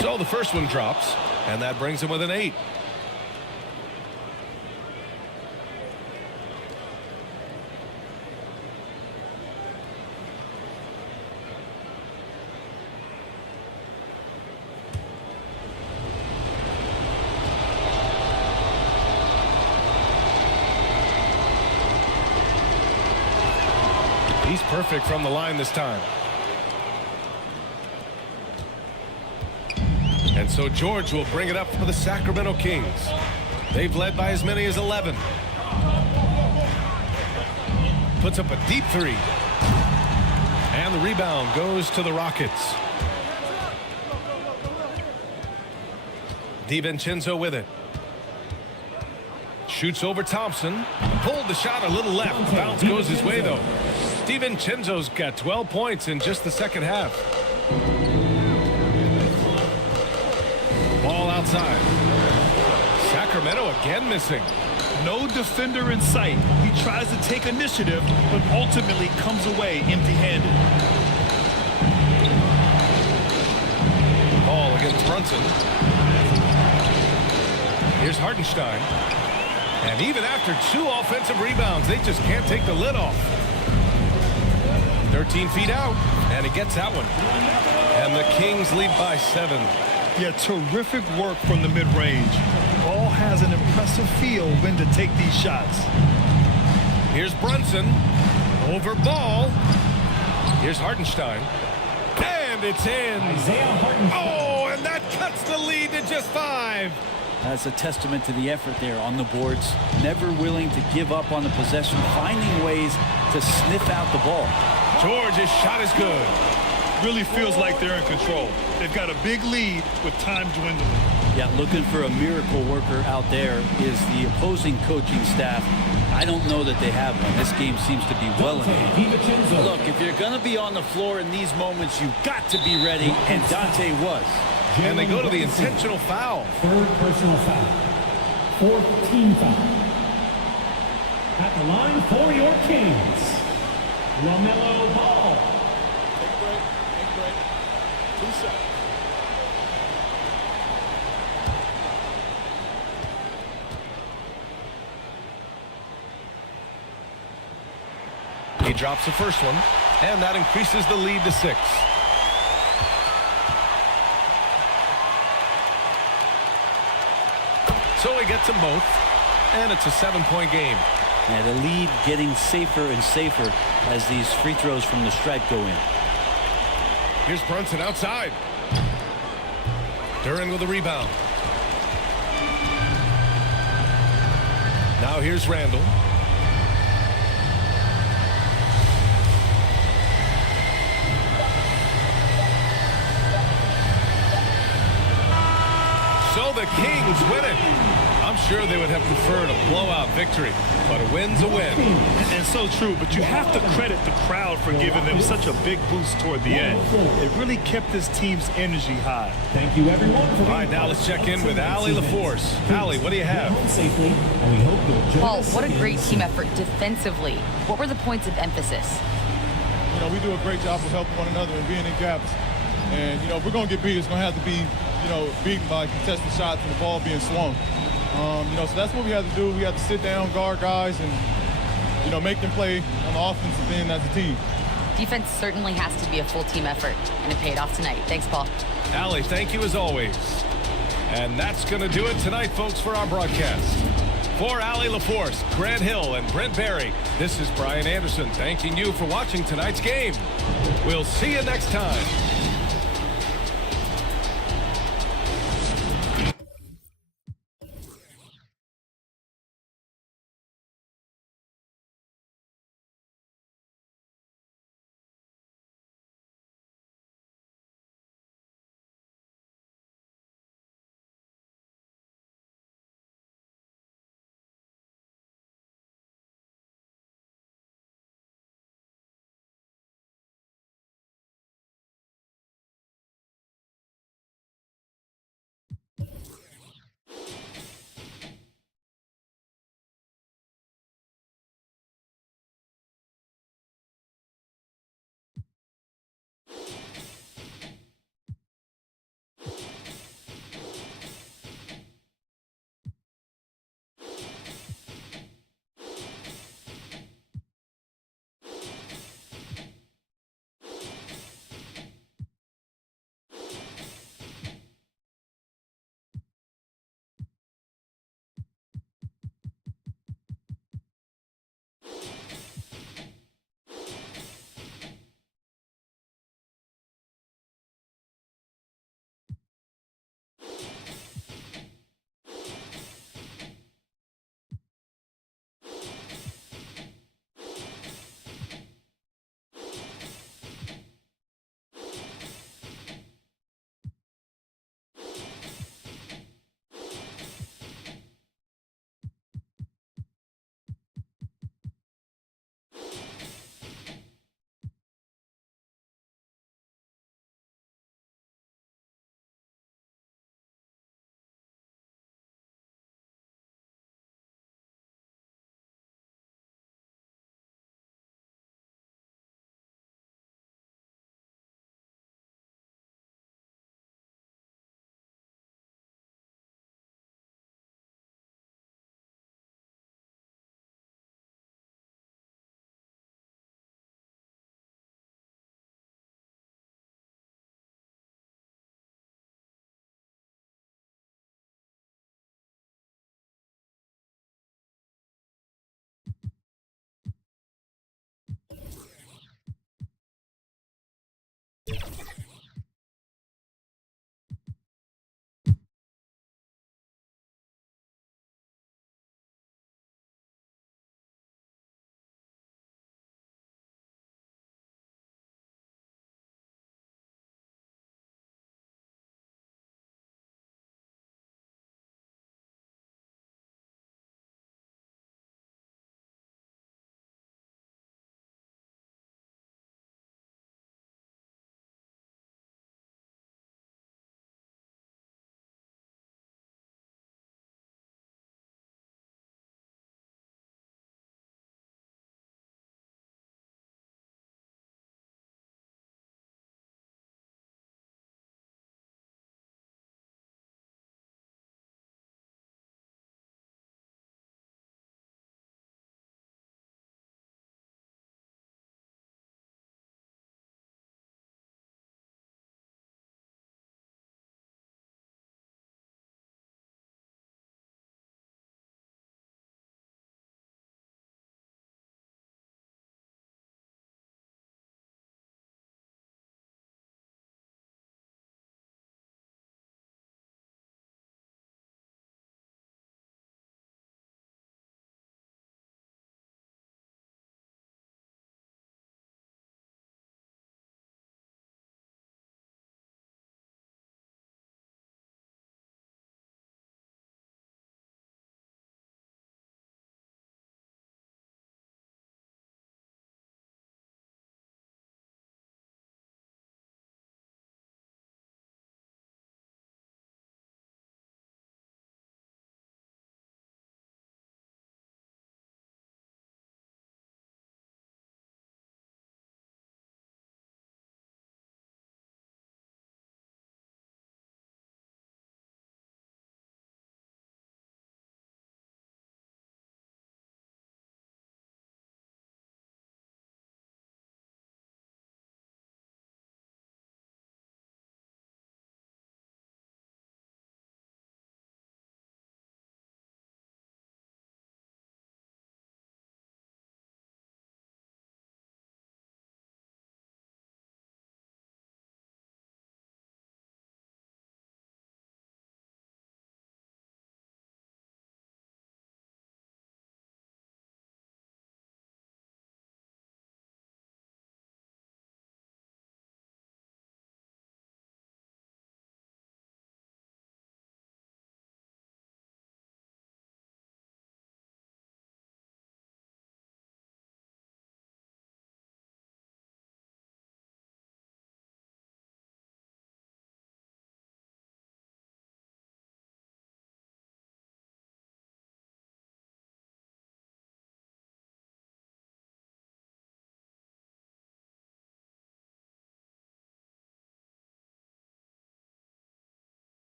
So the first one drops, and that brings him with an 8. He's perfect from the line this time. And so George will bring it up for the Sacramento Kings. They've led by as many as 11. Puts up a deep 3. And the rebound goes to the Rockets. DiVincenzo with it. Shoots over Thompson. Pulled the shot a little left. The bounce goes his way, though. DiVincenzo's got 12 points in just the second half. Ball outside. Sacramento again missing. No defender in sight. He tries to take initiative, but ultimately comes away empty-handed. Ball against Brunson. Here's Hartenstein. And even after 2 offensive rebounds, they just can't take the lid off. 13 feet out, and he gets that one. And the Kings lead by 7. Yeah, terrific work from the mid-range. Ball has an impressive feel when to take these shots. Here's Brunson. Over Ball. Here's Hartenstein. And it's in. Oh, and that cuts the lead to just 5. That's a testament to the effort there on the boards. Never willing to give up on the possession, finding ways to sniff out the ball. George's shot is good. Really feels like they're in control. They've got a big lead with time dwindling. Yeah, looking for a miracle worker out there is the opposing coaching staff. I don't know that they have one. This game seems to be well in hand. Look, if you're going to be on the floor in these moments, you've got to be ready, and Dante was. And they go to the intentional foul. Third personal foul. Fourth team foul. At the line for your Kings, LaMelo Ball. Take a break. 2 seconds. He drops the first one, and that increases the lead to 6. So he gets them both, and it's a 7-point game. And the lead getting safer and safer as these free throws from the stripe go in. Here's Brunson outside. Duran with a rebound. Now here's Randall. So the Kings win it. I'm sure they would have preferred a blowout victory, but a win's a win. And so true, but you have to credit the crowd for giving them such a big boost toward the end. It really kept this team's energy high. Thank you, everyone. All right, now let's check in with Allie LaForce. Allie, what do you have? Paul, what a great team effort defensively. What were the points of emphasis? You know, we do a great job of helping one another and being in gaps. And, you know, if we're going to get beat, it's going to have to be, you know, beaten by contested shots and the ball being swung. You know, so that's what we have to do. We have to sit down, guard guys, and, you know, make them play on the offensive end as a team. Defense certainly has to be a full team effort, and it paid off tonight. Thanks, Paul. Allie, thank you as always. And that's going to do it tonight, folks, for our broadcast. For Allie LaForce, Grant Hill, and Brent Barry, this is Brian Anderson thanking you for watching tonight's game. We'll see you next time.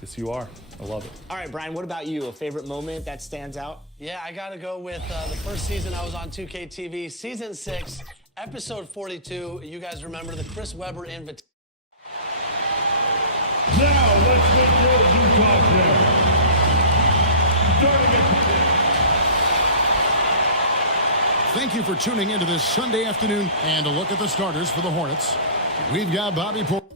Yes, you are. I love it. All right, Brian, what about you? A favorite moment that stands out? Yeah, I got to go with the first season I was on 2K TV, Season 6, Episode 42. You guys remember the Chris Webber invitation. Now, let's make those Utah Jazz. Starting at... Thank you for tuning into this Sunday afternoon and a look at the starters for the Hornets. We've got Bobby Porter.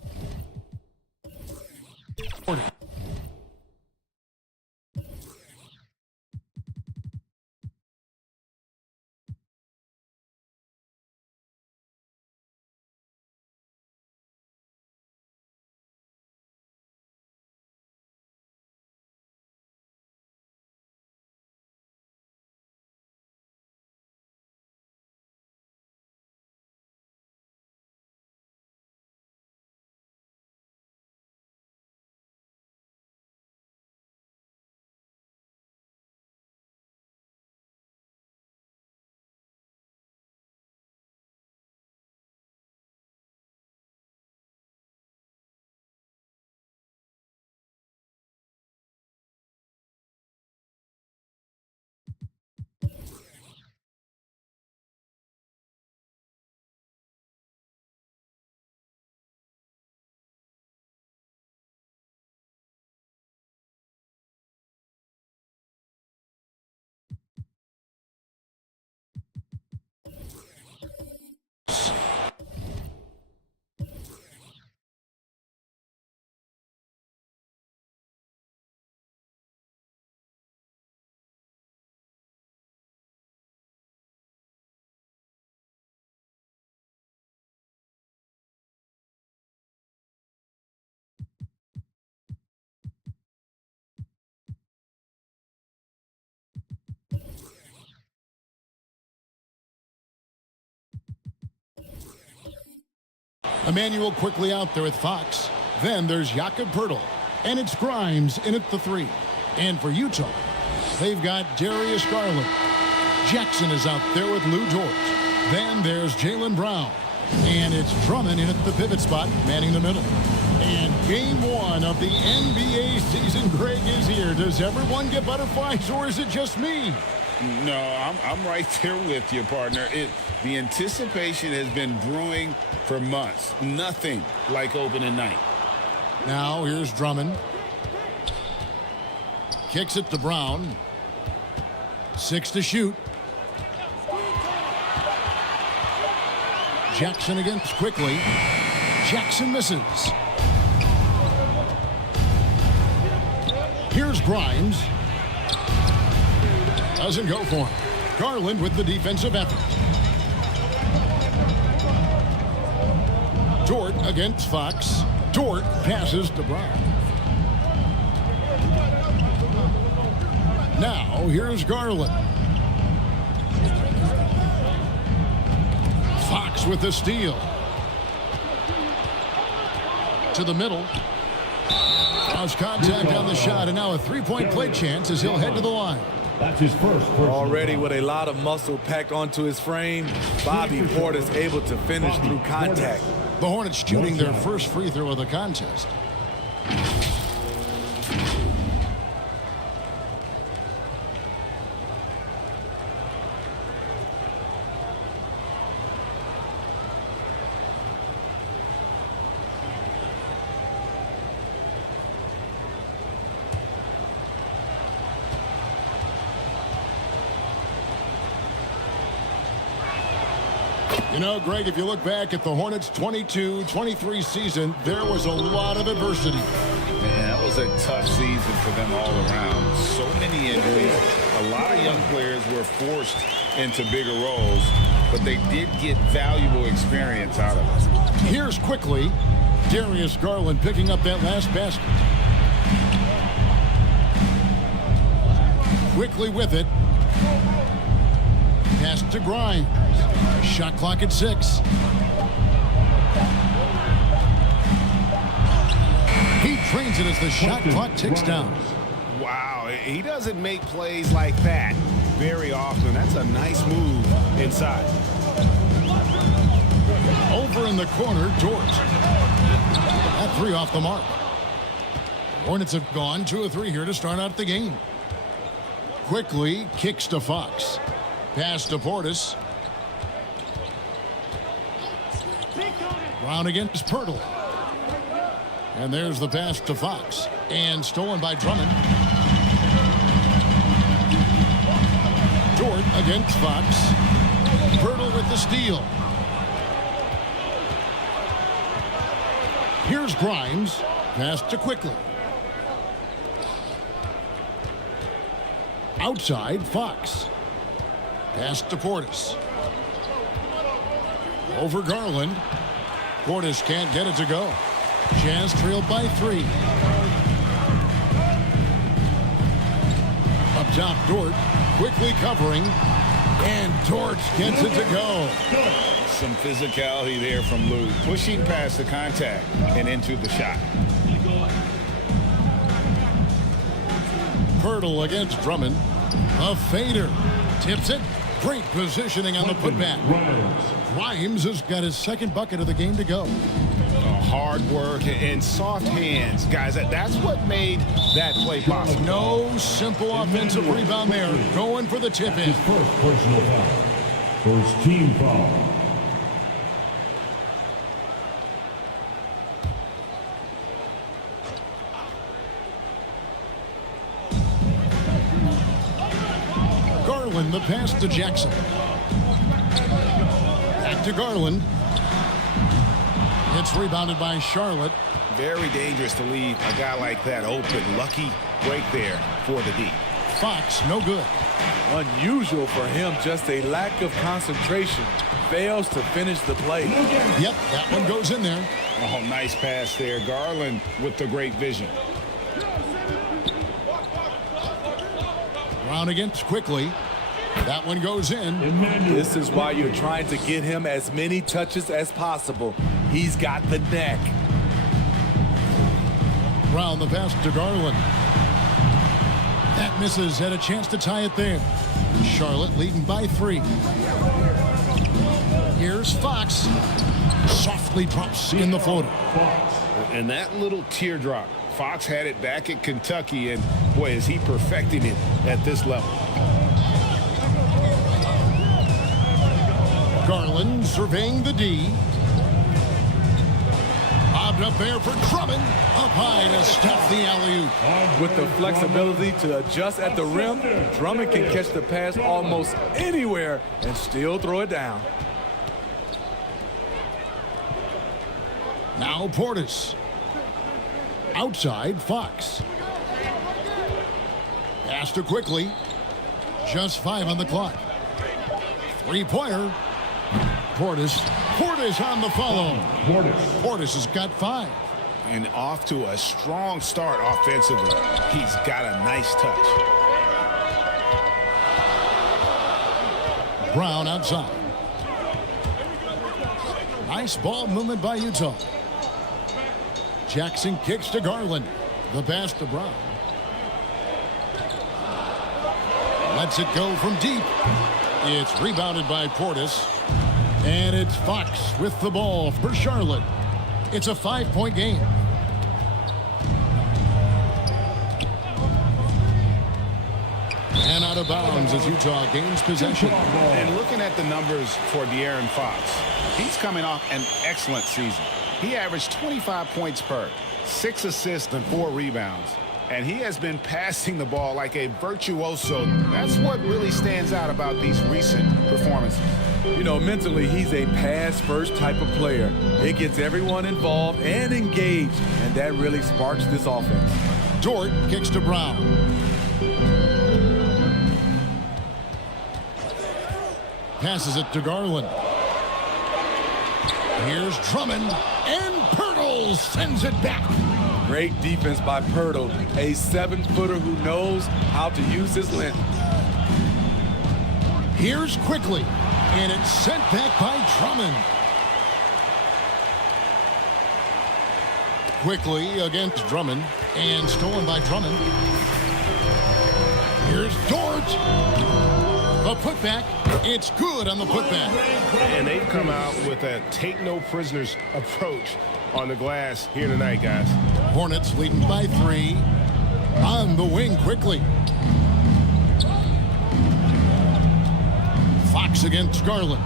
Emmanuel quickly out there with Fox. Then there's Jakob Poeltl. And it's Grimes in at the 3. And for Utah, they've got Darius Garland. Jackson is out there with Lou Dort. Then there's Jaylen Brown. And it's Drummond in at the pivot spot, manning the middle. And game 1 of the NBA season, Greg, is here. Does everyone get butterflies, or is it just me? No, I'm right there with you, partner. The anticipation has been brewing for months. Nothing like opening night. Now here's Drummond. Kicks it to Brown. 6 to shoot. Jackson against quickly. Jackson misses. Here's Grimes. Doesn't go for him. Garland with the defensive effort. Dort against Fox. Dort passes to Brown. Now here's Garland. Fox with the steal. to the middle. Cross contact on the shot, and now a three-point play chance as he'll head to the line. That's his first. Already with a lot of muscle packed onto his frame, Bobby Portis able to finish through contact. The Hornets shooting their first free throw of the contest. You know, Greg, if you look back at the Hornets' 22-23 season, there was a lot of adversity. Man, that was a tough season for them all around. So many injuries. A lot of young players were forced into bigger roles, but they did get valuable experience out of it. Here's quickly Darius Garland picking up that last basket. Quickly with it. Pass to Grimes. Shot clock at 6. He trains it as the shot clock ticks down. Wow, he doesn't make plays like that very often. That's a nice move inside. Over in the corner, Dort. That three off the mark. Hornets have gone 2 of 3 here to start out the game. Quickly kicks to Fox. Pass to Portis. Brown against Pirtle. And there's the pass to Fox. And stolen by Drummond. Dort against Fox. Pirtle with the steal. Here's Grimes. Pass to Quickly. Outside, Fox. Pass to Portis. Over Garland. Portis can't get it to go. Jazz trailed by 3. Up top, Dort quickly covering. And Dort gets it to go. Some physicality there from Lou. Pushing past the contact and into the shot. Pirtle against Drummond. A fader. Tips it. Great positioning on the putback. Grimes has got his second bucket of the game to go. Hard work and soft hands. Guys, that's what made that play possible. No simple offensive rebound there. Going for the tip-in. His first personal foul. First team foul. Garland, the pass to Jackson. Back to Garland. It's rebounded by Charlotte. Very dangerous to leave a guy like that open. Lucky break there for the D. Fox, no good. Unusual for him, just a lack of concentration. Fails to finish the play. Yep, that one goes in there. Oh, nice pass there. Garland with the great vision. Brown against Quickly. That one goes in. This is why you're trying to get him as many touches as possible. He's got the neck. Brown, the pass to Garland. That misses. Had a chance to tie it there. Charlotte leading by 3. Here's Fox. Softly drops in the floater. And that little teardrop. Fox had it back at Kentucky, and boy, is he perfecting it at this level. Garland surveying the D. Bobbed up there for Drummond. Up high to stop the alley-oop. With the flexibility to adjust at the rim, Drummond can catch the pass almost anywhere and still throw it down. Now Portis. Outside, Fox. Pass to Quickly. Just 5 on the clock. 3-pointer. Portis on the follow. Portis has got 5. And off to a strong start offensively. He's got a nice touch. Brown outside. Nice ball movement by Utah. Jackson kicks to Garland. The pass to Brown. Lets it go from deep. It's rebounded by Portis. And it's Fox with the ball for Charlotte. It's a 5-point game. And out of bounds as Utah gains possession. And looking at the numbers for De'Aaron Fox, he's coming off an excellent season. He averaged 25 points per, 6 assists and 4 rebounds. And he has been passing the ball like a virtuoso. That's what really stands out about these recent performances. You know, mentally, he's a pass-first type of player. It gets everyone involved and engaged, and that really sparks this offense. Dort kicks to Brown. Passes it to Garland. Here's Drummond, and Pirtle sends it back. Great defense by Pirtle, a 7-footer who knows how to use his length. Here's Quickly, and it's sent back by Drummond. Quickly against Drummond, and stolen by Drummond. Here's Dort. A putback. It's good on the putback. And they've come out with a take-no-prisoners approach on the glass here tonight, guys. Hornets leading by 3. On the wing quickly. Fox against Garland.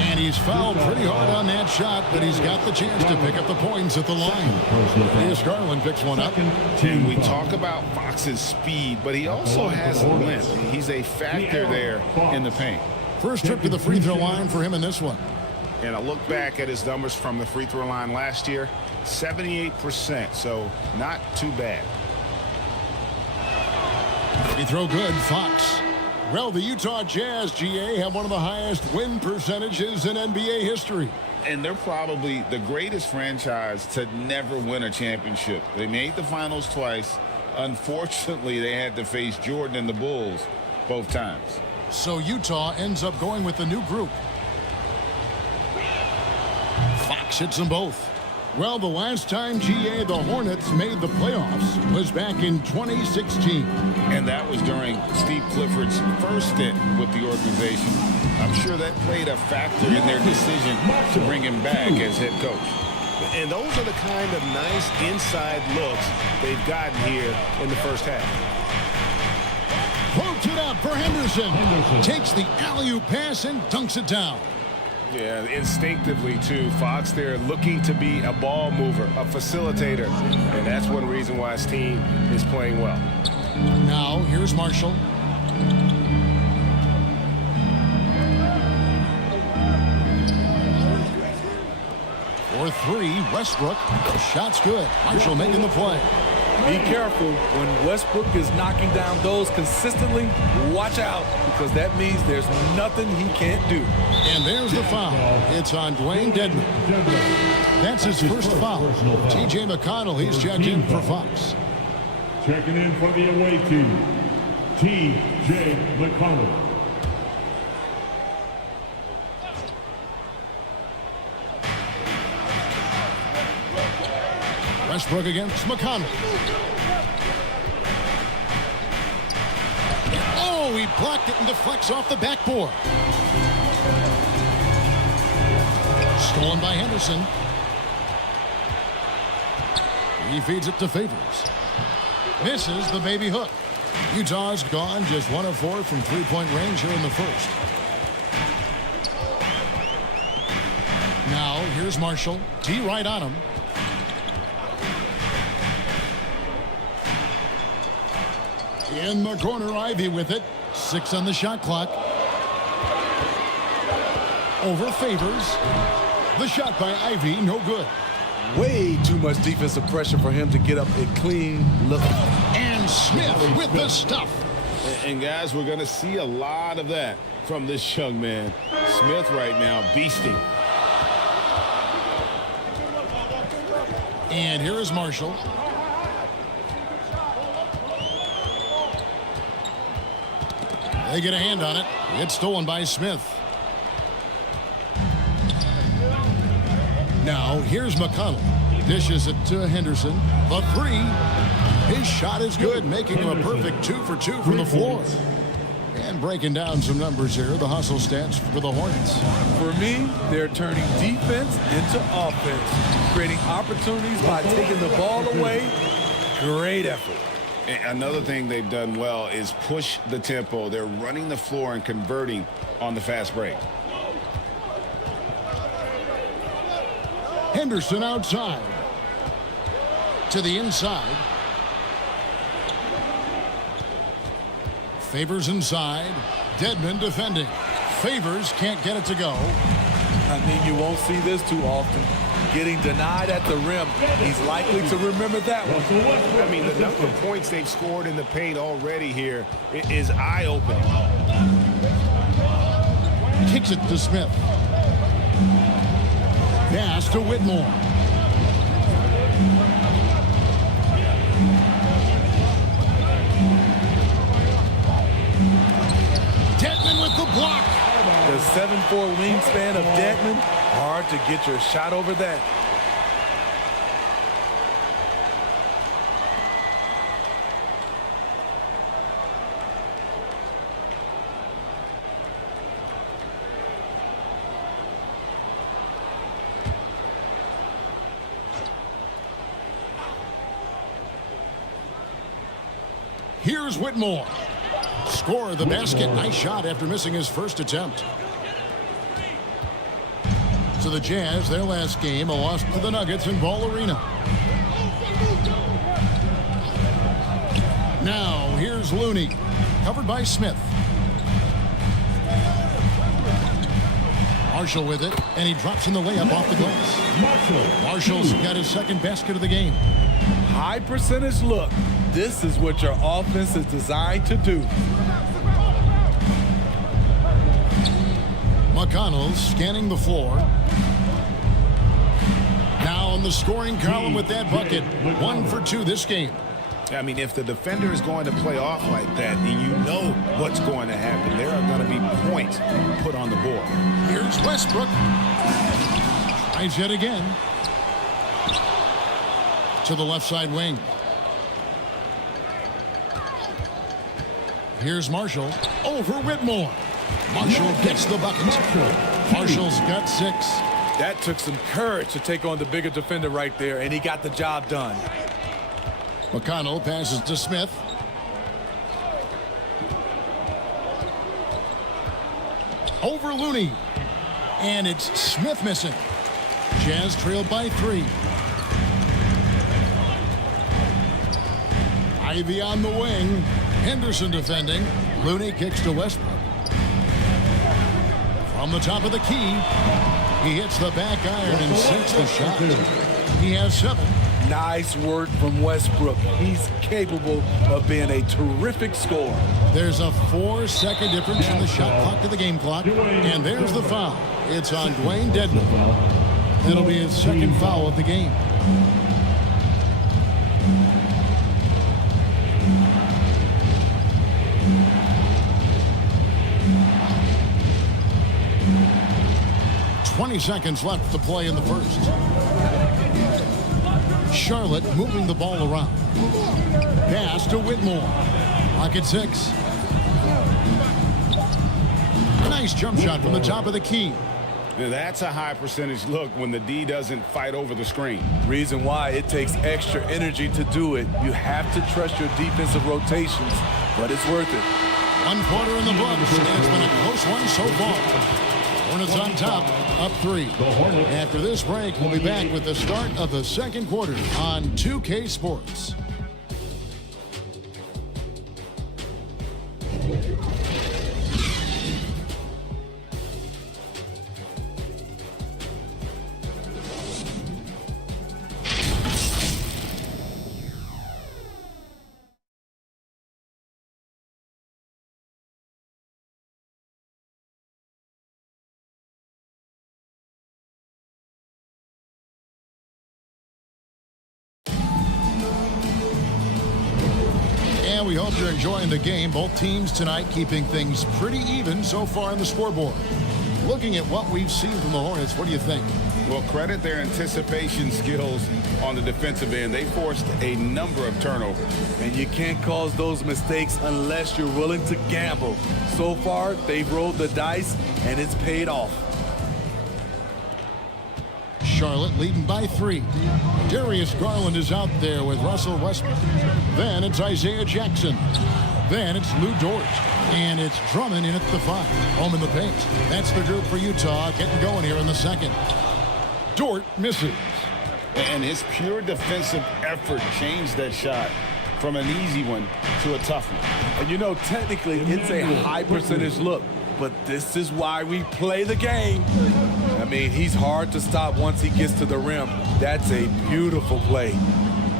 And he's fouled pretty hard on that shot, but he's got the chance to pick up the points at the line. Here's Garland picks one up. And we talk about Fox's speed, but he also has length. He's a factor there in the paint. First trip to the free throw line for him in this one. And I look back at his numbers from the free throw line last year, 78%, so not too bad. Free throw good, Fox. Well, the Utah Jazz, GA, have one of the highest win percentages in NBA history. And they're probably the greatest franchise to never win a championship. They made the finals twice. Unfortunately, they had to face Jordan and the Bulls both times. So Utah ends up going with the new group. Fox hits them both. Well, the last time, GA, the Hornets made the playoffs was back in 2016. And that was during Steve Clifford's first stint with the organization. I'm sure that played a factor in their decision to bring him back as head coach. And those are the kind of nice inside looks they've gotten here in the first half. Floats it up for Henderson. Takes the alley-oop pass and dunks it down. Yeah, instinctively, too. Fox there looking to be a ball mover, a facilitator. And that's one reason why his team is playing well. Now, here's Marshall. For 3, Westbrook. Shot's good. Marshall making the play. Be careful when Westbrook is knocking down those consistently. Watch out, because that means there's nothing he can't do. And there's the foul. It's on Dwayne Dedman. That's his first foul. T.J. McConnell, he's checked in for Fox. Checking in for the away team, T.J. McConnell. Westbrook against McConnell. Oh, he blocked it and deflects off the backboard. Stolen by Henderson. He feeds it to Favors. Misses the baby hook. Utah's gone just 1 of 4 from three-point range here in the first. Now, here's Marshall. T right on him. In the corner, Ivy with it. 6 on the shot clock. Over Favors. The shot by Ivy, no good. Way too much defensive pressure for him to get up a clean look. And Smith with the stuff. And guys, we're going to see a lot of that from this young man. Smith right now beasting. And here is Marshall. They get a hand on it. It's stolen by Smith. Now, here's McConnell. Dishes it to Henderson. The three. His shot is good, making him a perfect 2 for 2 from the floor. And breaking down some numbers here, the hustle stats for the Hornets. For me, they're turning defense into offense, creating opportunities by taking the ball away. Great effort. Another thing they've done well is push the tempo. They're running the floor and converting on the fast break. Henderson outside. To the inside. Favors inside. Dedmon defending. Favors can't get it to go. I mean, you won't see this too often. Getting denied at the rim. He's likely to remember that one. I mean, the number of points they've scored in the paint already here is eye-opening. Kicks it to Smith. Pass to Whitmore. Dedmon with the block. The 7'4" wingspan of Dedmon, hard to get your shot over that. Here's Whitmore. Score the basket. Nice shot after missing his first attempt. To the Jazz, their last game, a loss to the Nuggets in Ball Arena. Now, here's Looney. Covered by Smith. Marshall with it, and he drops in the layup off the glass. Marshall's got his second basket of the game. High percentage look. This is what your offense is designed to do. McConnell scanning the floor. Now on the scoring column with that bucket. 1 for 2 this game. I mean, if the defender is going to play off like that, then you know what's going to happen. There are going to be points put on the board. Here's Westbrook. Tries yet again. To the left side wing. Here's Marshall. Over Whitmore. Marshall gets the bucket. Marshall's got 6. That took some courage to take on the bigger defender right there, and he got the job done. McConnell passes to Smith. Over Looney. And it's Smith missing. Jazz trailed by 3. Ivy on the wing. Henderson defending. Looney kicks to Westbrook. From the top of the key, he hits the back iron and sinks the shot. He has 7. Nice work from Westbrook. He's capable of being a terrific scorer. There's a 4-second difference in the shot clock to the game clock. And there's the foul. It's on Dwayne Dedmon. It'll be his second foul of the game. .20 seconds left to play in the first. Charlotte moving the ball around. Pass to Whitmore. Pocket 6. Nice jump shot from the top of the key. That's a high percentage look when the D doesn't fight over the screen. Reason why it takes extra energy to do it. You have to trust your defensive rotations, but it's worth it. 1 quarter in the books, and it's been a close one so far. Hornets on top, up 3. After this break, we'll be back with the start of the second quarter on 2K Sports. We hope you're enjoying the game. Both teams tonight keeping things pretty even so far on the scoreboard. Looking at what we've seen from the Hornets, what do you think? Well, credit their anticipation skills on the defensive end. They forced a number of turnovers. And you can't cause those mistakes unless you're willing to gamble. So far, they've rolled the dice, and it's paid off. Charlotte leading by 3. Darius Garland is out there with Russell Westbrook. Then it's Isaiah Jackson. Then it's Lou Dort. And it's Drummond in at the 5. Home in the paint. That's the group for Utah getting going here in the second. Dort misses. And his pure defensive effort changed that shot from an easy one to a tough one. And you know, technically, it's a high percentage look. But this is why we play the game. I mean, he's hard to stop once he gets to the rim. That's a beautiful play.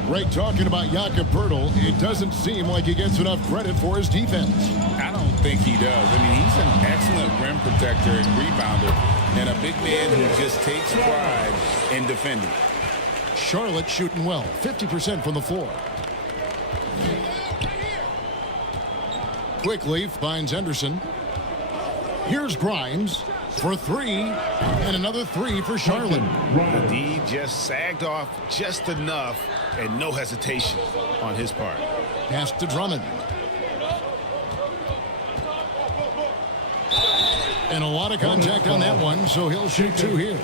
Greg talking about Jakob Poeltl, it doesn't seem like he gets enough credit for his defense. I don't think he does. I mean, he's an excellent rim protector and rebounder, and a big man who just takes pride in defending. Charlotte shooting well, 50% from the floor. Quickly finds Henderson. Here's Grimes for 3, and another 3 for Charlotte. The D just sagged off just enough, and no hesitation on his part. Pass to Drummond. And a lot of contact on that one, so he'll shoot 2 here.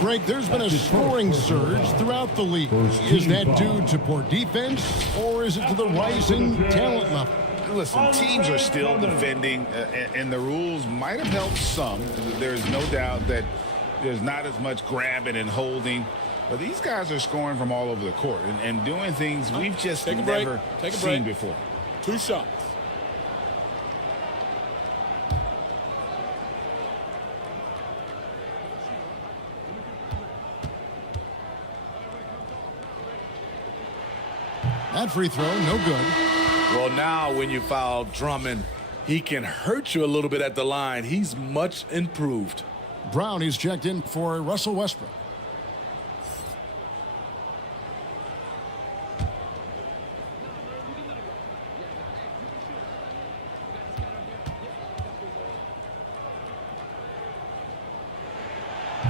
Greg, there's been a scoring surge throughout the league. Is that due to poor defense, or is it to the rising talent level? Listen, teams are still defending, and the rules might have helped some. There's no doubt that there's not as much grabbing and holding. But these guys are scoring from all over the court and doing things we've just never seen before. 2 shots. That free throw, no good. Well, now when you foul Drummond, he can hurt you a little bit at the line. He's much improved. Brown is checked in for Russell Westbrook.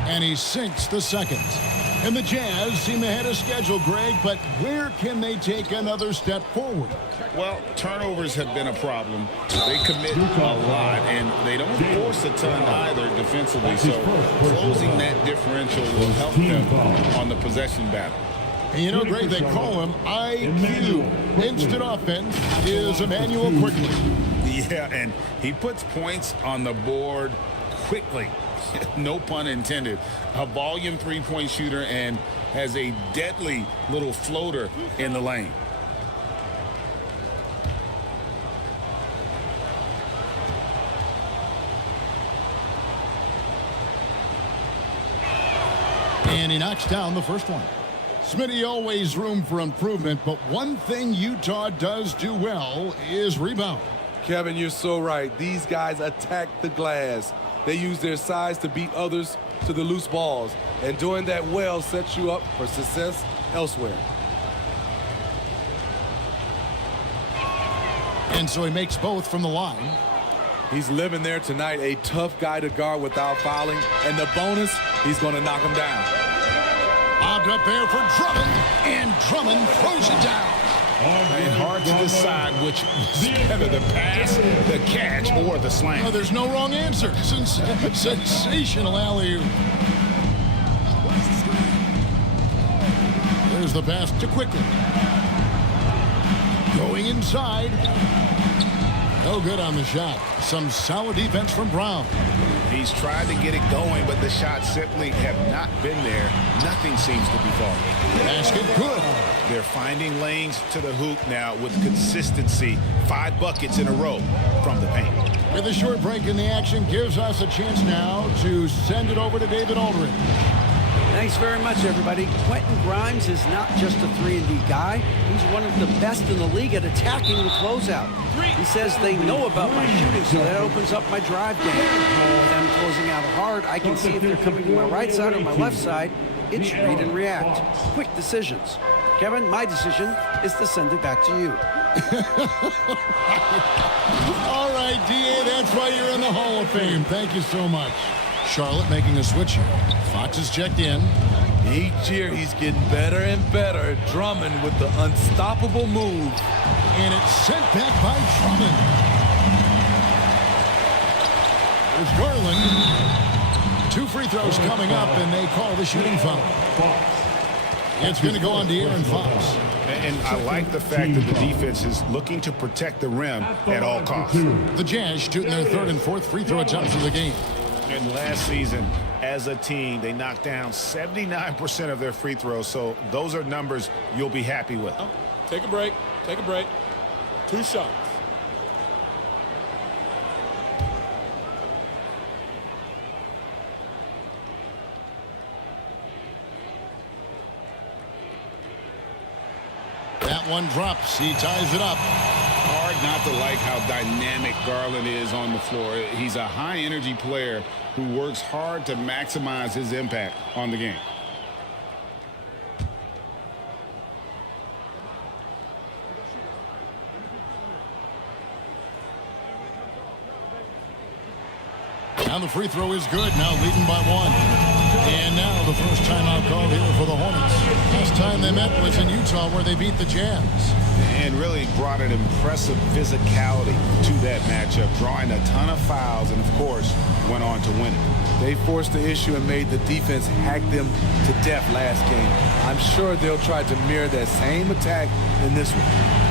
And he sinks the second. And the Jazz seem ahead of schedule, Greg, but where can they take another step forward? Well, turnovers have been a problem. They commit a lot, and they don't force a ton either defensively, so closing that differential will help them on the possession battle. And you know, Greg, they call him IQ. Instant offense is Emmanuel Quickly. Yeah, and he puts points on the board quickly. No pun intended. A volume three-point shooter and has a deadly little floater in the lane. And he knocks down the first one. Smitty, always room for improvement, but one thing Utah does do well is rebound. Kevin, you're so right. These guys attack the glass. They use their size to beat others to the loose balls. And doing that well sets you up for success elsewhere. And so he makes both from the line. He's living there tonight, a tough guy to guard without fouling. And the bonus, he's going to knock him down. Lobbed up there for Drummond, and Drummond throws it down. And hard to decide which is better, the pass, the catch, or the slam. Oh, there's no wrong answer. Sensational alley-oop. There's the pass to Quickly. Going inside. No good on the shot. Some solid defense from Brown. He's tried to get it going, but the shots simply have not been there. Nothing seems to be falling. Basket good. They're finding lanes to the hoop now with consistency. 5 buckets in a row from the paint. With a short break in the action, gives us a chance now to send it over to David Aldridge. Thanks very much, everybody. Quentin Grimes is not just a 3-and-D guy. He's one of the best in the league at attacking the closeout. He says they know about my shooting, so that opens up my drive game. With them closing out hard, I can see if they're coming to my right side or my left side. It's read and react. Quick decisions. Kevin, my decision is to send it back to you. All right, D.A., that's why you're in the Hall of Fame. Thank you so much. Charlotte making a switch here. Fox is checked in. Each year he's getting better and better. Drummond with the unstoppable move. And it's sent back by Drummond. There's Garland. 2 free throws coming up, and they call the shooting foul. It's going to go on to Aaron Fox. And I like the fact that the defense is looking to protect the rim at all costs. The Jazz shooting their 3rd and 4th free throw attempts of the game. And last season, as a team, they knocked down 79% of their free throws. So those are numbers you'll be happy with. Take a break. Take a break. 2 shots. That one drops. He ties it up. Hard not to like how dynamic Garland is on the floor. He's a high-energy player who works hard to maximize his impact on the game. Now the free throw is good. Now leading by 1. And now the first timeout called here for the Hornets. Last time they met was in Utah where they beat the Jazz. And really brought an impressive physicality to that matchup, drawing a ton of fouls and, of course, went on to win it. They forced the issue and made the defense hack them to death last game. I'm sure they'll try to mirror that same attack in this one.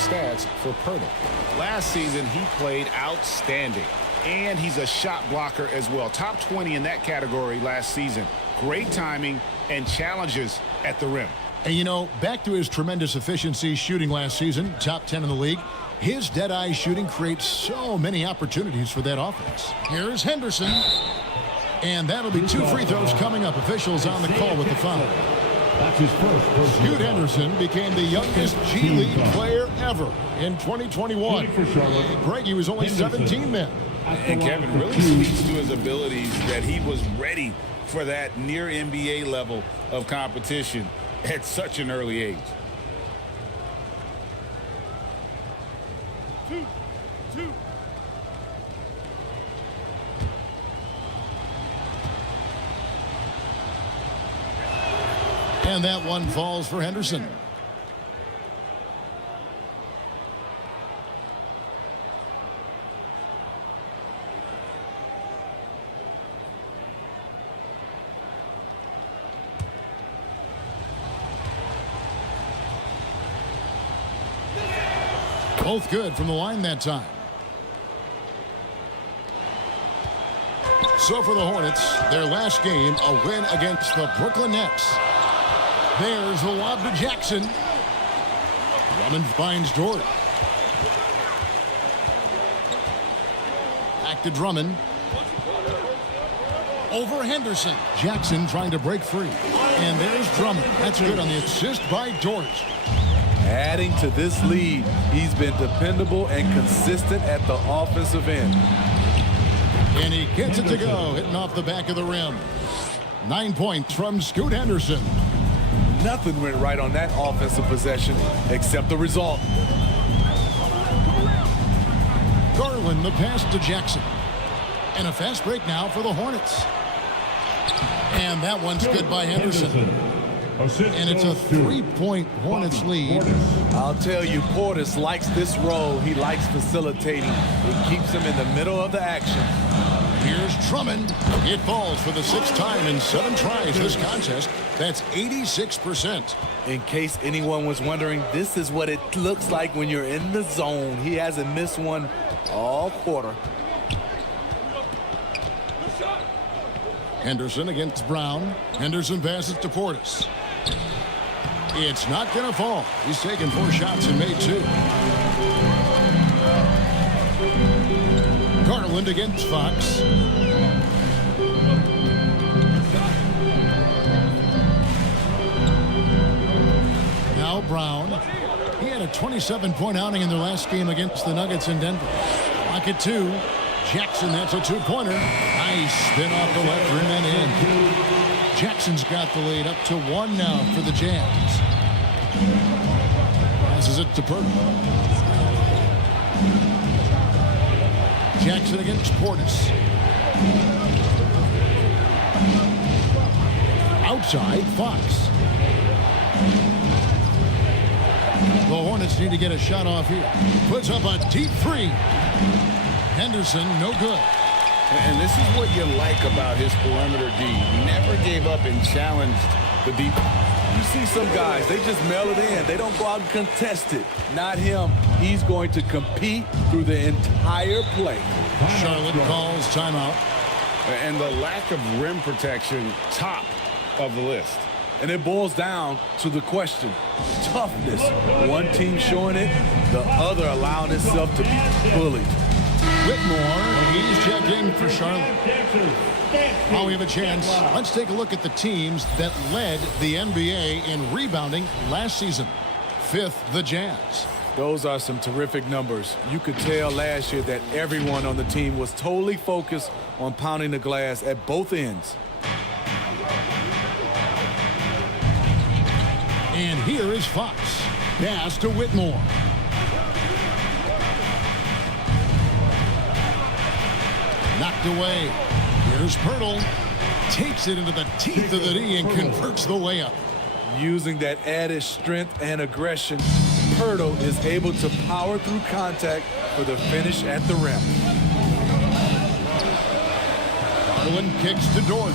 Stats for Pirtle. Last season, he played outstanding, and he's a shot blocker as well. Top 20 in that category last season. Great timing and challenges at the rim. And, you know, back to his tremendous efficiency shooting last season, top 10 in the league, his dead-eye shooting creates so many opportunities for that offense. Here's Henderson. And that'll be 2 free throws coming up. Officials on the call with the foul. That's his first. Scoot Henderson became the youngest G League player ever in 2021. Greggy was only 17 then. And Kevin really speaks to his abilities that he was ready for that near NBA level of competition at such an early age. 2. And that one falls for Henderson. Both good from the line that time. So for the Hornets, their last game, a win against the Brooklyn Nets. There's the lob to Jackson. Drummond finds Dort. Back to Drummond. Over Henderson. Jackson trying to break free. And there's Drummond. That's good on the assist by Dort. Adding to this lead, he's been dependable and consistent at the offensive end. And he gets it to go, hitting off the back of the rim. 9 points from Scoot Henderson. Nothing went right on that offensive possession except the result. Garland the pass to Jackson. And a fast break now for the Hornets. And that one's good by Henderson. And it's a 3-point Hornets lead. I'll tell you, Portis likes this role. He likes facilitating. It keeps him in the middle of the action. Here's Drummond. It falls for the 6th time in 7 tries this contest. That's 86%. In case anyone was wondering, this is what it looks like when you're in the zone. He hasn't missed one all quarter. Henderson against Brown. Henderson passes to Portis. It's not going to fall. He's taken 4 shots and made 2. Garland against Fox. Now Brown. He had a 27-point outing in their last game against the Nuggets in Denver. Lock at 2. Jackson, that's a 2-pointer. Nice spin off the left rim and in. Jackson's got the lead up to 1 now for the Jazz. Passes it to Purtle. Jackson against Portis. Outside, Fox. The Hornets need to get a shot off here. Puts up a deep 3. Henderson, no good. And this is what you like about his perimeter D. Never gave up and challenged the deep. You see some guys, they just mail it in. They don't go out and contest it. Not him. He's going to compete through the entire play. Charlotte calls timeout. And the lack of rim protection, top of the list. And it boils down to the question, toughness. One team showing it, the other allowing itself to be bullied. Whitmore, he's checked in for Charlotte. While we have a chance, let's take a look at the teams that led the NBA in rebounding last season. 5th, the Jazz. Those are some terrific numbers. You could tell last year that everyone on the team was totally focused on pounding the glass at both ends. And here is Fox. Pass to Whitmore. Knocked away. Here's Purtle. Takes it into the teeth of the D and converts the layup. Using that added strength and aggression, Purtle is able to power through contact for the finish at the rim. Garland kicks to Dort.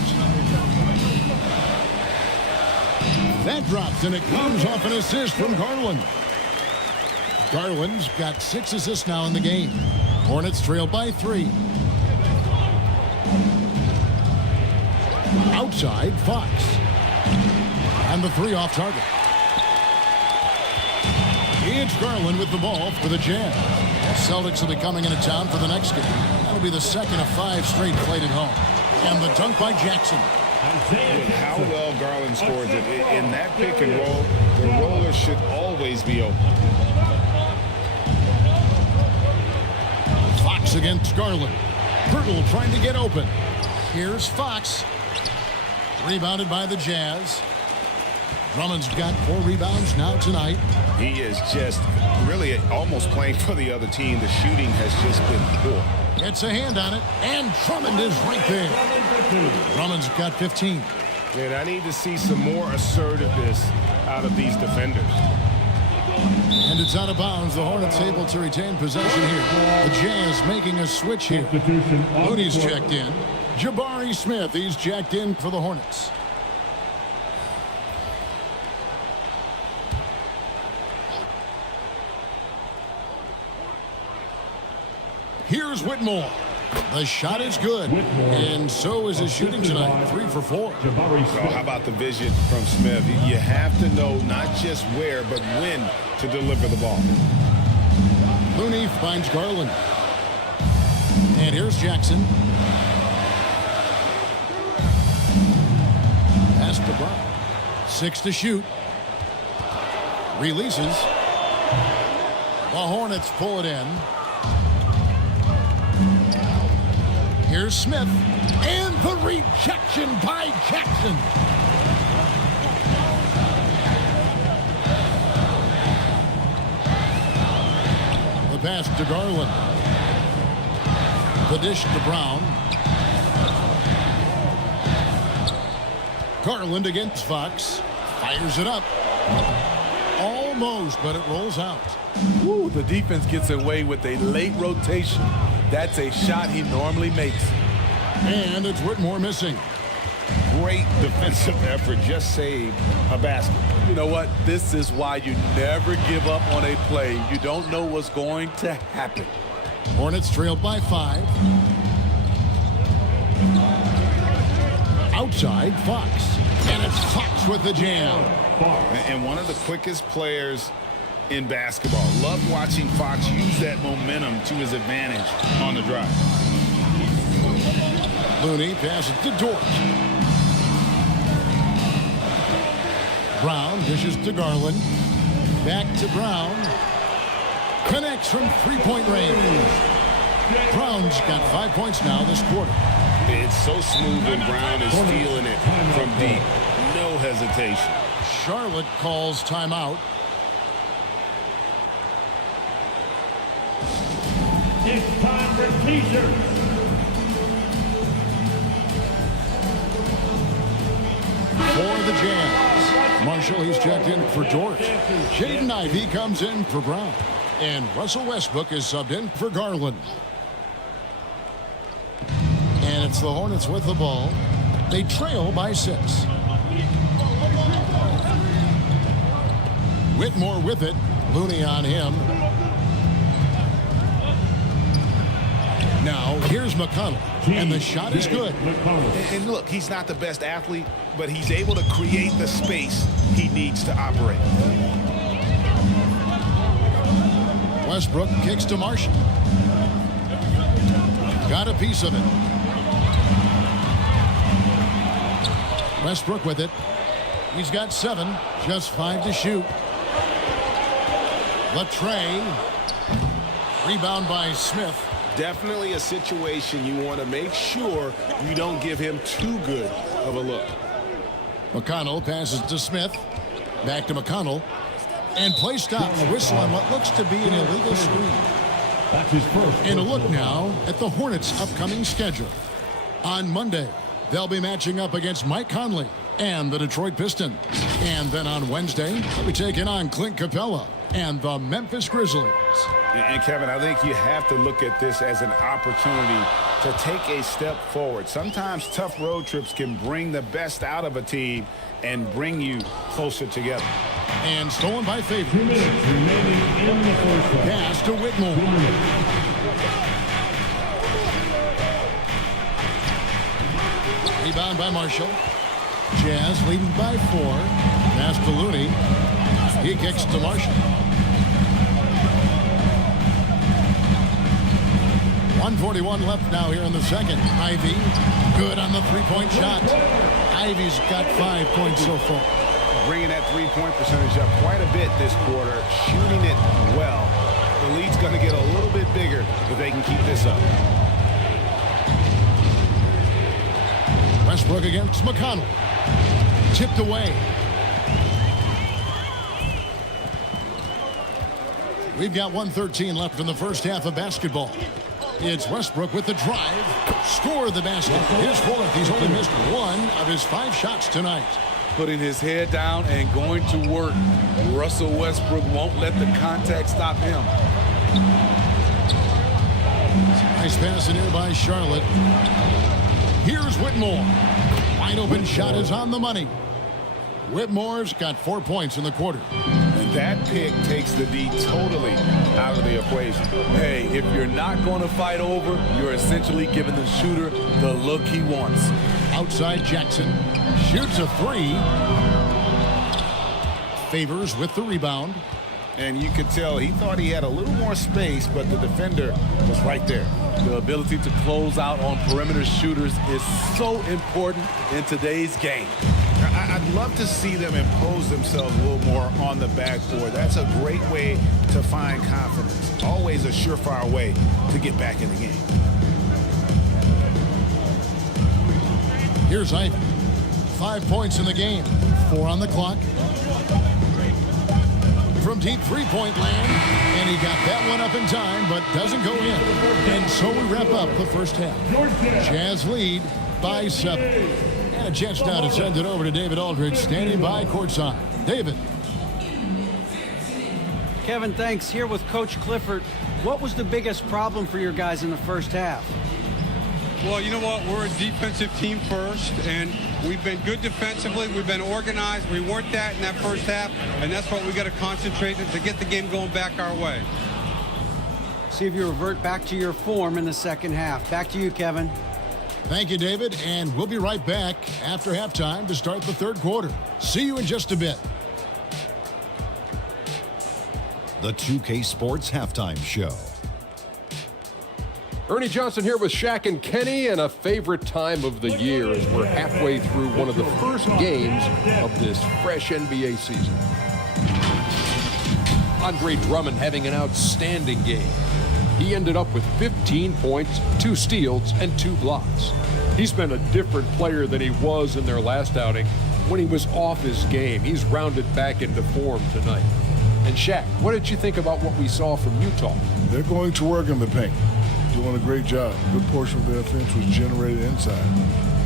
That drops, and it comes off an assist from Garland. Garland's got 6 assists now in the game. Hornets trail by 3. Outside, Fox. And the 3 off target. It's Garland with the ball for the Jazz. Celtics will be coming into town for the next game. That'll be the 2nd of 5 straight played at home. And the dunk by Jackson. With how well Garland scores it in that pick and roll, the roller should always be open. Fox against Garland. Purtle trying to get open. Here's Fox. Rebounded by the Jazz. Drummond's got 4 rebounds now tonight. He is just really almost playing for the other team. The shooting has just been poor. Gets a hand on it, and Drummond is right there. Drummond's got 15. And I need to see some more assertiveness out of these defenders. And it's out of bounds. The Hornets able to retain possession here. The Jazz making a switch here. Looney's checked in. Jabari Smith, he's checked in for the Hornets. Here's Whitmore. The shot is good, and so is his shooting tonight. 3 for 4. So how about the vision from Smith? You have to know not just where, but when to deliver the ball. Looney finds Garland. And here's Jackson. Pass to Brown. 6 to shoot. Releases. The Hornets pull it in. Here's Smith, and the rejection by Jackson. The pass to Garland. The dish to Brown. Garland against Fox. Fires it up. Almost, but it rolls out. Woo, the defense gets away with a late rotation. That's a shot he normally makes. And it's Whitmore missing. Great defensive effort. Just saved a basket. You know what? This is why you never give up on a play. You don't know what's going to happen. Hornets trailed by 5. Outside, Fox. And it's Fox with the jam. And one of the quickest players in basketball. Love watching Fox use that momentum to his advantage on the drive. Looney passes to Dort. Brown dishes to Garland. Back to Brown. Connects from three-point range. Brown's got 5 points now this quarter. It's so smooth when Brown is feeling it from deep. No hesitation. Charlotte calls timeout. It's time for T-shirts. For the Jazz, Marshall, he's checked in for George. Jaden Ivey comes in for Brown. And Russell Westbrook is subbed in for Garland. And it's the Hornets with the ball. They trail by 6. Whitmore with it. Looney on him. Now, here's McConnell. And the shot is good. And look, he's not the best athlete, but he's able to create the space he needs to operate. Westbrook kicks to Marshall. Got a piece of it. Westbrook with it. He's got 7, just 5 to shoot. Latrey. Rebound by Smith. Definitely a situation you want to make sure you don't give him too good of a look. McConnell passes to Smith. Back to McConnell. And play stops. Whistle on what looks to be an illegal screen. That's his first. And a look now at the Hornets' upcoming schedule. On Monday, they'll be matching up against Mike Conley and the Detroit Pistons. And then on Wednesday, they'll be taking on Clint Capella and the Memphis Grizzlies. And Kevin, I think you have to look at this as an opportunity to take a step forward. Sometimes tough road trips can bring the best out of a team and bring you closer together. And stolen by Favors. 2 minutes remaining in the first half. Pass to Whitmore. Rebound by Marshall. Jazz leading by 4. Pass to Looney. He kicks to Marshall. 1:41 left now here in the second. Ivey, good on the three-point shot. Ivey's got 5 points so far. Bringing that three-point percentage up quite a bit this quarter, shooting it well. The lead's going to get a little bit bigger if they can keep this up. Westbrook against McConnell. Tipped away. We've got 1:13 left in the first half of basketball. It's Westbrook with the drive. Score the basket. His 4th. He's only missed 1 of his 5 shots tonight. Putting his head down and going to work. Russell Westbrook won't let the contact stop him. Nice pass in here by Charlotte. Here's Whitmore. Wide open shot is on the money. Whitmore's got 4 points in the quarter. And that pick takes the D totally out of the equation. Hey, if you're not going to fight over, you're essentially giving the shooter the look he wants. Outside Jackson. Shoots a 3. Favors with the rebound. And you could tell he thought he had a little more space, but the defender was right there. The ability to close out on perimeter shooters is so important in today's game. I'd love to see them impose themselves a little more on the backboard. That's a great way to find confidence. Always a surefire way to get back in the game. Here's Ivey. 5 points in the game. 4 on the clock. From deep three-point land. And he got that one up in time, but doesn't go in. And so we wrap up the first half. Jazz lead by 7. And a chance now to send it over to David Aldridge, standing by courtside. David. Kevin, thanks. Here with Coach Clifford. What was the biggest problem for your guys in the first half? Well, you know what? We're a defensive team first, and we've been good defensively. We've been organized. We weren't that in that first half, and that's what we got to concentrate on to get the game going back our way. See if you revert back to your form in the second half. Back to you, Kevin. Thank you, David, and we'll be right back after halftime to start the third quarter. See you in just a bit. The 2K Sports Halftime Show. Ernie Johnson here with Shaq and Kenny, and a favorite time of the year as we're halfway through one of the first games of this fresh NBA season. Andre Drummond having an outstanding game. He ended up with 15 points, 2 steals, and 2 blocks. He's been a different player than he was in their last outing when he was off his game. He's rounded back into form tonight. And Shaq, what did you think about what we saw from Utah? They're going to work in the paint. Doing a great job. A good portion of their offense was generated inside.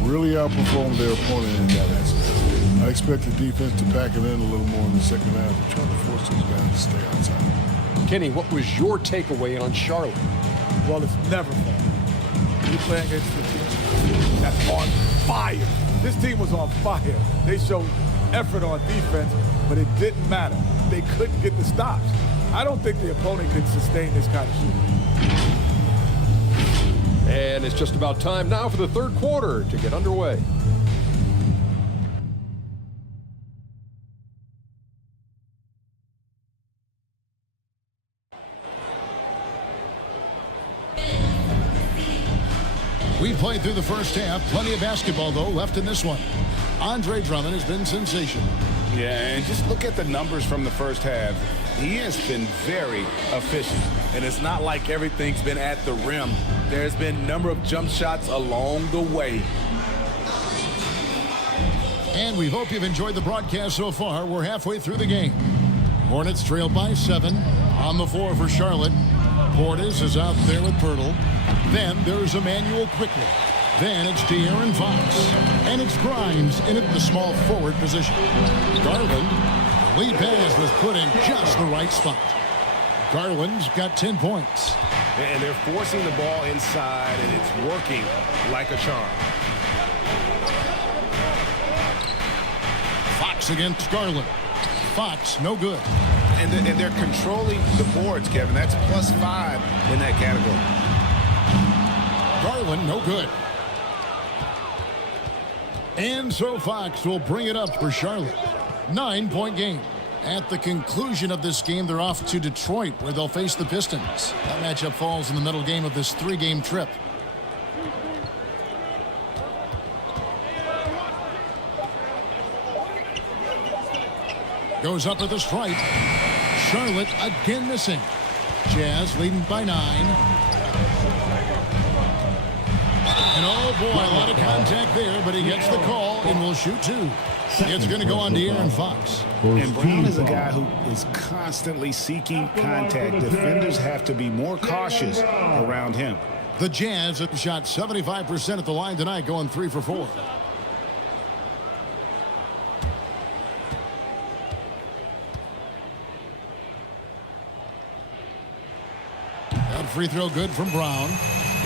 Really outperformed their opponent in that aspect. I expect the defense to pack it in a little more in the second half and try to force these guys to stay outside. Kenny, what was your takeaway on Charlotte? Well, it's never fun. You're playing against the team that's on fire. This team was on fire. They showed effort on defense, but it didn't matter. They couldn't get the stops. I don't think the opponent can sustain this kind of shooting. And it's just about time now for the third quarter to get underway. We played through the first half. Plenty of basketball, though, left in this one. Andre Drummond has been sensational. Yeah, and just look at the numbers from the first half. He has been very efficient. And it's not like everything's been at the rim. There's been a number of jump shots along the way. And we hope you've enjoyed the broadcast so far. We're halfway through the game. Hornets trail by 7. On the floor for Charlotte. Portis is out there with Pirtle. Then there's Emmanuel Quickly. Then it's De'Aaron Fox. And it's Grimes in at the small forward position. Garland, the lead pass was put in just the right spot. Garland's got 10 points. And they're forcing the ball inside, and it's working like a charm. Fox against Garland. Fox, no good. And they're controlling the boards, Kevin. That's +5 in that category. Garland, no good. And so Fox will bring it up for Charlotte. 9-point game. At the conclusion of this game, they're off to Detroit, where they'll face the Pistons. That matchup falls in the middle game of this 3-game trip. Goes up at the stripe. Charlotte again missing. Jazz leading by 9. And oh boy, a lot of contact there, but he gets the call and will shoot 2. It's going to go on De'Aaron Fox. And Brown is a guy who is constantly seeking contact. Defenders have to be more cautious around him. The Jazz have shot 75% at the line tonight, going 3 for 4. That free throw good from Brown.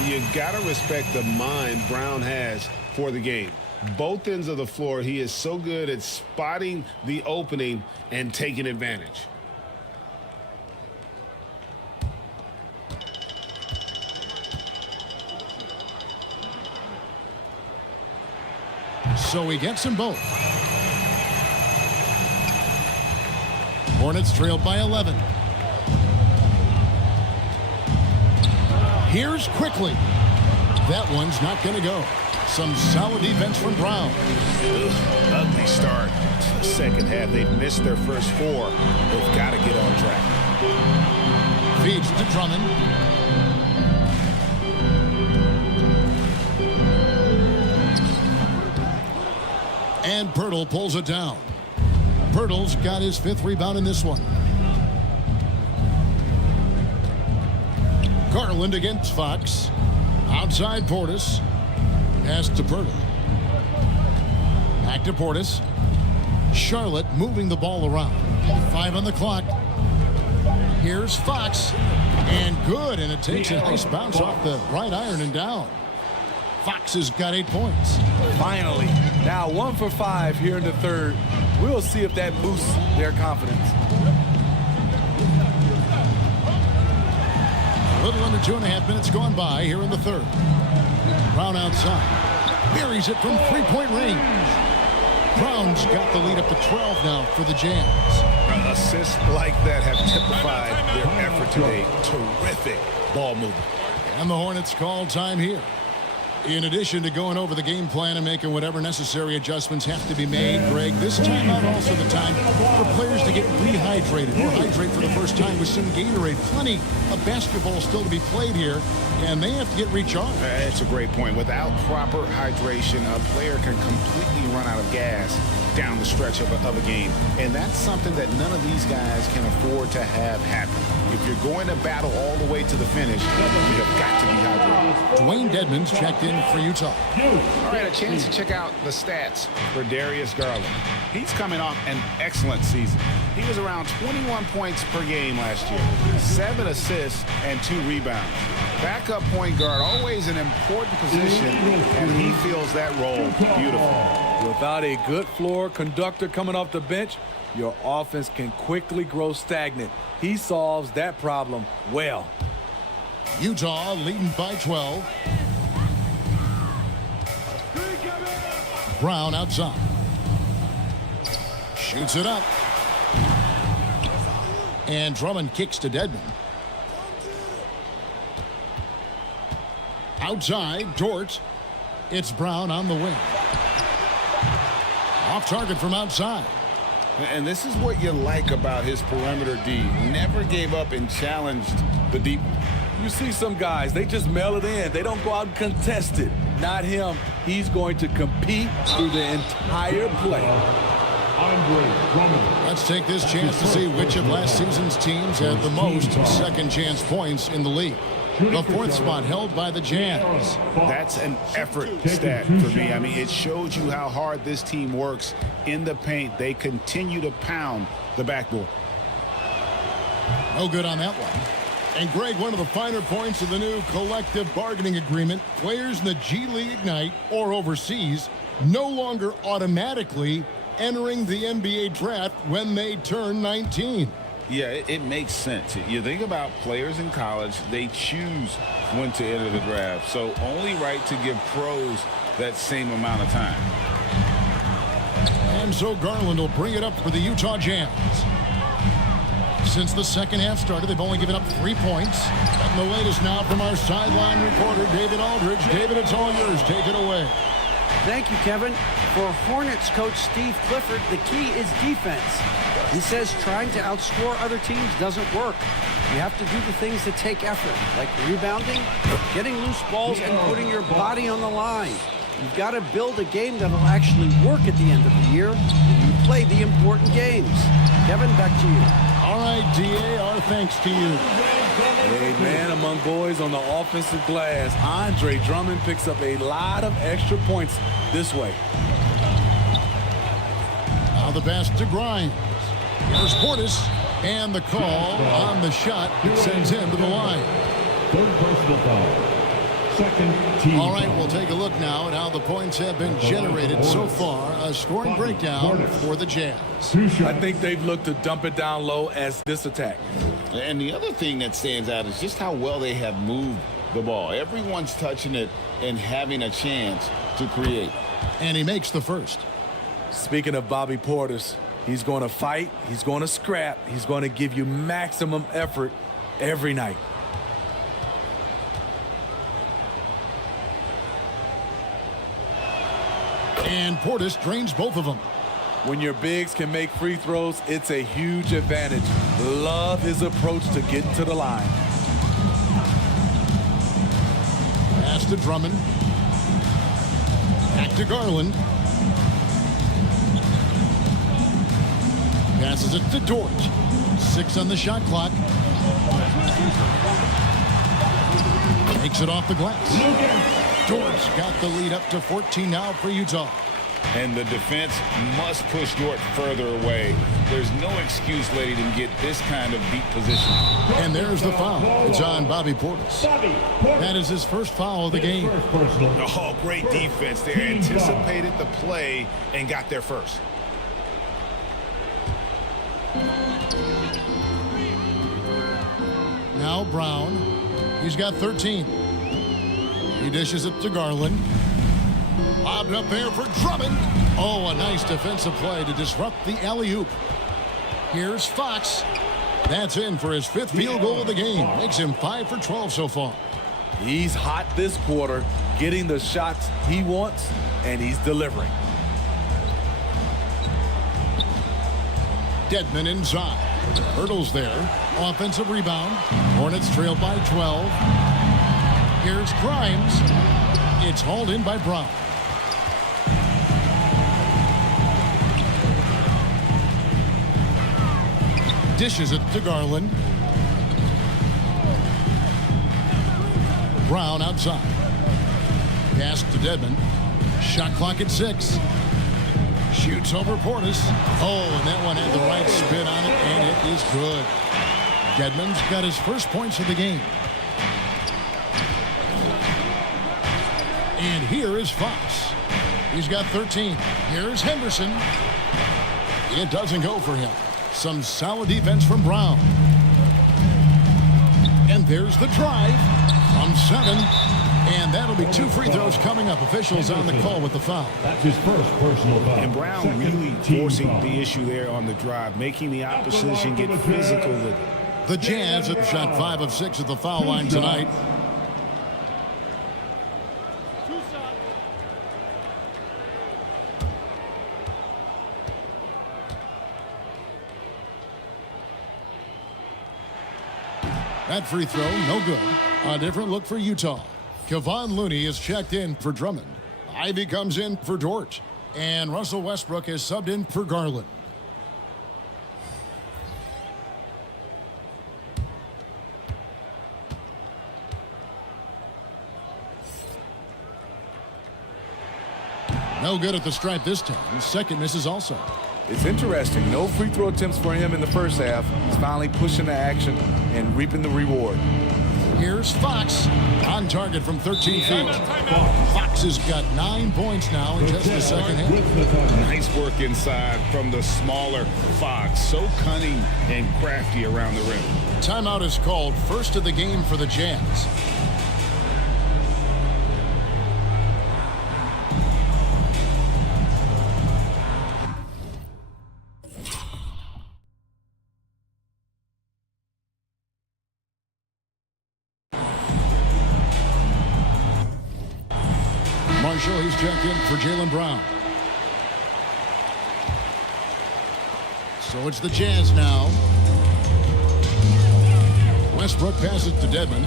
You got to respect the mind Brown has for the game. Both ends of the floor, he is so good at spotting the opening and taking advantage. So he gets them both. Hornets trailed by 11. Here's Quickly. That one's not going to go. Some solid defense from Brown. Ugly start to the second half. They've missed their first 4. They've got to get on track. Feeds to Drummond. And Pirtle pulls it down. Pirtle's got his 5th rebound in this one. Garland against Fox. Outside Portis. Pass to Pirtle. Back to Portis. Charlotte moving the ball around. 5 on the clock. Here's Fox. And good. And it takes a nice bounce off the right iron and down. Fox has got 8 points. Finally. Now 1 for 5 here in the third. We'll see if that boosts their confidence. A little under 2.5 minutes gone by here in the third. Brown outside. Buries it from 3-point range. Brown's got the lead up to 12 now for the Jazz. Assists like that have typified their effort today. Terrific ball movement. And the Hornets call time here. In addition to going over the game plan and making whatever necessary adjustments have to be made, Greg, this timeout also the time for players to get rehydrated or hydrate for the first time with some Gatorade. Plenty of basketball still to be played here, and they have to get recharged. That's a great point. Without proper hydration, a player can completely run out of gas down the stretch of a game. And that's something that none of these guys can afford to have happen. If you're going to battle all the way to the finish, you have got to be hydrated. Dwayne Dedmon's checked in for Utah. All right, a chance to check out the stats for Darius Garland. He's coming off an excellent season. He was around 21 points per game last year, 7 assists and 2 rebounds. Backup point guard, always an important position, and he fills that role beautifully. Without a good floor conductor coming off the bench, your offense can quickly grow stagnant. He solves that problem well. Utah leading by 12. Brown outside. Shoots it up. And Drummond kicks to Dedmon. Outside, Dort. It's Brown on the wing. Off target from outside. And this is what you like about his perimeter D. Never gave up and challenged the deep. You see some guys, they just mail it in. They don't go out and contest it. Not him. He's going to compete through the entire play. Let's take this chance to see which of last season's teams had the most second chance points in the league. The fourth spot held by the Jazz. That's an effort stat for me. I mean, it shows you how hard this team works in the paint. They continue to pound the backboard. No good on that one. And Greg, one of the finer points of the new collective bargaining agreement, players in the G League Ignite or overseas no longer automatically entering the NBA draft when they turn 19. Yeah, it makes sense. You think about players in college, they choose when to enter the draft. So only right to give pros that same amount of time. And so Garland will bring it up for the Utah Jazz. Since the second half started, they've only given up 3 points. And the latest now from our sideline reporter, David Aldridge. David, it's all yours. Take it away. Thank you, Kevin. For Hornets coach Steve Clifford, the key is defense. He says trying to outscore other teams doesn't work. You have to do the things that take effort, like rebounding, getting loose balls, and putting your body on the line. You've got to build a game that will actually work at the end of the year when you play the important games. Kevin, back to you. All right, DA, our thanks to you. A man among boys on the offensive glass. Andre Drummond picks up a lot of extra points this way. Now the pass to Grimes. Here's Portis, and the call on the shot sends him to the line. Third personal foul. Second team. All right, we'll take a look now at how the points have been generated so far. A scoring breakdown for the Jazz. I think they've looked to dump it down low as this attack. And the other thing that stands out is just how well they have moved the ball. Everyone's touching it and having a chance to create. And he makes the first. Speaking of Bobby Portis, he's going to fight, he's going to scrap, he's going to give you maximum effort every night. And Portis drains both of them. When your bigs can make free throws, it's a huge advantage. Love his approach to getting to the line. Pass to Drummond. Back to Garland. Passes it to Dort. 6 on the shot clock. Takes it off the glass. Dort's got the lead up to 14 now for Utah. and the defense must push Dort further away. There's no excuse letting him get this kind of deep position. And there's the foul. It's on Bobby Portis. That is his first foul of the game. Oh, great defense there. Anticipated the play and got there first. Now Brown. He's got 13. He dishes it to Garland. Lobbed up there for Drummond. Oh, a nice defensive play to disrupt the alley-oop. Here's Fox. That's in for his 5th field goal of the game. Makes him 5 for 12 so far. He's hot this quarter, getting the shots he wants, and he's delivering. Dedmon inside. Hurdles there. Offensive rebound. Hornets trail by 12. Here's Grimes. It's hauled in by Brown. Dishes it to Garland. Brown outside. Pass to Dedmon. Shot clock at 6. Shoots over Portis. Oh, and that one had the right spin on it, and it is good. Dedmon's got his first points of the game. And here is Fox. He's got 13. Here's Henderson. It doesn't go for him. Some solid defense from Brown. And there's the drive from 7. And that'll be 2 free throws coming up. Officials on the call with the foul. That's his first personal foul. And Brown really forcing the issue there on the drive, making the opposition get physical with it. The Jazz have shot 5 of 6 at the foul line tonight. That free throw, no good. A different look for Utah. Kevon Looney is checked in for Drummond. Ivy comes in for Dort. And Russell Westbrook is subbed in for Garland. No good at the stripe this time. Second misses also. It's interesting. No free throw attempts for him in the first half. He's finally pushing the action and reaping the reward. Here's Fox on target from 13 feet. Fox has got 9 points now in just the second half. Nice work inside from the smaller Fox. So cunning and crafty around the rim. Timeout is called, first of the game for the Jazz. Marshall, he's checked in for Jaylen Brown. So it's the Jazz now. Westbrook passes to Dedmon.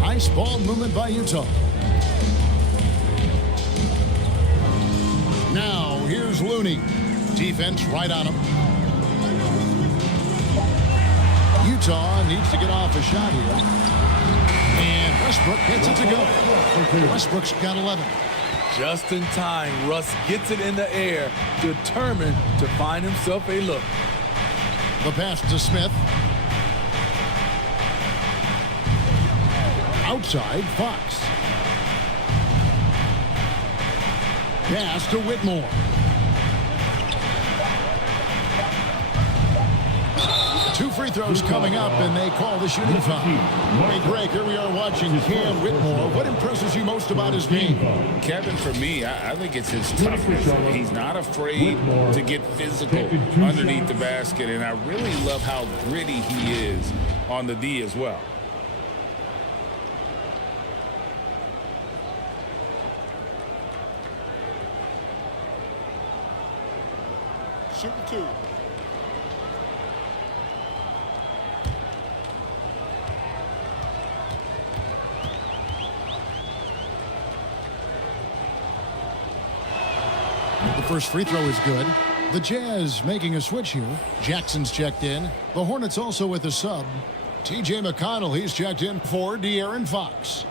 Nice ball movement by Utah. Now here's Looney. Defense right on him. Utah needs to get off a shot here. And Westbrook gets it to go. Westbrook's got 11. Just in time, Russ gets it in the air, determined to find himself a look. The pass to Smith. Outside, Fox. Pass to Whitmore. Two free throws coming up, and they call the shooting foul. Hey, Greg, here we are watching Cam Whitmore. What impresses you most about his game? Kevin, for me, I think it's his toughness. He's not afraid to get physical underneath the basket, and I really love how gritty he is on the D as well. Shooting 2. The first free throw is good. The Jazz making a switch here. Jackson's checked in. The Hornets also with a sub. T.J. McConnell, he's checked in for De'Aaron Fox.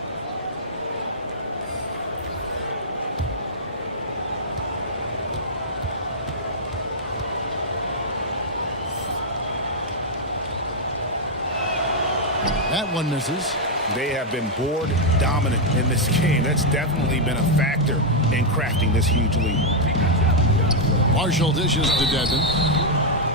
That one misses. They have been board dominant in this game. That's definitely been a factor in crafting this huge lead. Marshall dishes to Dedmon.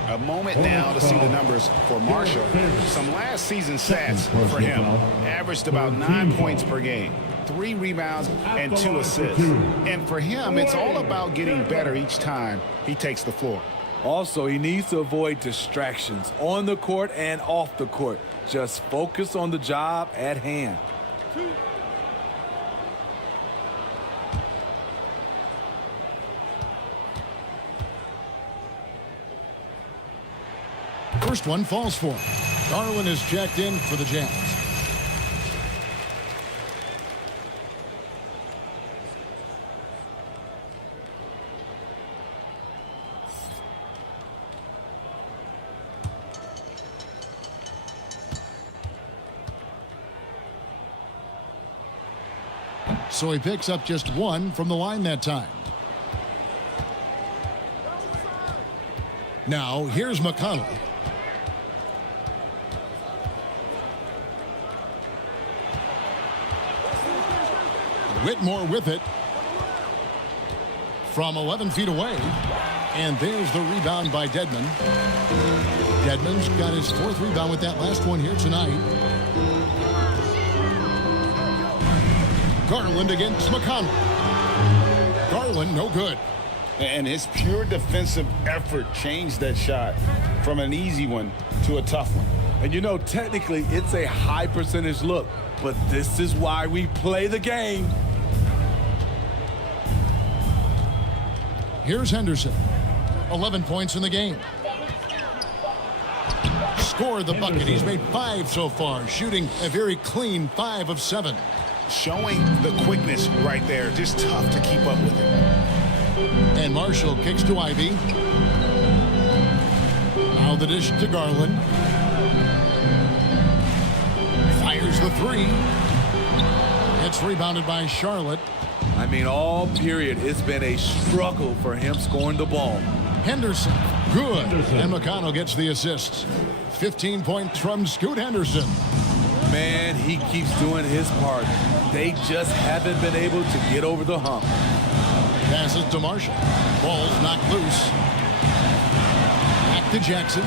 A moment now to see the numbers for Marshall. Some last season stats for him. Averaged about 9 points per game, 3 rebounds, and 2 assists. And for him, it's all about getting better each time he takes the floor. Also, he needs to avoid distractions on the court and off the court. Just focus on the job at hand. First one falls for him. Garland is checked in for the Jazz. So he picks up just 1 from the line that time. Now here's McConnell. Whitmore with it from 11 feet away. And there's the rebound by Dedmon. Dedmon's got his 4th rebound with that last one here tonight. Garland against McConnell. Garland, no good. And his pure defensive effort changed that shot from an easy one to a tough one. And you know, technically, it's a high percentage look, but this is why we play the game. Here's Henderson. 11 points in the game. Scored the bucket. He's made 5 so far, shooting a very clean 5 of 7. Showing the quickness right there. Just tough to keep up with him. And Marshall kicks to Ivy. Now the dish to Garland. Fires the 3. It's rebounded by Charlotte. I mean, all period, it's been a struggle for him scoring the ball. Henderson, good. And McConnell gets the assists. 15 points from Scoot Henderson. Man, he keeps doing his part. They just haven't been able to get over the hump. Passes to Marshall. Ball's knocked loose. Back to Jackson.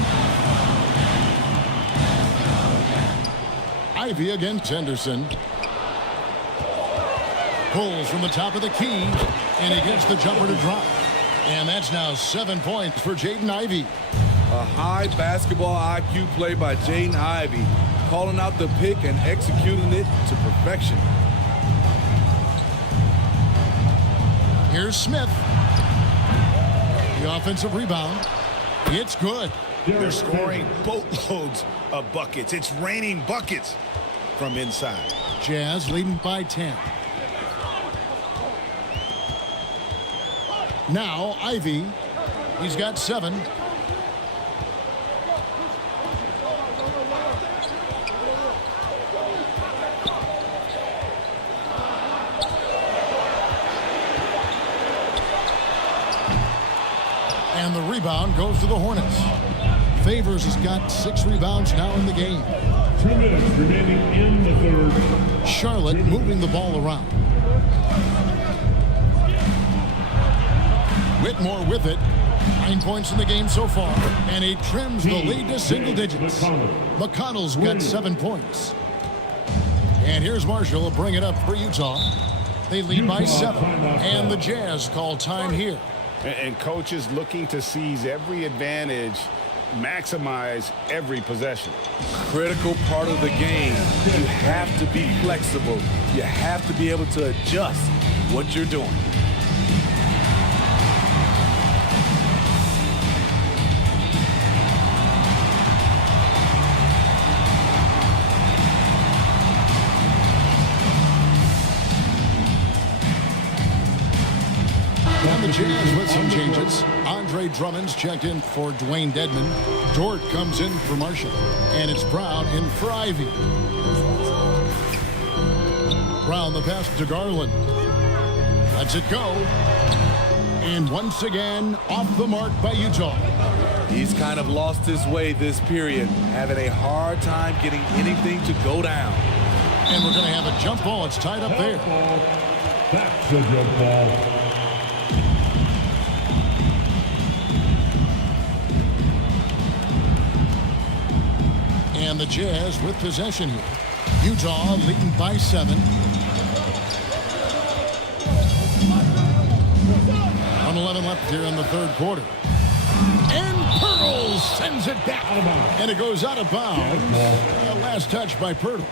Ivy against Henderson. Pulls from the top of the key, and he gets the jumper to drop. And that's now 7 points for Jaden Ivey. A high basketball IQ play by Jaden Ivey, calling out the pick and executing it to perfection. Here's Smith. The offensive rebound. It's good. They're scoring boatloads of buckets. It's raining buckets from inside. Jazz leading by 10. Now Ivy. He's got 7. And the rebound goes to the Hornets. Favors has got 6 rebounds now in the game. 2 minutes remaining in the third. Charlotte moving the ball around. Whitmore with it. 9 points in the game so far. And he trims the lead to single digits. McConnell's got 7 points. And here's Marshall will bring it up for Utah. They lead by 7. And the Jazz call time here. And coaches looking to seize every advantage, maximize every possession. Critical part of the game. You have to be flexible. You have to be able to adjust what you're doing. And the Jazz with some changes. Andre Drummond's checked in for Dwayne Dedmon. Dort comes in for Marshall. And it's Brown in for Ivy. Brown the pass to Garland. Lets it go. And once again, off the mark by Utah. He's kind of lost his way this period, having a hard time getting anything to go down. And we're going to have a jump ball. It's tied up there. That's a jump ball. And the Jazz with possession here. Utah leading by 7. 1:11 left here in the third quarter. And Pirtle sends it back. And it goes out of bounds. Last touch by Pirtle.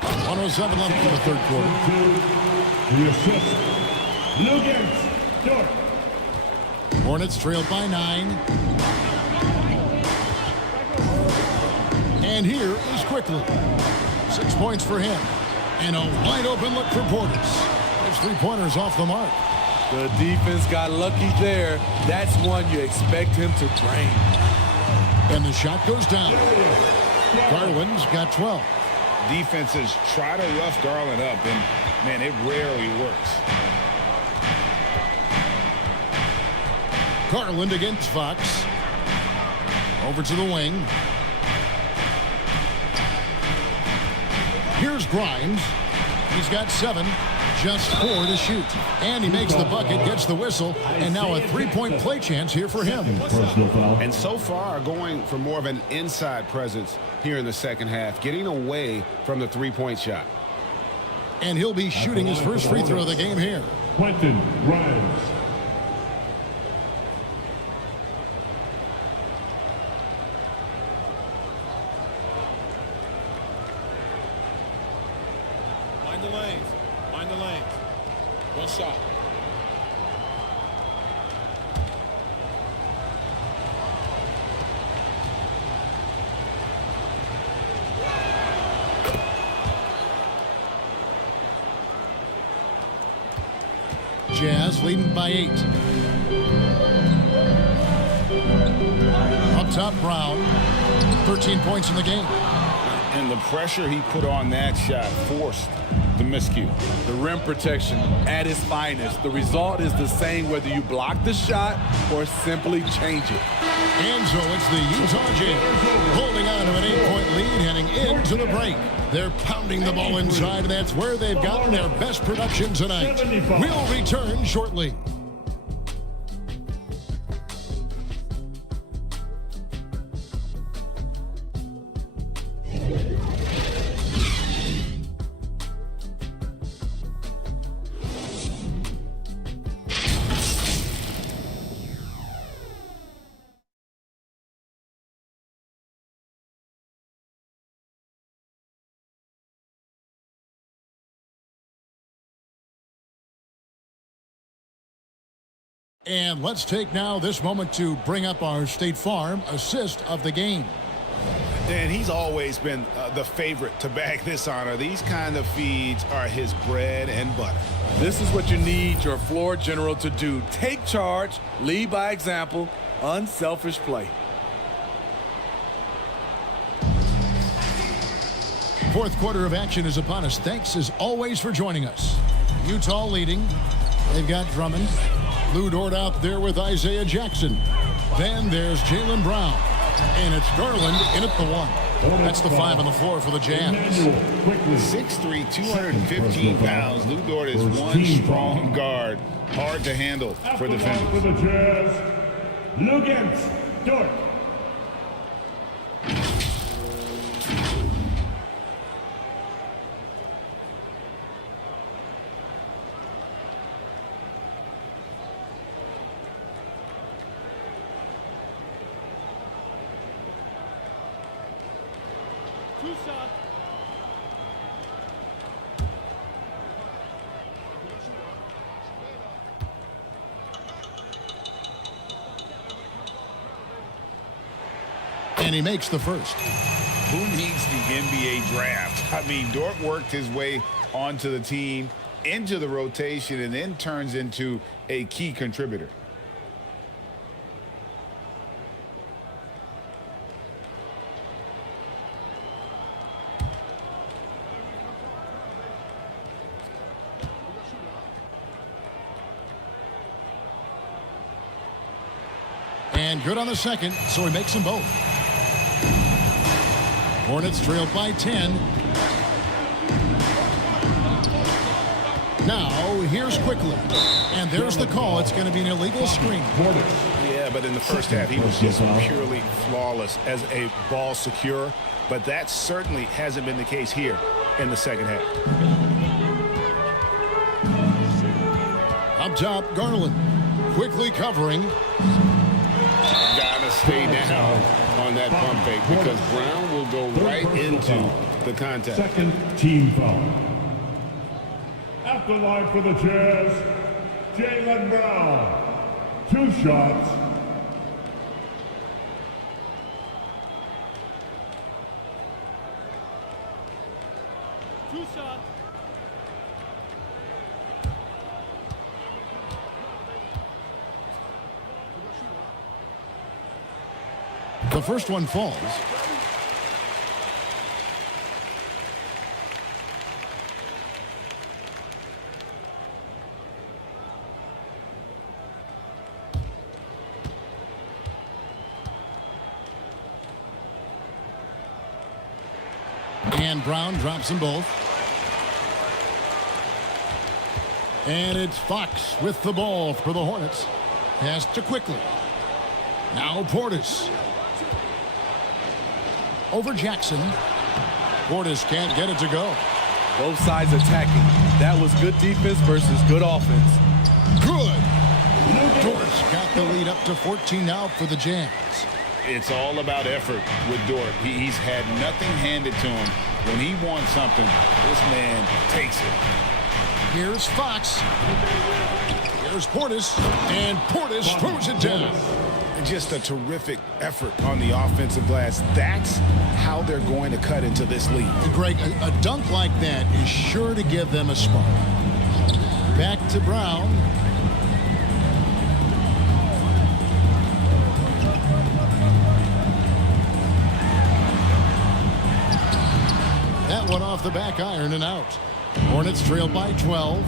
.107 left in the third quarter. The assist. Lugens. Dort. Hornets trailed by 9. And here is Quickly. 6 points for him. And a wide open look for Portis. His 3-pointers off the mark. The defense got lucky there. That's one you expect him to drain. And the shot goes down. Garland's got 12. Defenses try to rough Garland up, and, man, it rarely works. Garland against Fox. Over to the wing. Here's Grimes. He's got 7. Just 4 to shoot. And he makes the bucket, gets the whistle, and now a 3-point play chance here for him. And so far, going for more of an inside presence here in the second half, getting away from the 3-point shot. And he'll be shooting his first free throw of the game here. Quentin Grimes. Mind the lanes. Mind the lanes. One shot. Jazz leading by 8. Up top, Brown. 13 points in the game. And the pressure he put on that shot forced the miscue. The rim protection at its finest. The result is the same whether you block the shot or simply change it. And so it's the Utah Jazz holding on to an 8-point lead heading into the break. They're pounding the ball inside, and that's where they've gotten their best production tonight. We'll return shortly. And let's take now this moment to bring up our State Farm assist of the game. And he's always been the favorite to bag this honor. These kind of feeds are his bread and butter. This is what you need your floor general to do. Take charge, lead by example, unselfish play. Fourth quarter of action is upon us. Thanks as always for joining us. Utah leading. They've got Drummond. Lou Dort out there with Isaiah Jackson. Then there's Jaylen Brown. And it's Garland in at the 1. That's the 5 on the floor for the Jazz. 6'3", 215 pounds. Lou Dort is one strong guard. Hard to handle for defenders. For the Jazz, Lugens. Dort. And he makes the first. Who needs the NBA draft? I mean, Dort worked his way onto the team, into the rotation, and then turns into a key contributor. And good on the second, so he makes them both. Hornets trail by 10. Now, here's Quickly. And there's the call. It's going to be an illegal screen. Yeah, but in the first half, he was just purely flawless as a ball securer. But that certainly hasn't been the case here in the second half. Up top, Garland. Quickly covering. Gotta stay down on that pump fake because Brown will go right into the contact. Second team foul. At the line for the Jazz, Jaylen Brown. 2 shots. The first one falls. And Brown drops them both. And it's Fox with the ball for the Hornets. Pass to Quickly. Now Portis. Over Jackson. Portis can't get it to go. Both sides attacking. That was good defense versus good offense. Good. Dort got the lead up to 14 now for the Jazz. It's all about effort with Dort. He's had nothing handed to him. When he wants something, this man takes it. Here's Fox. Here's Portis. And Portis throws it down. Just a terrific effort on the offensive glass. That's how they're going to cut into this lead. Greg, a dunk like that is sure to give them a spark. Back to Brown. That one off the back iron and out. Hornets trail by 12.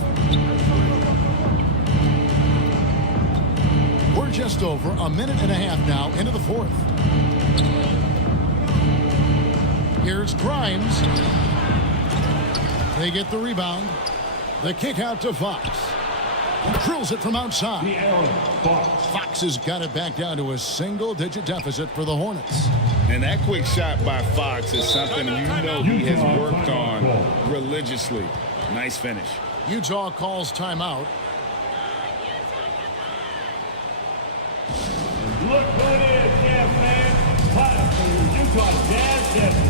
We're just over a minute and a half now into the fourth. Here's Grimes. They get the rebound. The kick out to Fox. Drills it from outside. Fox has got it back down to a single-digit deficit for the Hornets. And that quick shot by Fox is something you know he has worked on religiously. Nice finish. Utah calls timeout. Look who it is, Jazz fans. Time for Utah Jazz Denver.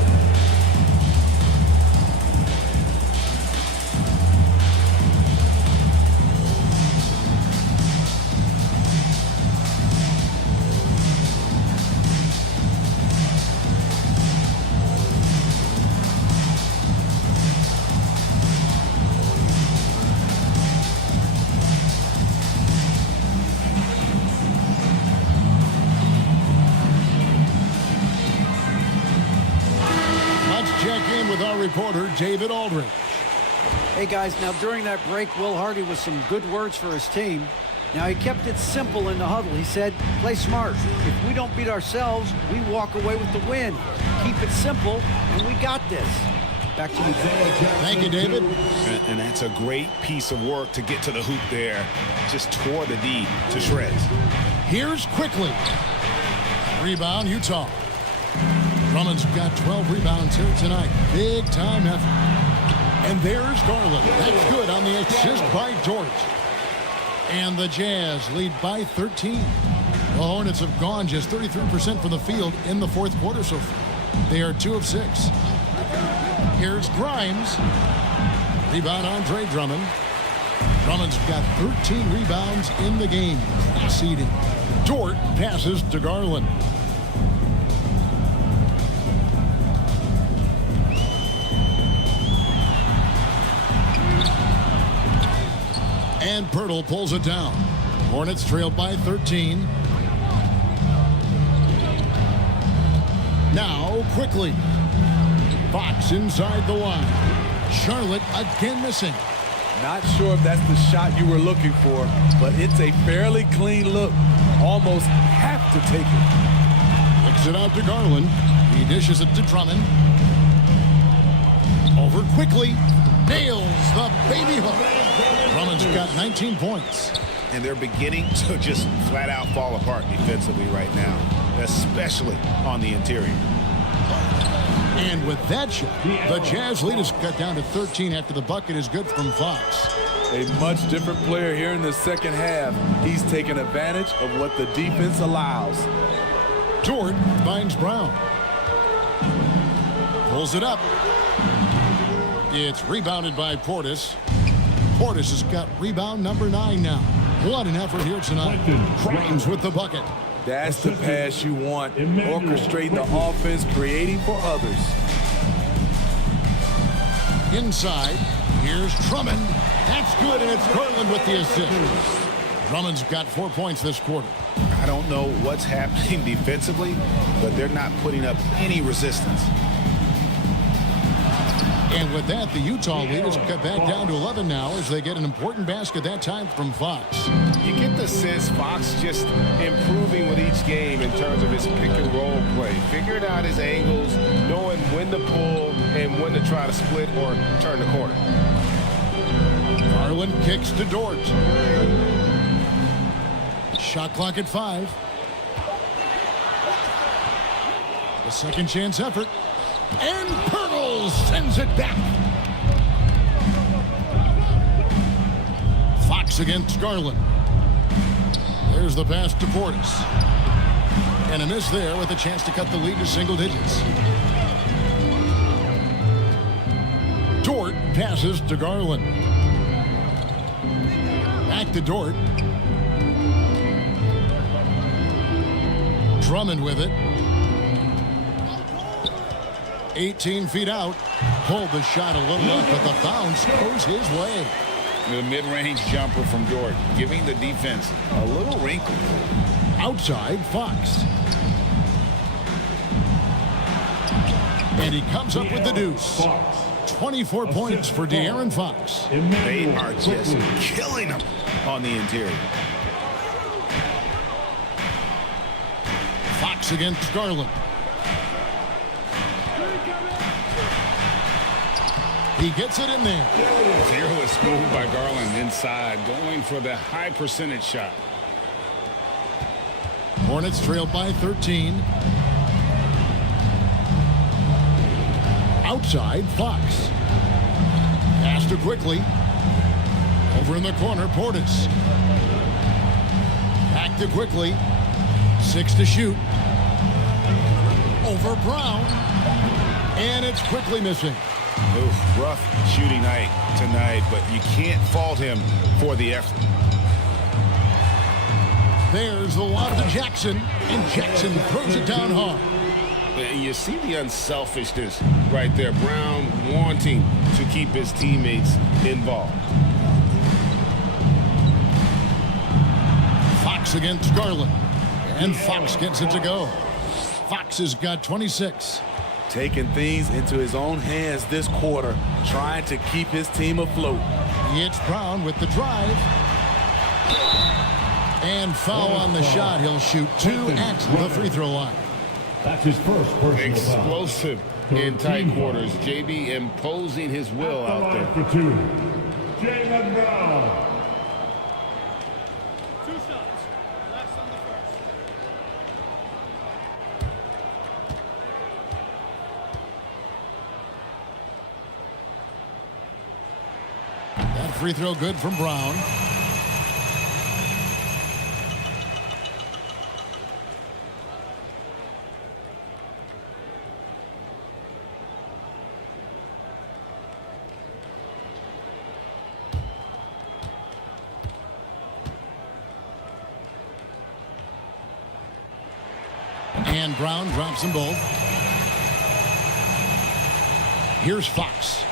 With our reporter, David Aldridge. Hey, guys, now during that break, Will Hardy with some good words for his team. Now, he kept it simple in the huddle. He said, play smart. If we don't beat ourselves, we walk away with the win. Keep it simple, and we got this. Back to you, David. Thank you, David. And that's a great piece of work to get to the hoop there. Just tore the D to shreds. Here's Quickly. Rebound, Utah. Drummond's got 12 rebounds here tonight. Big time effort. And there's Garland. That's good on the assist by Dort. And the Jazz lead by 13. The Hornets have gone just 33% from the field in the fourth quarter so far. They are 2 of 6. Here's Grimes. Rebound Andre Drummond. Drummond's got 13 rebounds in the game. Class eating. Dort passes to Garland. And Pirtle pulls it down. Hornets trail by 13. Now Quickly. Fox inside the line. Charlotte again missing. Not sure if that's the shot you were looking for, but it's a fairly clean look. Almost half to take it. Kicks it out to Garland. He dishes it to Drummond. Over quickly. Nails the baby hook. Drummond's got 19 points. And they're beginning to just flat out fall apart defensively right now, especially on the interior. And with that shot, the Jazz lead is cut down to 13 after the bucket is good from Fox. A much different player here in the second half. He's taking advantage of what the defense allows. Dort finds Brown. Pulls it up. It's rebounded by Portis. Portis has got rebound number 9 now. What an effort here tonight. Grimes with the bucket. That's the pass you want. Orchestrating the offense, creating for others. Inside, here's Drummond. That's good, and it's Garland with the assist. Drummond's got 4 points this quarter. I don't know what's happening defensively, but they're not putting up any resistance. And with that, the Utah lead is cut back down to 11 now as they get an important basket that time from Fox. You get the sense Fox just improving with each game in terms of his pick and roll play. Figuring out his angles, knowing when to pull and when to try to split or turn the corner. Garland kicks to Dort. Shot clock at 5. The second chance effort. And Pirtle sends it back. Fox against Garland. There's the pass to Portis. And a miss there with a chance to cut the lead to single digits. Dort passes to Garland. Back to Dort. Drummond with it. 18 feet out. Pulled the shot a little up, but the bounce goes his way. The mid-range jumper from Dort, giving the defense a little wrinkle. Outside, Fox. And he comes up with the deuce. 24 points for De'Aaron Fox. They are just killing him on the interior. Fox against Garland. He gets it in there. Fearless move by Garland inside, going for the high percentage shot. Hornets trailed by 13. Outside, Fox. Pass to quickly. Over in the corner, Portis. Back to quickly. 6 to shoot. Over Brown. And it's quickly missing. Oof, rough shooting night tonight, but you can't fault him for the effort. There's the lob to Jackson, and Jackson throws it down hard. You see the unselfishness right there. Brown wanting to keep his teammates involved. Fox against Garland, and Fox gets it to go. Fox has got 26. Taking things into his own hands this quarter, trying to keep his team afloat. It's Brown with the drive. And foul on the shot. He'll shoot 2 at the free throw line. That's his first personal Explosive in tight quarters. JB imposing his will out there. For 2. Jaylen Brown. That free throw good from Brown. And Brown drops them both. Here's Fox.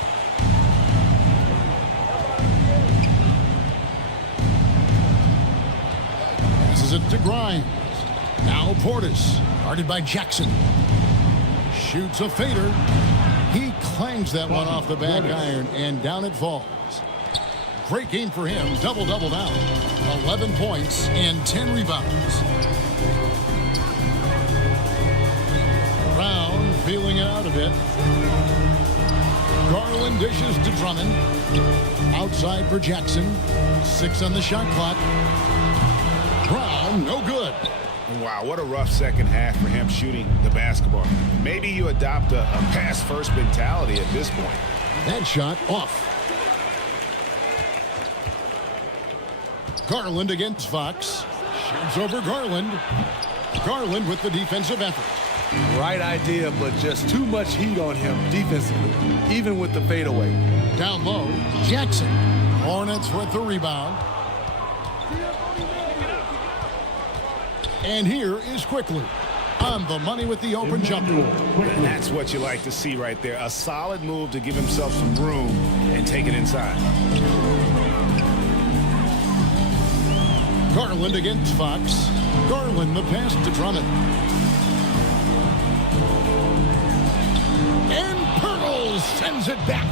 Passes it to Grimes. Now Portis, guarded by Jackson. Shoots a fader. He clangs that one off the back iron, and down it falls. Great game for him. Double-double now. 11 points and 10 rebounds. of it. Garland dishes to Drummond. Outside for Jackson. 6 on the shot clock. Brown, no good. Wow, what a rough second half for him shooting the basketball. Maybe you adopt a pass-first mentality at this point. That shot off. Garland against Fox. Shoots over Garland. Garland with the defensive effort. Right idea, but just too much heat on him defensively, even with the fadeaway. Down low, Jackson. Hornets with the rebound. And here is Quickly on the money with the open jumper. And that's what you like to see right there. A solid move to give himself some room and take it inside. Garland against Fox. Garland the pass to Drummond. And Pirtle sends it back.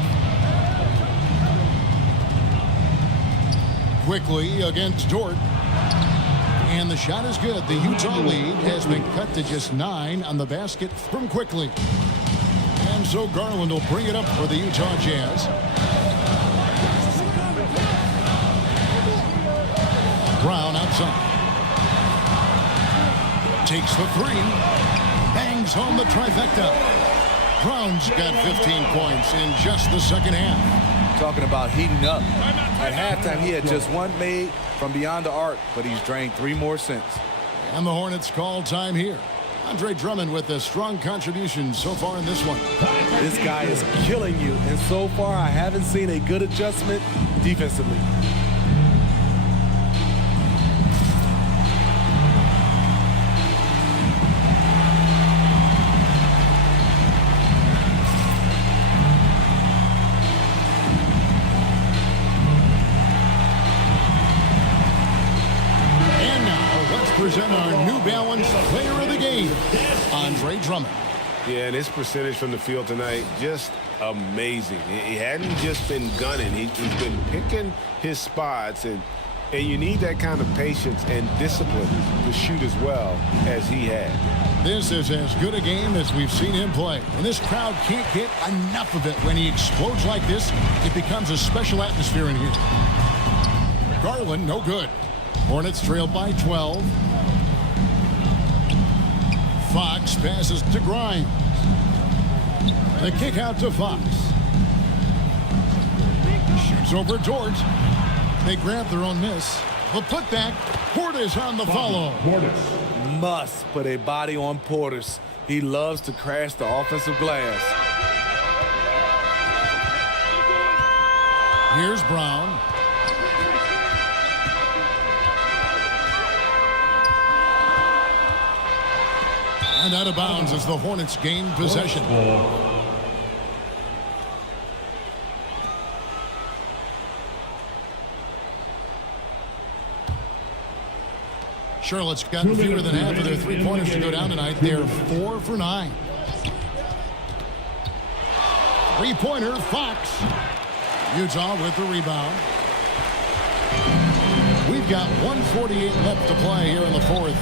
Quickly against Dort. And the shot is good. The Utah lead has been cut to just 9 on the basket from Quickly. And so Garland will bring it up for the Utah Jazz. Brown outside. Takes the 3. Bangs home the trifecta. Brown's got 15 points in just the second half. Talking about heating up. At halftime, he had just 1 made from beyond the arc, but he's drained 3 more since. And the Hornets call time here. Andre Drummond with a strong contribution so far in this one. This guy is killing you, and so far I haven't seen a good adjustment defensively. Present our New Balance Player of the Game, Andre Drummond. Yeah, and his percentage from the field tonight, just amazing. He hadn't just been gunning. He's been picking his spots, and you need that kind of patience and discipline to shoot as well as he had. This is as good a game as we've seen him play, and this crowd can't get enough of it. When he explodes like this, it becomes a special atmosphere in here. Garland, no good. Hornets trail by 12. Fox passes to Grimes. The kick out to Fox. Shoots over Dort. They grab their own miss. The putback. Portis on the follow. Must put a body on Portis. He loves to crash the offensive glass. Here's Brown. And out of bounds as the Hornets gain possession. Charlotte's gotten fewer than half of their three-pointers to go down tonight. They're 4 for 9. Three-pointer, Fox. Utah with the rebound. We've got 1:48 left to play here in the fourth.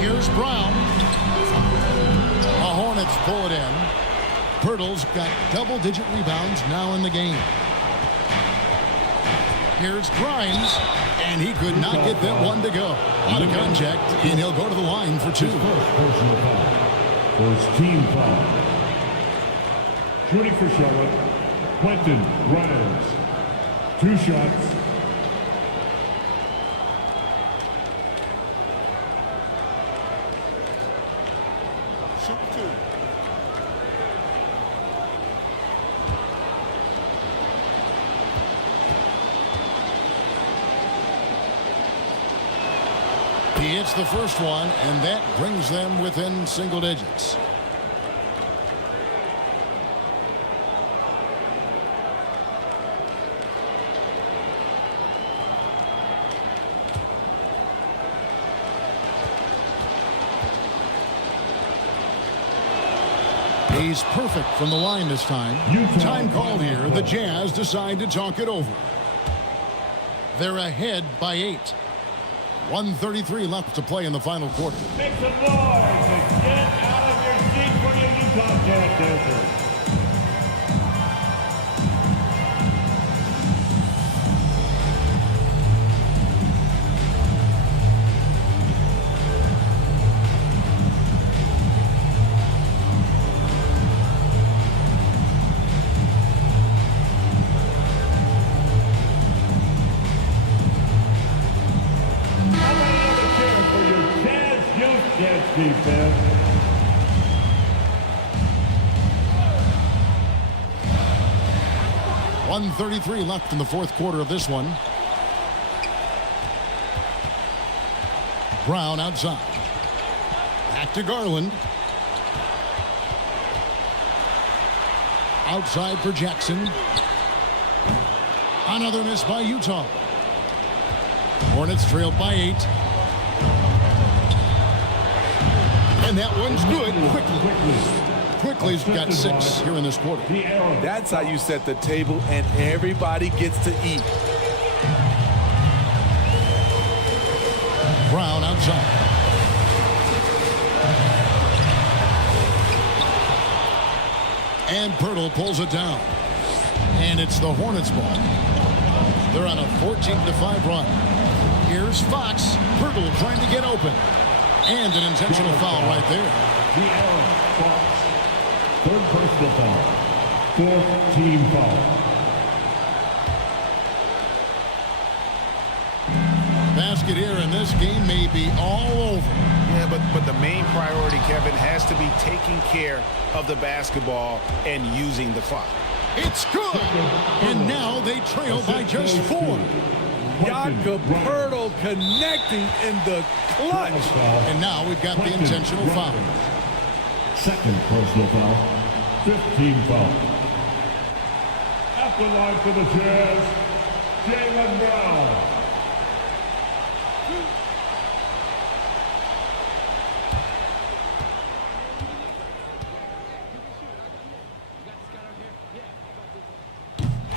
Here's Brown. The Hornets pull it in. Pirtle's got double-digit rebounds now in the game. Here's Grimes, and he could not get that one to go. Out of contact, and he'll go to the line for 2. First team foul. Shooting for Charlotte, Quentin Grimes. 2 shots. He hits the first one, and that brings them within single digits. He's perfect from the line this time. Time called here. The Jazz decide to talk it over. They're ahead by 8. 1:33 left to play in the final quarter. Make some noise and get out of your seat for your Bobcat dancers. Defense. 1:33 left in the fourth quarter of this one. Brown outside. Back to Garland. Outside for Jackson. Another miss by Utah. Hornets trailed by 8. And that one's good. Quickly's got 6 here in this quarter. That's how you set the table and everybody gets to eat. Brown outside. And Pirtle pulls it down. And it's the Hornets ball. They're on a 14-5 run. Here's Fox. Pirtle trying to get open. And an intentional foul right there. De'Aaron Fox. Third personal foul. Fourth team foul. Basket here, and this game may be all over. Yeah, but the main priority, Kevin, has to be taking care of the basketball and using the clock. It's good. And now they trail by just 4. Jakob Pirtle connecting in the clutch. And now we've got the intentional foul. Second personal foul. 15 foul. At the line for the Jazz, Jaylen Brown.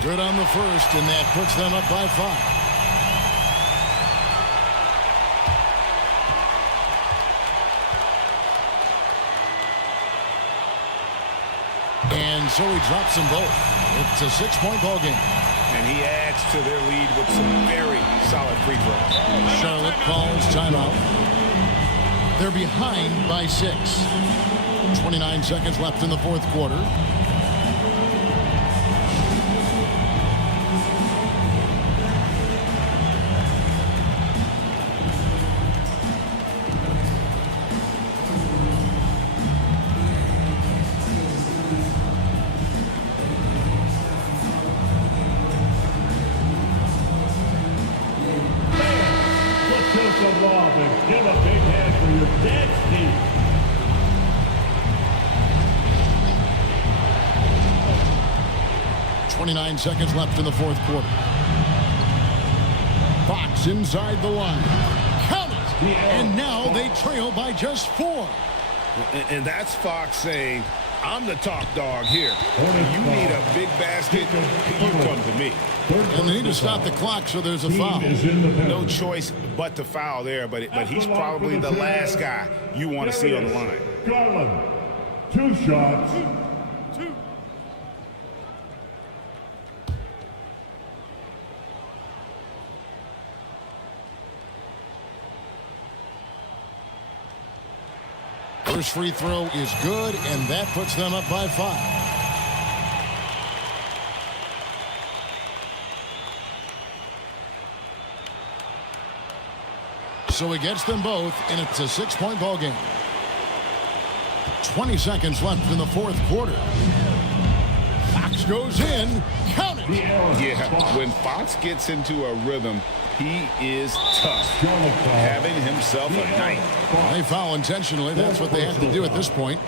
Good on the first, and that puts them up by 5. And so he drops them both. It's a 6-point ball game. And he adds to their lead with some very solid free throws. Charlotte calls timeout. They're behind by 6. 29 seconds left in the fourth quarter. Give a big hand for your dance team. .29 seconds left in the fourth quarter. Fox inside the line. Count it! And now they trail by just 4. And that's Fox saying, I'm the top dog here. You need a big basket, you come to me. And they need to stop the clock, so there's a foul. No choice but to foul there, but he's probably the last guy you want to see on the line. Garland, 2 shots. First free throw is good, and that puts them up by 5. So he gets them both, and it's a 6-point ball game. 20 seconds left in the fourth quarter. Fox goes in. Count it! Yeah, when Fox gets into a rhythm, he is tough. Having himself a night. They foul intentionally. That's what they have to do at this point.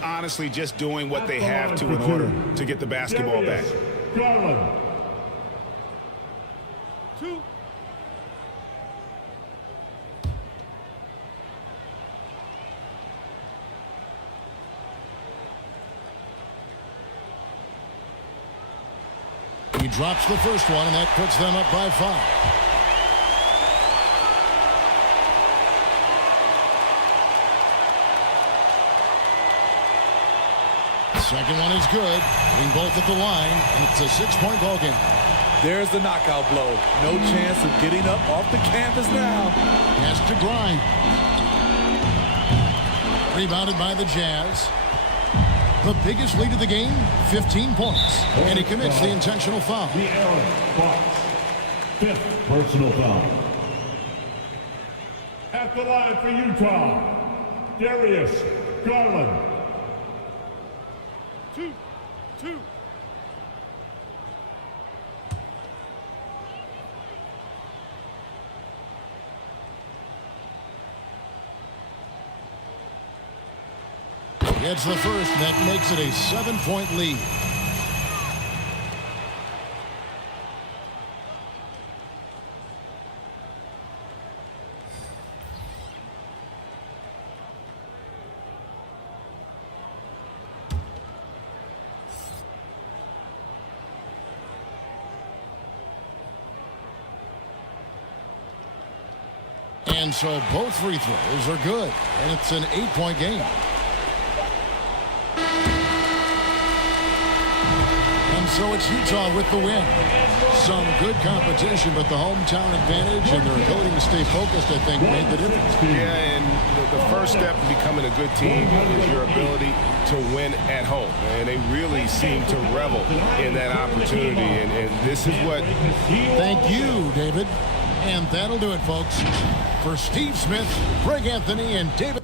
Honestly, just doing what they have to in order to get the basketball back. Garland. 2. He drops the first one, and that puts them up by 5. Second one is good. Being both at the line, and it's a 6-point ball game. There's the knockout blow. No chance of getting up off the canvas now. Has to grind. Rebounded by the Jazz. The biggest lead of the game, 15 points. And he commits the intentional foul. The Aaron Fox. 5th personal foul. At the line for Utah, Darius Garland. 2. Gets the first, and that makes it a 7-point lead. And so both free throws are good, and it's an 8-point game. And so it's Utah with the win. Some good competition, but the hometown advantage and their ability to stay focused, I think, made the difference. Yeah, and the first step in becoming a good team is your ability to win at home. And they really seem to revel in that opportunity, and this is what... Thank you, David. And that'll do it, folks. For Steve Smith, Greg Anthony, and David...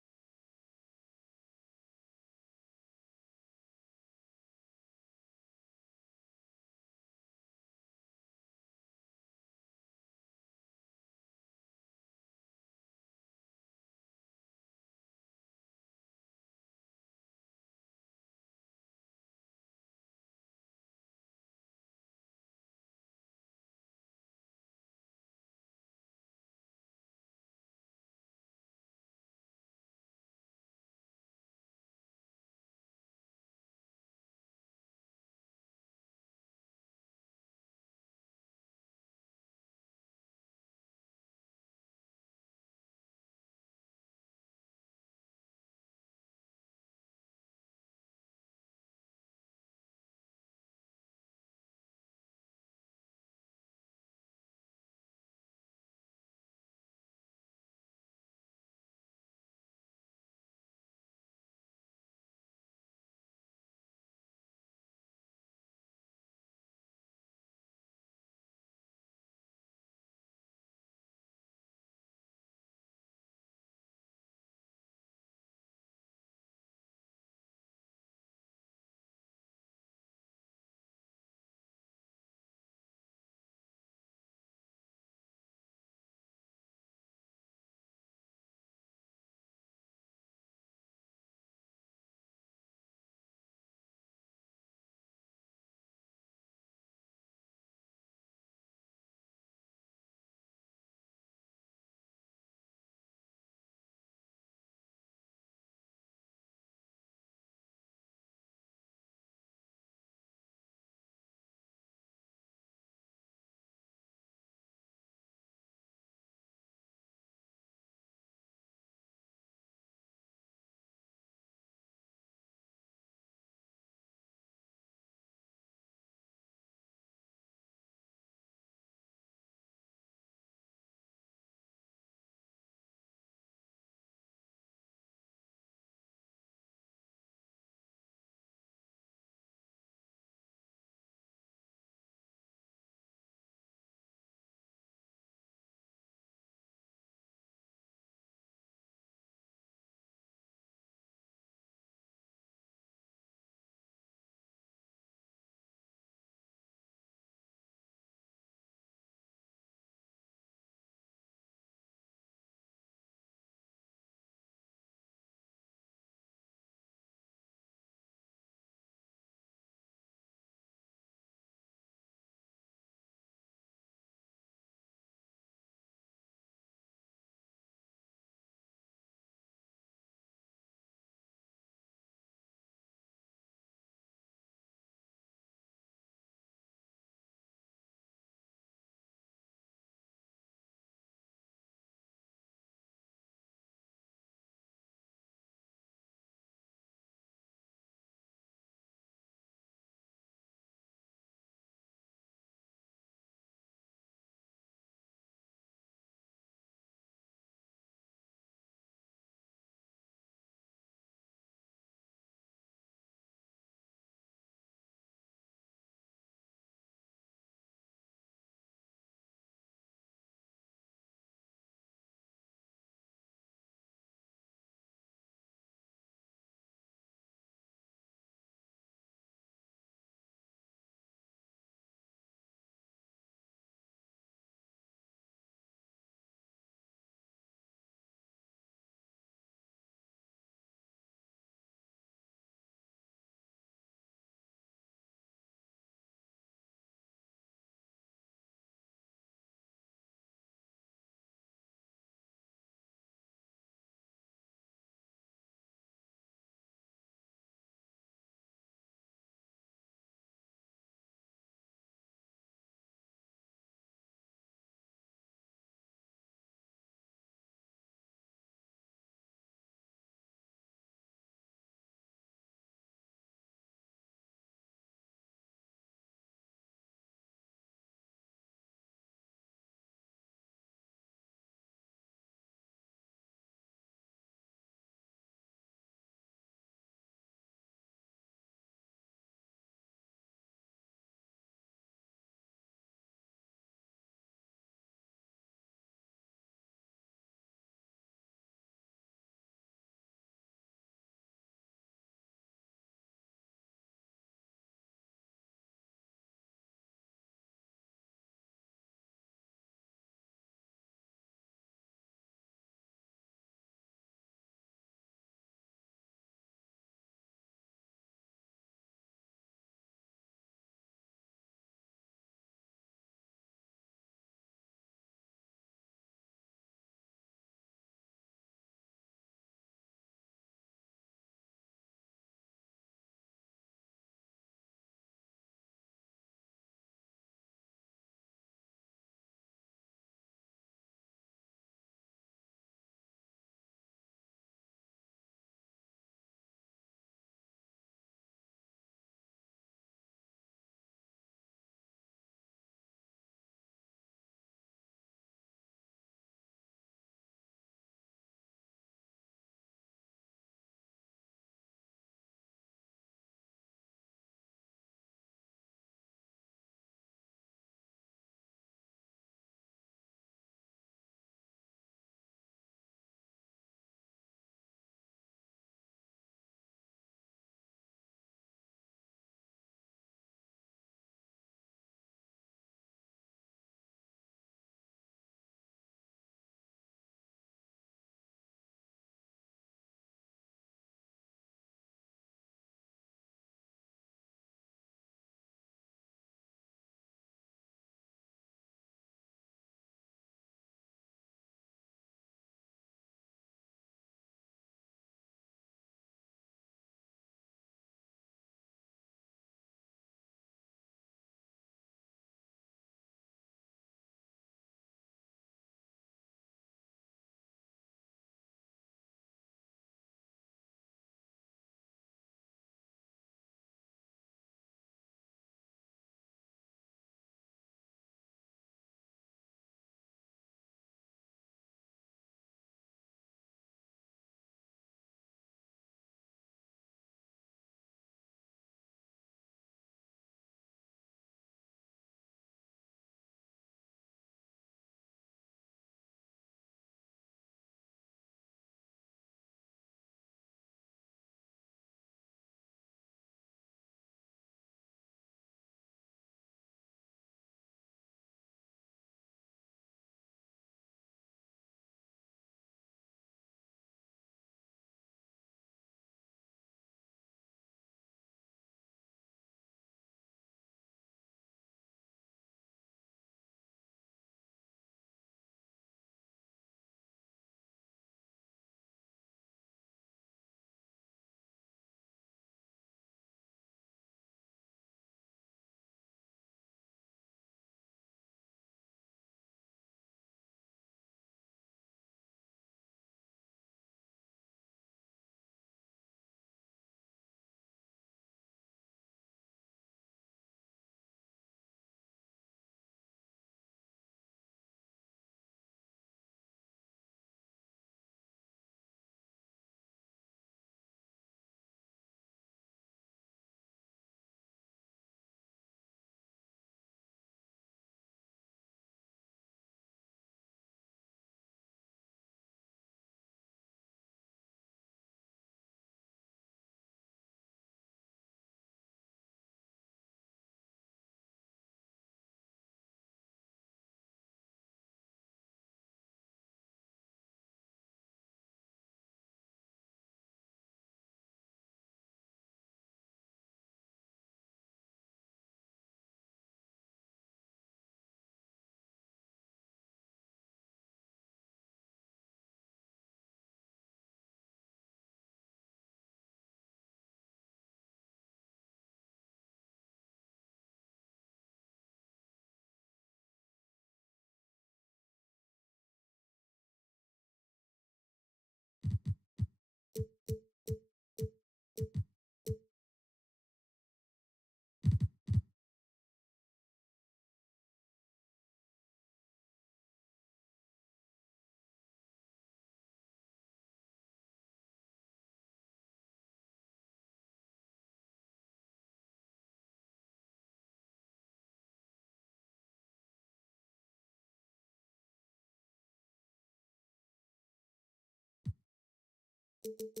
you